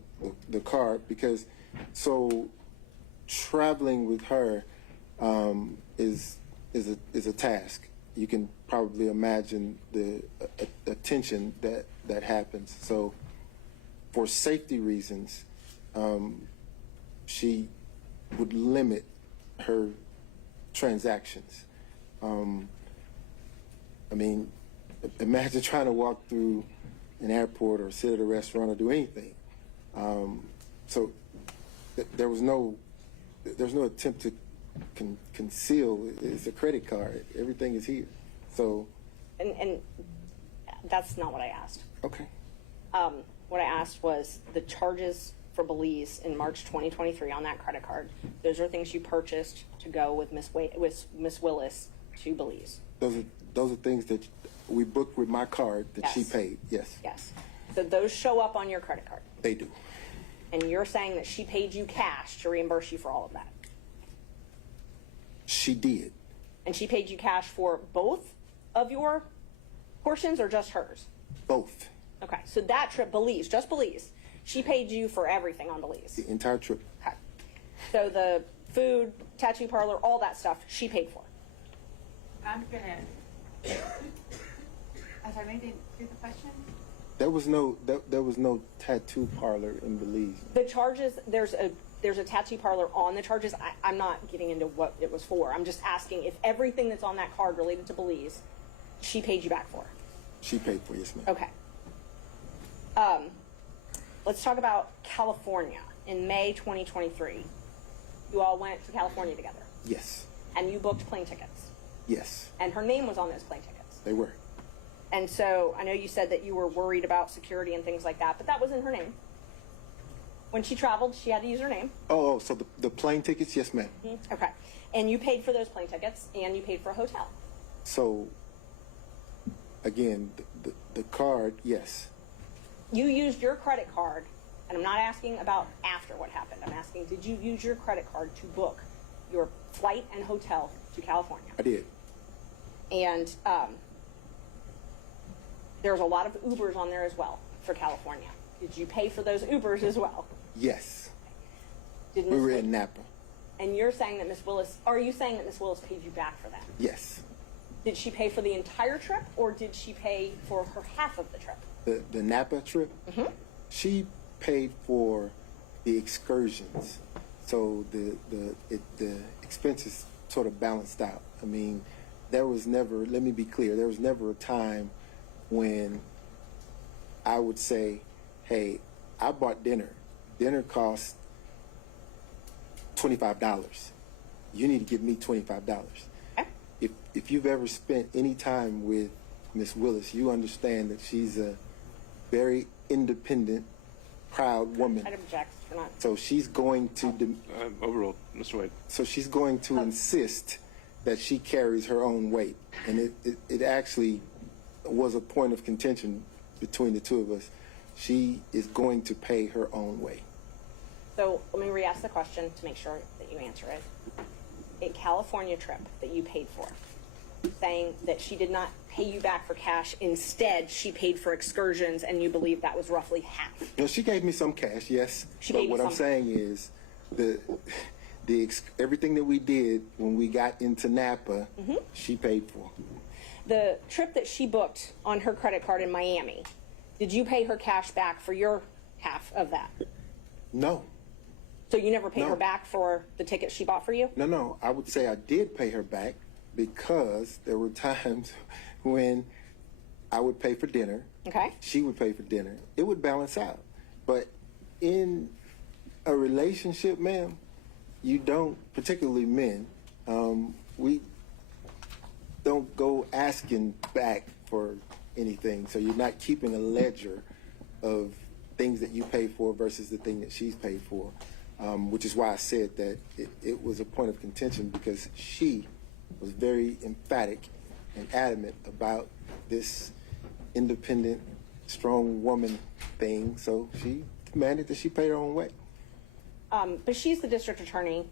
the card because traveling with her is a task. You can probably imagine the attention that happens. So for safety reasons, she would limit her transactions. I mean, imagine trying to walk through an airport or sit at a restaurant or do anything. So there was no attempt to conceal. It's a credit card. Everything is here. So. And that's not what I asked. Okay. What I asked was the charges for Belize in March 2023 on that credit card, those are things you purchased to go with Miss Willis to Belize. Those are things that we booked with my card that she Yes. paid. Yes, Yes. So those show up on your credit card. they do. And you're saying that she paid you cash to reimburse you for all of that. She did. And she paid you cash for both of your portions or just hers? Both. Okay, so that trip, Belize, just Belize, she paid you for everything on Belize. The entire trip. Okay. So the food, tattoo parlor, all that stuff, she paid for. I'm sorry, maybe didn't hear the question? There was no tattoo parlor in Belize. The charges, there's a tattoo parlor on the charges. I'm not getting into what it was for. I'm just asking if everything that's on that card related to Belize, she paid you back for. She paid for, yes, ma'am. Okay. Let's talk about California. In May 2023, you all went to California together. Yes. And you booked plane tickets. Yes, And her name was on those plane tickets. they were. And so I know you said that you were worried about security and things like that, but that was in her name. When she traveled, she had to use her name. Oh, so the plane tickets, yes, ma'am. Okay. And you paid for those plane tickets and you paid for a hotel. So, again, the card, yes. You used your credit card, and I'm not asking about after what happened. I'm asking, did you use your credit card to book your flight and hotel to California? I did. And there's a lot of Ubers on there as well for California. Did you pay for those Ubers as well? Yes. Did We were in Napa. And you're saying that Miss Willis, are you saying that Miss Willis paid you back for that? Yes. Did she pay for the entire trip, or did she pay for her half of the trip? The Napa trip, she paid for the excursions. So the expenses sort of balanced out. I mean, there was never, let me be clear, there was never a time when I would say, hey, I bought dinner. Dinner cost $25. You need to give me $25. If you've ever spent any time with Miss Willis, you understand that she's a very independent, proud woman. I'd object for not. So she's going to overruled, Mr. Wade. So she's going to insist that she carries her own weight, and it actually was a point of contention between the two of us. She is going to pay her own way. So let me re-ask the question to make sure that you answer it. A California trip that you paid for, saying that she did not pay you back for cash. Instead, she paid for excursions, and you believe that was roughly half. No, she gave me some cash, yes. She but gave you what I'm some. saying is, everything that we did when we got into Napa, she paid for. The trip that she booked on her credit card in Miami, did you pay her cash back for your half of that? No. So you never paid No. her back for the ticket she bought for you? No. I would say I did pay her back because there were times when I would pay for dinner. Okay. She would pay for dinner. It would balance out. But in a relationship, ma'am, you don't, particularly men, we don't go asking back for anything. So you're not keeping a ledger of things that you pay for versus the thing that she's paid for, which is why I said that it was a point of contention because she was very emphatic and adamant about this independent, strong woman thing. So she demanded that she pay her own way. But she's the district attorney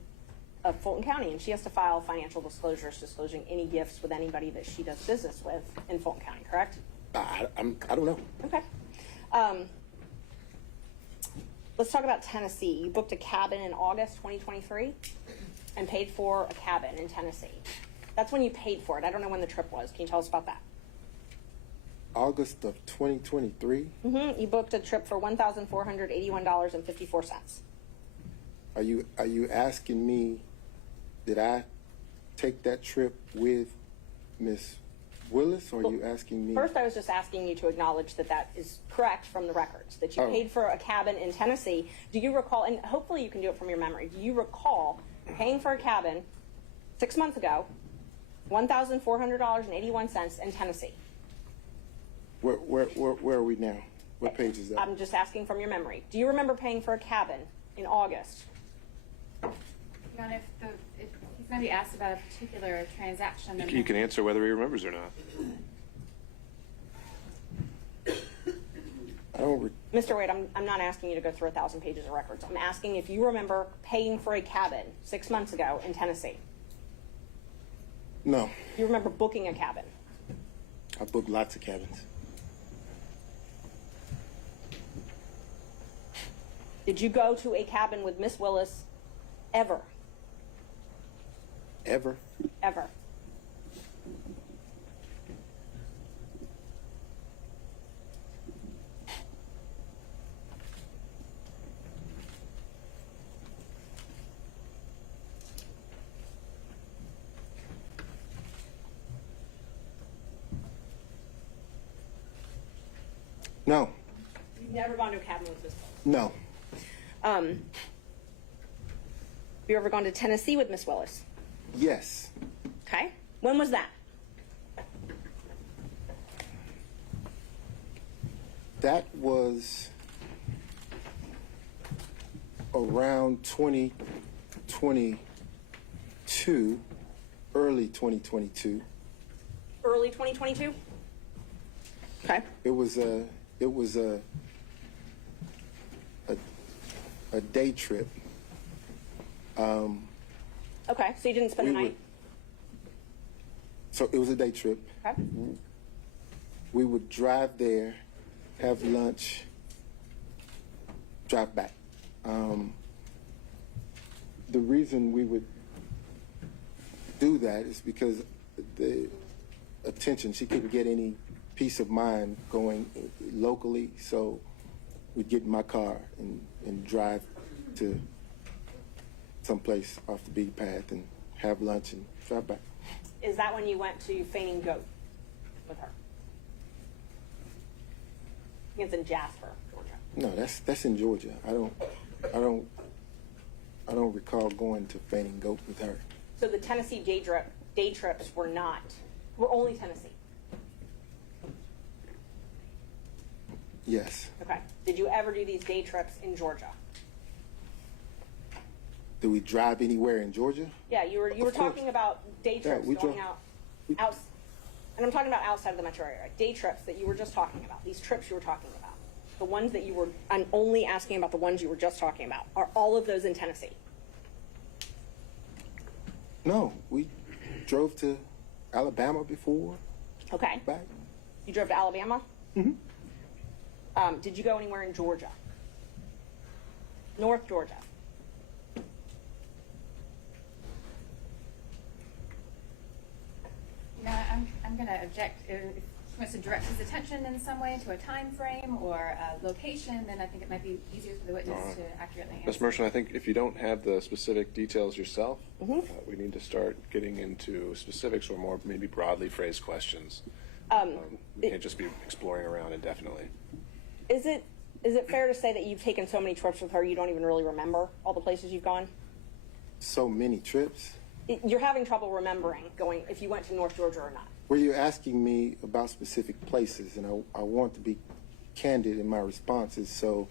of Fulton County, and she has to file financial disclosures disclosing any gifts with anybody that she does business with in Fulton County, correct? I don't know. Okay. Let's talk about Tennessee. You booked a cabin in August 2023 and paid for a cabin in Tennessee. That's when you paid for it. I don't know when the trip was. Can you tell us about that? August of 2023. You booked a trip for $1,481.54. Are you asking me, did I take that trip with Miss Willis, or are you asking me? First, I was just asking you to acknowledge that that is correct from the records, that you paid for a cabin in Tennessee. Do you recall, and hopefully you can do it from your memory, do you recall paying for a cabin 6 months ago, $1,400.81 in Tennessee? Where are we now? What page is that? I'm just asking from your memory. Do you remember paying for a cabin in August? Your Honor, if he's going to be asked about a particular transaction, then You can answer whether he remembers or not. I don't. Mr. Wade, I'm not asking you to go through 1,000 pages of records. I'm asking if you remember paying for a cabin 6 months ago in Tennessee. No. You remember booking a cabin? I booked lots of cabins. Did you go to a cabin with Miss Willis ever? Ever? Ever. No. You've never gone to a cabin with Miss Willis? No. Have you ever gone to Tennessee with Miss Willis? Yes. Okay. When was that? That was around 2022, early 2022. Early 2022? Okay. It was a day trip. Okay, so you didn't spend the night? So it was a day trip. Okay. We would drive there, have lunch, drive back. The reason we would do that is because the attention, she couldn't get any peace of mind going locally, so we'd get in my car and drive to someplace off the beaten path and have lunch and drive back. Is that when you went to Fainting Goat with her? I think it's in Jasper, Georgia. No, that's in Georgia. I don't recall going to Fanning Goat with her. So the Tennessee day trips were only Tennessee? Yes. Okay. Did you ever do these day trips in Georgia? Do we drive anywhere in Georgia? Yeah, you were talking about day trips we going drove. out, and I'm talking about outside of the metro area, right? Day trips that you were just talking about, these trips you were talking about, the ones that I'm only asking about the ones you were just talking about. Are all of those in Tennessee? No, we drove to Alabama before. Okay. Back. You drove to Alabama? Mm-hmm. Did you go anywhere in Georgia? North Georgia? I'm going to object. If he wants to direct his attention in some way to a time frame or a location, then I think it might be easier for the witness to accurately answer. Ms. Mershon, I think if you don't have the specific details yourself, we need to start getting into specifics or more maybe broadly phrased questions. We can't just be exploring around indefinitely. Is it fair to say that you've taken so many trips with her you don't even really remember all the places you've gone? So many trips? You're having trouble remembering if you went to North Georgia or not. Were you asking me about specific places? And I want to be candid in my responses, so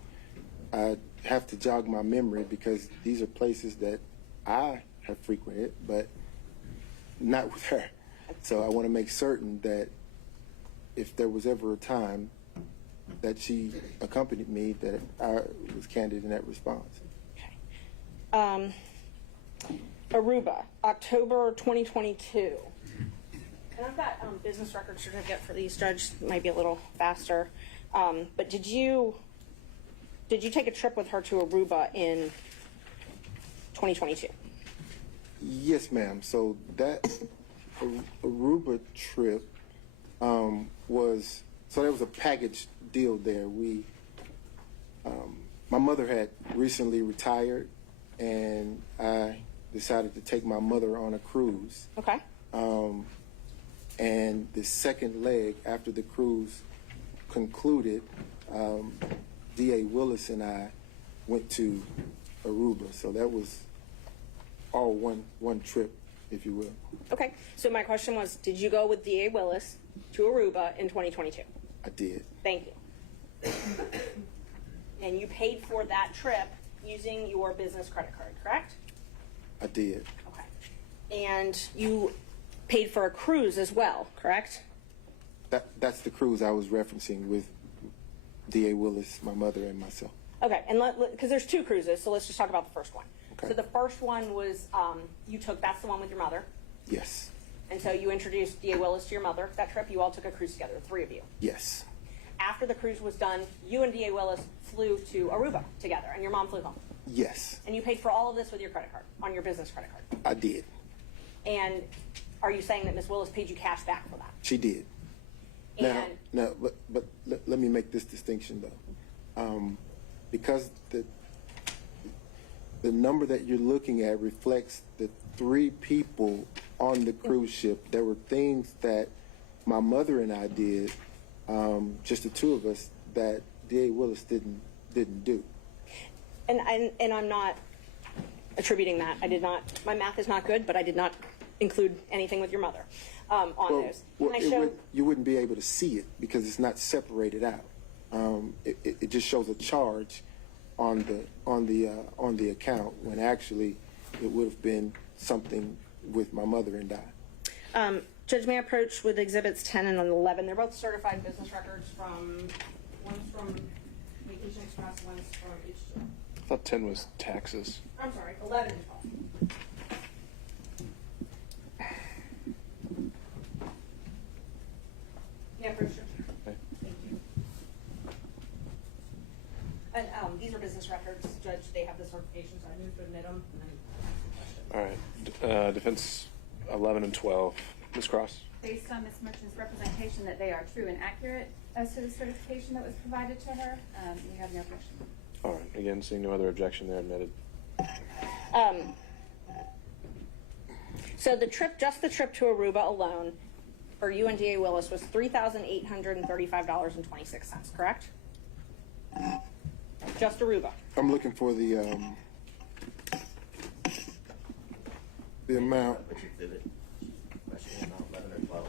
I have to jog my memory because these are places that I have frequented, but not with her. So I want to make certain that if there was ever a time that she accompanied me, that I was candid in that response. Okay. Aruba, October 2022. And I've got business record certificate for these, Judge. Might be a little faster. But did you take a trip with her to Aruba in 2022? Yes, ma'am. So that Aruba trip there was a package deal there. My mother had recently retired, and I decided to take my mother on a cruise. Okay. And the second leg after the cruise concluded, D.A. Willis and I went to Aruba. So that was all one trip, if you will. Okay. So my question was, did you go with D.A. Willis to Aruba in 2022? I did. Thank you. And you paid for that trip using your business credit card, correct? I did. Okay. And you paid for a cruise as well, correct? That's the cruise I was referencing with D.A. Willis, my mother, and myself. Okay, and because there's two cruises, so let's just talk about the first one. Okay. So the first one was that's the one with your mother. Yes. And so you introduced D.A. Willis to your mother. That trip, you all took a cruise together, the three of you. Yes. After the cruise was done, you and D.A. Willis flew to Aruba together, and your mom flew home. Yes. And you paid for all of this with your credit card, on your business credit card. I did. And are you saying that Ms. Willis paid you cash back for that? She did. And But let me make this distinction though, because the number that you're looking at reflects the 3 people on the cruise ship. There were things that my mother and I did, just the 2 of us, that D.A. Willis didn't do. And I'm not attributing that. I did not. My math is not good, but I did not include anything with your mother on those. You wouldn't be able to see it because it's not separated out. It just shows a charge on the account when actually it would have been something with my mother and I. Judge, may I approach with exhibits 10 and 11? They're both certified business records one's from Vacation Express, one's from H2. I thought 10 was taxes. I'm sorry, 11 and 12. Yeah, for sure. Okay. Thank you. And these are business records, Judge. They have the certification, so I moved to admit them. All right. Defense 11 and 12. Ms. Cross? Based on Ms. Merchant's representation that they are true and accurate as to the certification that was provided to her, we have no objection. All right. Again, seeing no other objection, they're admitted. So the trip to Aruba alone for you and D.A. Willis was $3,835.26, correct? Just Aruba. I'm looking for the amount. Which exhibit? Question amount 11 or 12?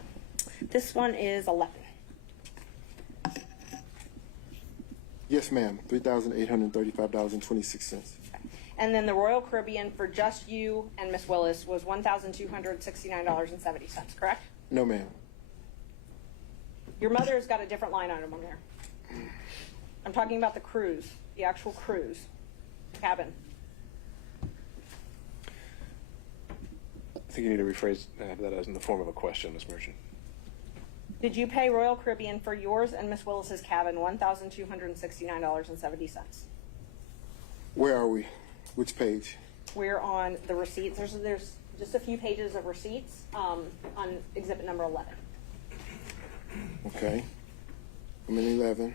This one is 11. Yes, ma'am. $3,835.26. And then the Royal Caribbean for just you and Miss Willis was $1,269.70, correct? No, ma'am. Your mother's got a different line item on there. I'm talking about the cruise, the actual cruise cabin. I think you need to rephrase that as in the form of a question, Ms. Merchant. Did you pay Royal Caribbean for yours and Miss Willis's cabin $1,269.70? Where are we? Which page? We're on the receipts. There's just a few pages of receipts on exhibit number 11. Okay. I'm in 11.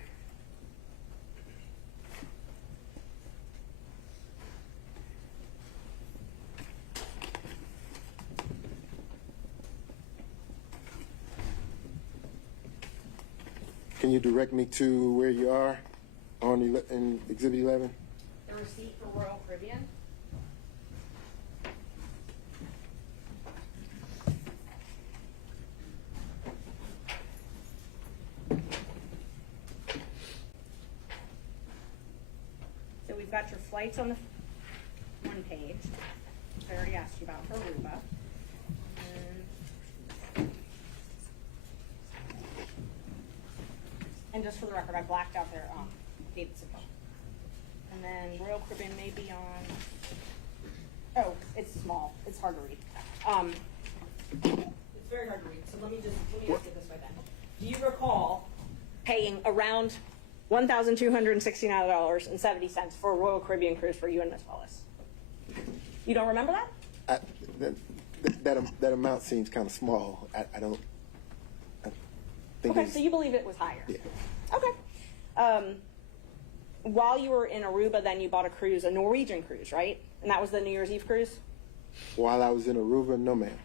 Can you direct me to where you are in exhibit 11? The receipt for Royal Caribbean. So we've got your flights on the one page, which I already asked you about for Aruba. And just for the record, I blacked out their dates of them. And then Royal Caribbean may be on. Oh, it's small. It's hard to read. It's very hard to read. So let me ask it this way then. Do you recall paying around $1,269.70 for a Royal Caribbean cruise for you and Miss Willis? You don't remember that? That amount seems kind of small. I don't. Okay, so you believe it was higher? Yeah. Okay. While you were in Aruba, then you bought a cruise, a Norwegian cruise, right? And that was the New Year's Eve cruise? While I was in Aruba, no, ma'am.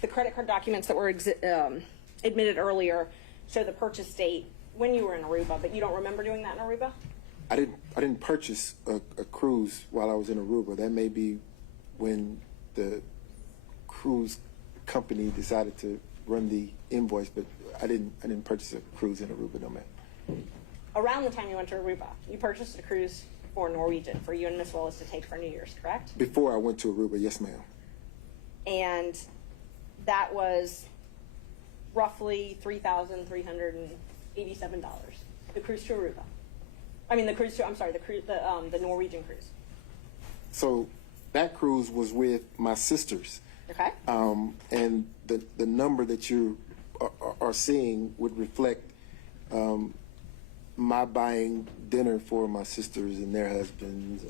The credit card documents that were admitted earlier show the purchase date when you were in Aruba, but you don't remember doing that in Aruba? I didn't purchase a cruise while I was in Aruba. That may be when the cruise company decided to run the invoice, but I didn't purchase a cruise in Aruba, no, ma'am. around the time you went to Aruba, you purchased a cruise for Norwegian for you and Miss Willis to take for New Year's, correct? Before I went to Aruba, yes, ma'am. And that was roughly $3,387. The cruise to Aruba. I mean, the cruise to, I'm sorry, the Norwegian cruise. So that cruise was with my sisters. Okay. And the number that you are seeing would reflect my buying dinner for my sisters and their husbands.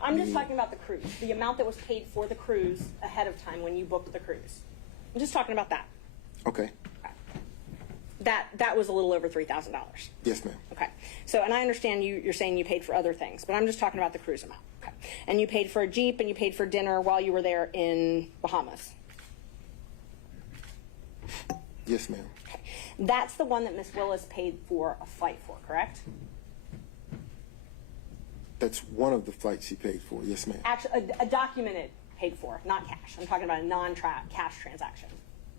I'm just talking about the cruise, the amount that was paid for the cruise ahead of time when you booked the cruise. I'm just talking about that. Okay. That was a little over $3,000. Yes, ma'am. Okay. So, and I understand you're saying you paid for other things, but I'm just talking about the cruise amount. Okay. And you paid for a Jeep and you paid for dinner while you were there in Bahamas. Yes, ma'am. Okay. That's the one that Miss Willis paid for a flight for, correct? That's one of the flights she paid for. Yes, ma'am. Actually, a documented paid for, not cash. I'm talking about a non-cash transaction.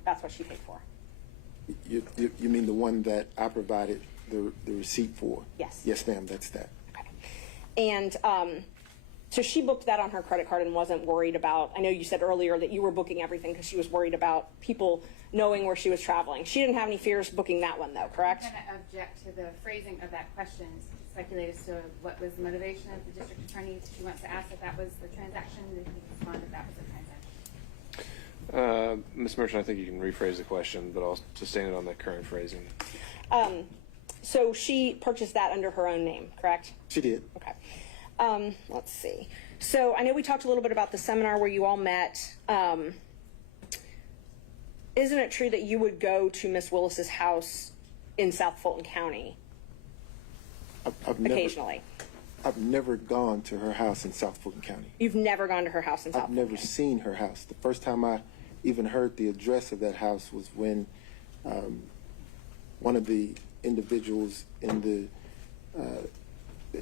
That's what she paid for. You mean the one that I provided the receipt for? Yes. Yes, ma'am. That's that. Okay. And so she booked that on her credit card and wasn't worried about, I know you said earlier that you were booking everything because she was worried about people knowing where she was traveling. She didn't have any fears booking that one though, correct? I'm going to object to the phrasing of that question, speculate as to what was the motivation of the district attorney. She wants to ask if that was the transaction, and he responded that was the transaction. Ms. Merchant, I think you can rephrase the question, but I'll sustain it on the current phrasing. So she purchased that under her own name, correct? She did. Okay. Let's see. So I know we talked a little bit about the seminar where you all met. Isn't it true that you would go to Miss Willis's house in South Fulton County occasionally? I've never gone to her house in South Fulton County. You've never gone to her house in South Fulton I've never seen her house. The first time I even heard the address of that house was when one of the individuals in the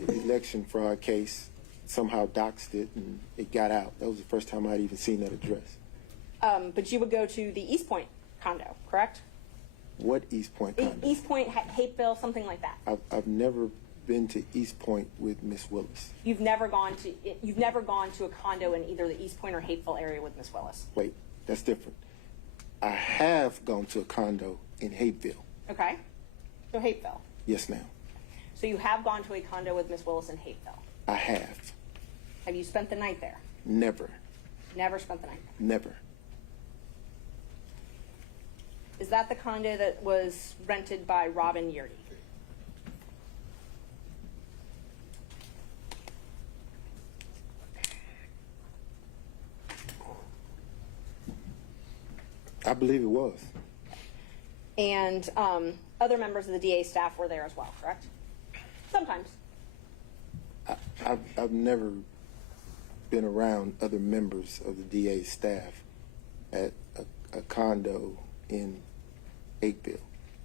election fraud case somehow doxed it and it got out. That was the first time I'd even seen that address. But you would go to the East Point condo, correct? What East Point condo? East Point, Hapeville, something like that. I've never been to East Point with Miss Willis. You've never gone to a condo in either the East Point or Hapeville area with Miss Willis. Wait, that's different. I have gone to a condo in Hapeville. Okay. So Hapeville. Yes, ma'am. So you have gone to a condo with Miss Willis in Hapeville. I have. Have you spent the night there? Never. Never spent the night there. Never. Is that the condo that was rented by Robin Yurdy? I believe it was. And other members of the DA staff were there as well, correct? Sometimes. I've never been around other members of the DA staff at a condo in Hapeville.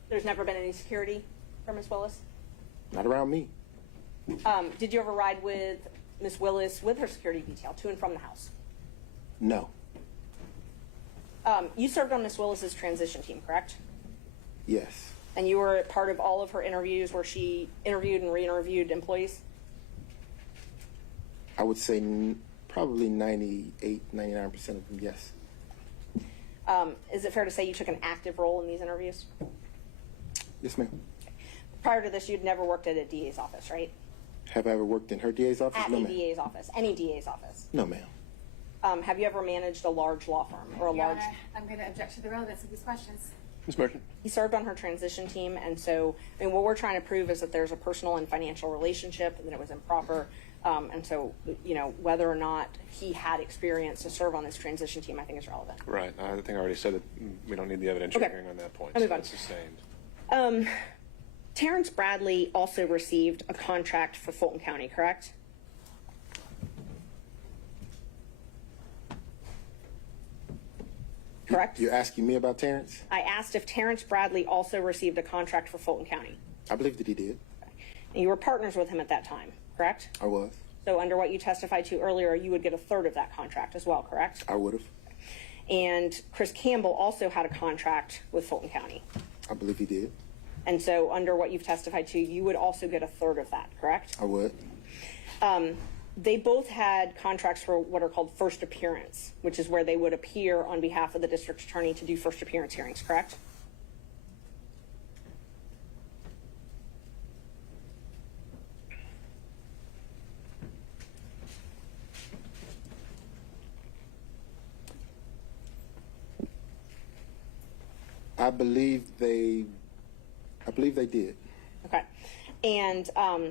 There's never been any security for Miss Willis? Not around me. Did you ever ride with Miss Willis with her security detail to and from the house? No. You served on Miss Willis's transition team, correct? Yes. And you were part of all of her interviews where she interviewed and re-interviewed employees? I would say probably 98, 99% of them, yes. Is it fair to say you took an active role in these interviews? Yes, ma'am. Prior to this, you'd never worked at a DA's office, right? Have I ever worked in her DA's office? At No, a ma'am. DA's office, any DA's office. No, ma'am. Have you ever managed a large law firm or a Your large? Honor, I'm going to object to the relevance of these questions. Ms. Merchant? He served on her transition team, and so, I mean, what we're trying to prove is that there's a personal and financial relationship, and that it was improper. And so, you know, whether or not he had experience to serve on this transition team, I think is relevant. Right. I think I already said that we don't need the evidentiary Okay. hearing on that point. I'll move so on. it's sustained. Terrence Bradley also received a contract for Fulton County, correct? Correct? You're asking me about Terrence? I asked if Terrence Bradley also received a contract for Fulton County. I believe that he did. And you were partners with him at that time, correct? I was. So under what you testified to earlier, you would get a third of that contract as well, correct? I would have. And Chris Campbell also had a contract with Fulton County. I believe he did. And so under what you've testified to, you would also get a third of that, correct? I would. They both had contracts for what are called first appearance, which is where they would appear on behalf of the district attorney to do first appearance hearings, correct? I believe they did. Okay. And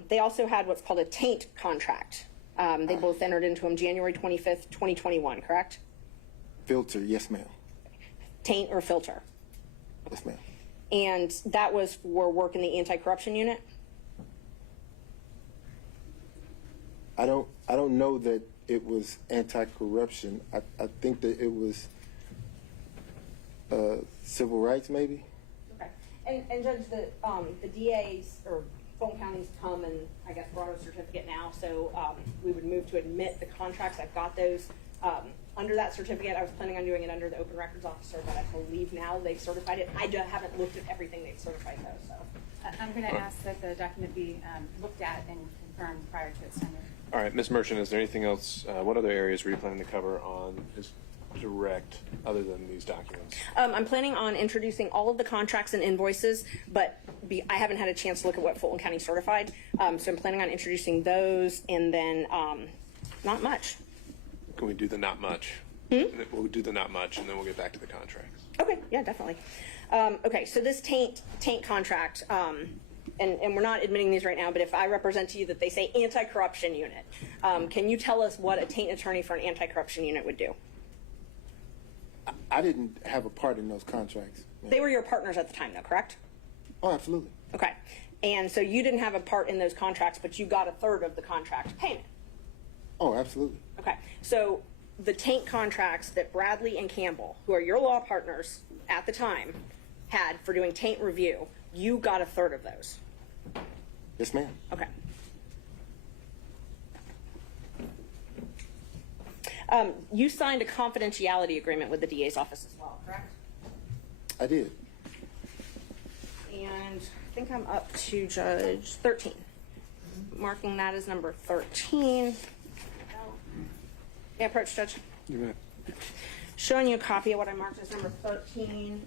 they also had what's called a taint contract. They both entered into them January 25th, 2021, correct? Filter, yes, ma'am. Taint or filter. Yes, ma'am. And that was for work in the anti-corruption unit? I don't know that it was anti-corruption. I think that it was civil rights, maybe. Okay. And Judge, the DAs or Fulton County's come and I guess brought a certificate now, so we would move to admit the contracts. I've got those. Under that certificate, I was planning on doing it under the open records officer, but I believe now they've certified it. I haven't looked at everything they've certified though, so. I'm going to ask that the document be looked at and confirmed prior to its sending. All right, Ms. Merchant, is there anything else, what other areas were you planning to cover on his direct other than these documents? I'm planning on introducing all of the contracts and invoices, but I haven't had a chance to look at what Fulton County certified, so I'm planning on introducing those and then not much. Can we do the not much? We'll do the not much and then we'll get back to the contracts. Okay, yeah, definitely. Okay, so this taint contract, and we're not admitting these right now, but if I represent to you that they say anti-corruption unit, can you tell us what a taint attorney for an anti-corruption unit would do? I didn't have a part in those contracts. They were your partners at the time, though, correct? Oh, absolutely. Okay, and so you didn't have a part in those contracts, but you got a third of the contract payment. Oh, absolutely. Okay, so the taint contracts that Bradley and Campbell, who are your law partners at the time, had for doing taint review, you got a third of those. Yes, ma'am. Okay. You signed a confidentiality agreement with the DA's office as well, correct? I did. And I think I'm up to Judge 13. Marking that as number 13. Yeah, approach, Judge. You bet. Showing you a copy of what I marked as number 13.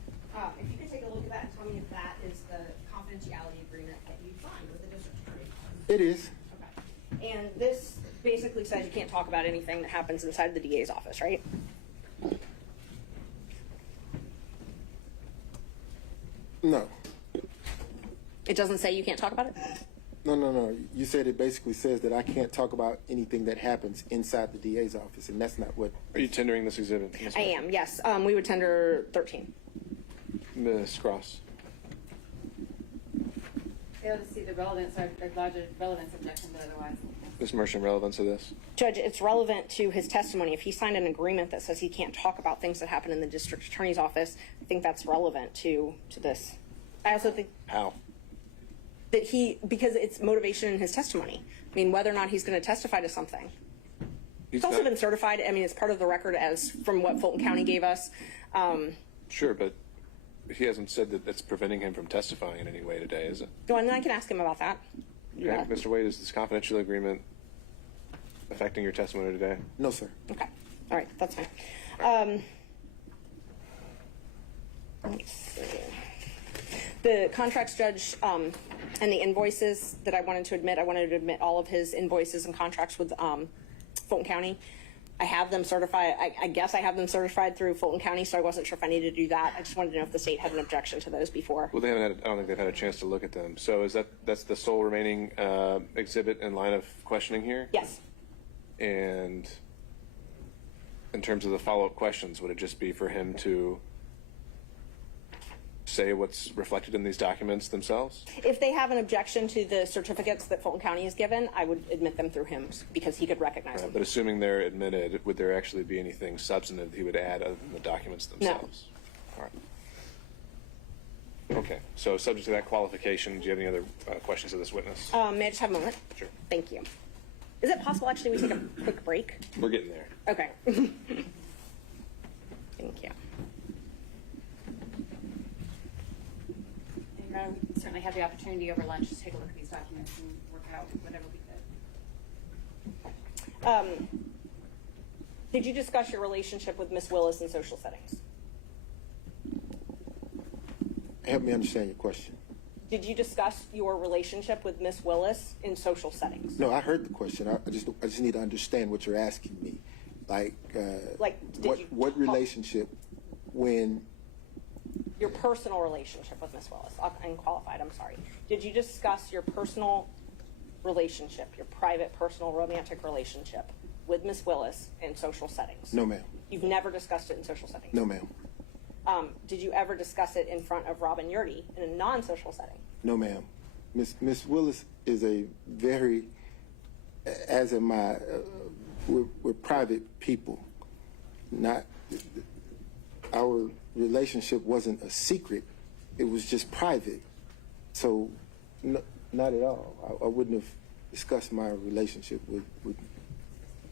If you could take a look at that and tell me if that is the confidentiality agreement that you signed with the district attorney. It is. Okay. And this basically says you can't talk about anything that happens inside the DA's office, right? No. It doesn't say you can't talk about it? No. You said it basically says that I can't talk about anything that happens inside the DA's office, and that's not what... Are you tendering this exhibit? I am, yes. We would tender 13. Ms. Cross. Fail to see the relevance, so I'd lodge a relevance objection, but otherwise. Ms. Merchant, relevance of this? Judge, it's relevant to his testimony. If he signed an agreement that says he can't talk about things that happen in the district attorney's office, I think that's relevant to this. I also think... How? That because it's motivation in his testimony. I mean, whether or not he's going to testify to something. It's also been certified. I mean, it's part of the record as from what Fulton County gave us. Sure, but he hasn't said that that's preventing him from testifying in any way today, is it? Well, and I can ask him about that. Okay. Yeah. Mr. Wade, is this confidential agreement affecting your testimony today? No, sir. Okay. All right, that's fine. Let's see. The contracts judge and the invoices that I wanted to admit all of his invoices and contracts with Fulton County. I have them certified. I guess I have them certified through Fulton County, so I wasn't sure if I needed to do that. I just wanted to know if the state had an objection to those before. Well, they haven't had, I don't think they've had a chance to look at them. So that's the sole remaining exhibit in line of questioning here? Yes. And in terms of the follow-up questions, would it just be for him to say what's reflected in these documents themselves? If they have an objection to the certificates that Fulton County has given, I would admit them through him because he could recognize them. But assuming they're admitted, would there actually be anything substantive he would add other than the documents themselves? No. All right. Okay. So subject to that qualification, do you have any other questions of this witness? May I just have a moment? Sure. Thank you. Is it possible actually we take a quick break? We're getting there. Okay. Thank you. Start certainly have the opportunity over lunch to take a look at these documents and work out whatever we could. Did you discuss your relationship with Miss Willis in social settings? Help me understand your question. Did you discuss your relationship with Miss Willis in social settings? No, I heard the question. I just need to understand what you're asking me. Like what relationship when your personal relationship with Miss Willis? Unqualified, I'm sorry. Did you discuss your personal relationship, your private, personal, romantic relationship with Miss Willis in social settings? No, ma'am. You've never discussed it in social settings? No, ma'am. Did you ever discuss it in front of Robin Yurdy in a non-social setting? No, ma'am. Miss Willis is a very, as am I, we're private people. Not, our relationship wasn't a secret. It was just private. So, no, not at all. I wouldn't have discussed my relationship with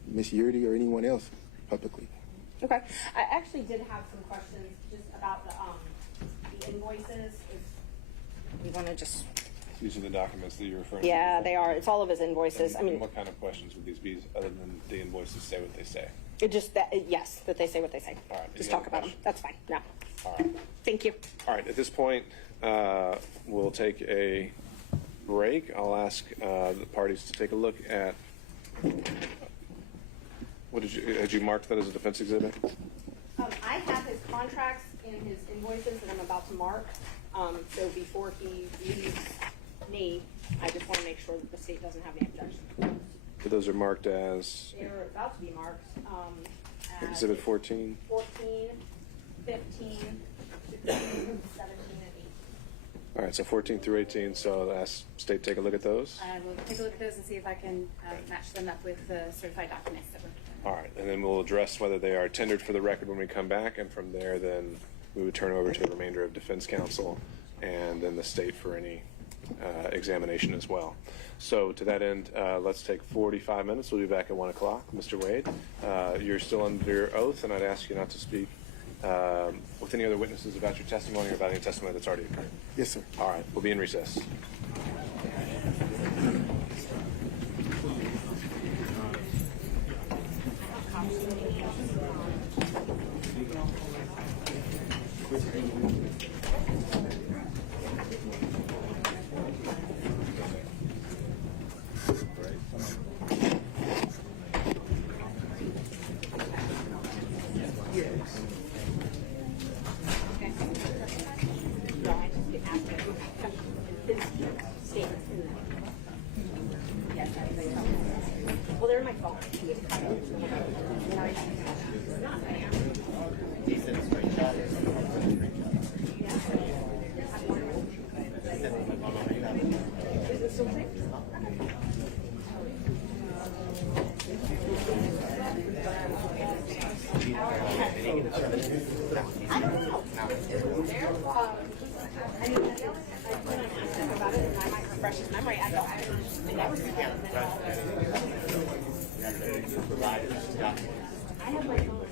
Miss Yurdy or anyone else publicly. Okay. I actually did have some questions just about the invoices. If we want to just... These are the documents that you're referring to? Yeah, they are. It's all of his invoices. And, I mean, what kind of questions would these be other than the invoices say what they say? It just that yes, that they say what they say. All right. Just talk about them. That's fine. No. All right. Thank you. All right. At this point, we'll take a break. I'll ask the parties to take a look at. What had you marked that as a defense exhibit? I have his contracts and his invoices that I'm about to mark. So before he leaves me, I just want to make sure that the state doesn't have any objections. So those are marked as? They're about to be marked. As Exhibit 14? 14, 15, 16, 17, and 18. All right, so 14 through 18. So ask state take a look at those. I will take a look at those and see if I can match them up with the certified documents that we're. All right, and then we'll address whether they are tendered for the record when we come back, and from there, then we would turn over to the remainder of defense counsel and then the state for any examination as well. So to that end, let's take 45 minutes. We'll be back at 1 o'clock. Mr. Wade, you're still under oath, and I'd ask you not to speak with any other witnesses about your testimony or about any testimony that's already occurred. Yes, sir. All right, we'll be in recess. Well, they're in my phone. Is it still safe? I don't know. I mean, I plan on asking him about it, and I might refresh his memory. I never see that. I have my phone.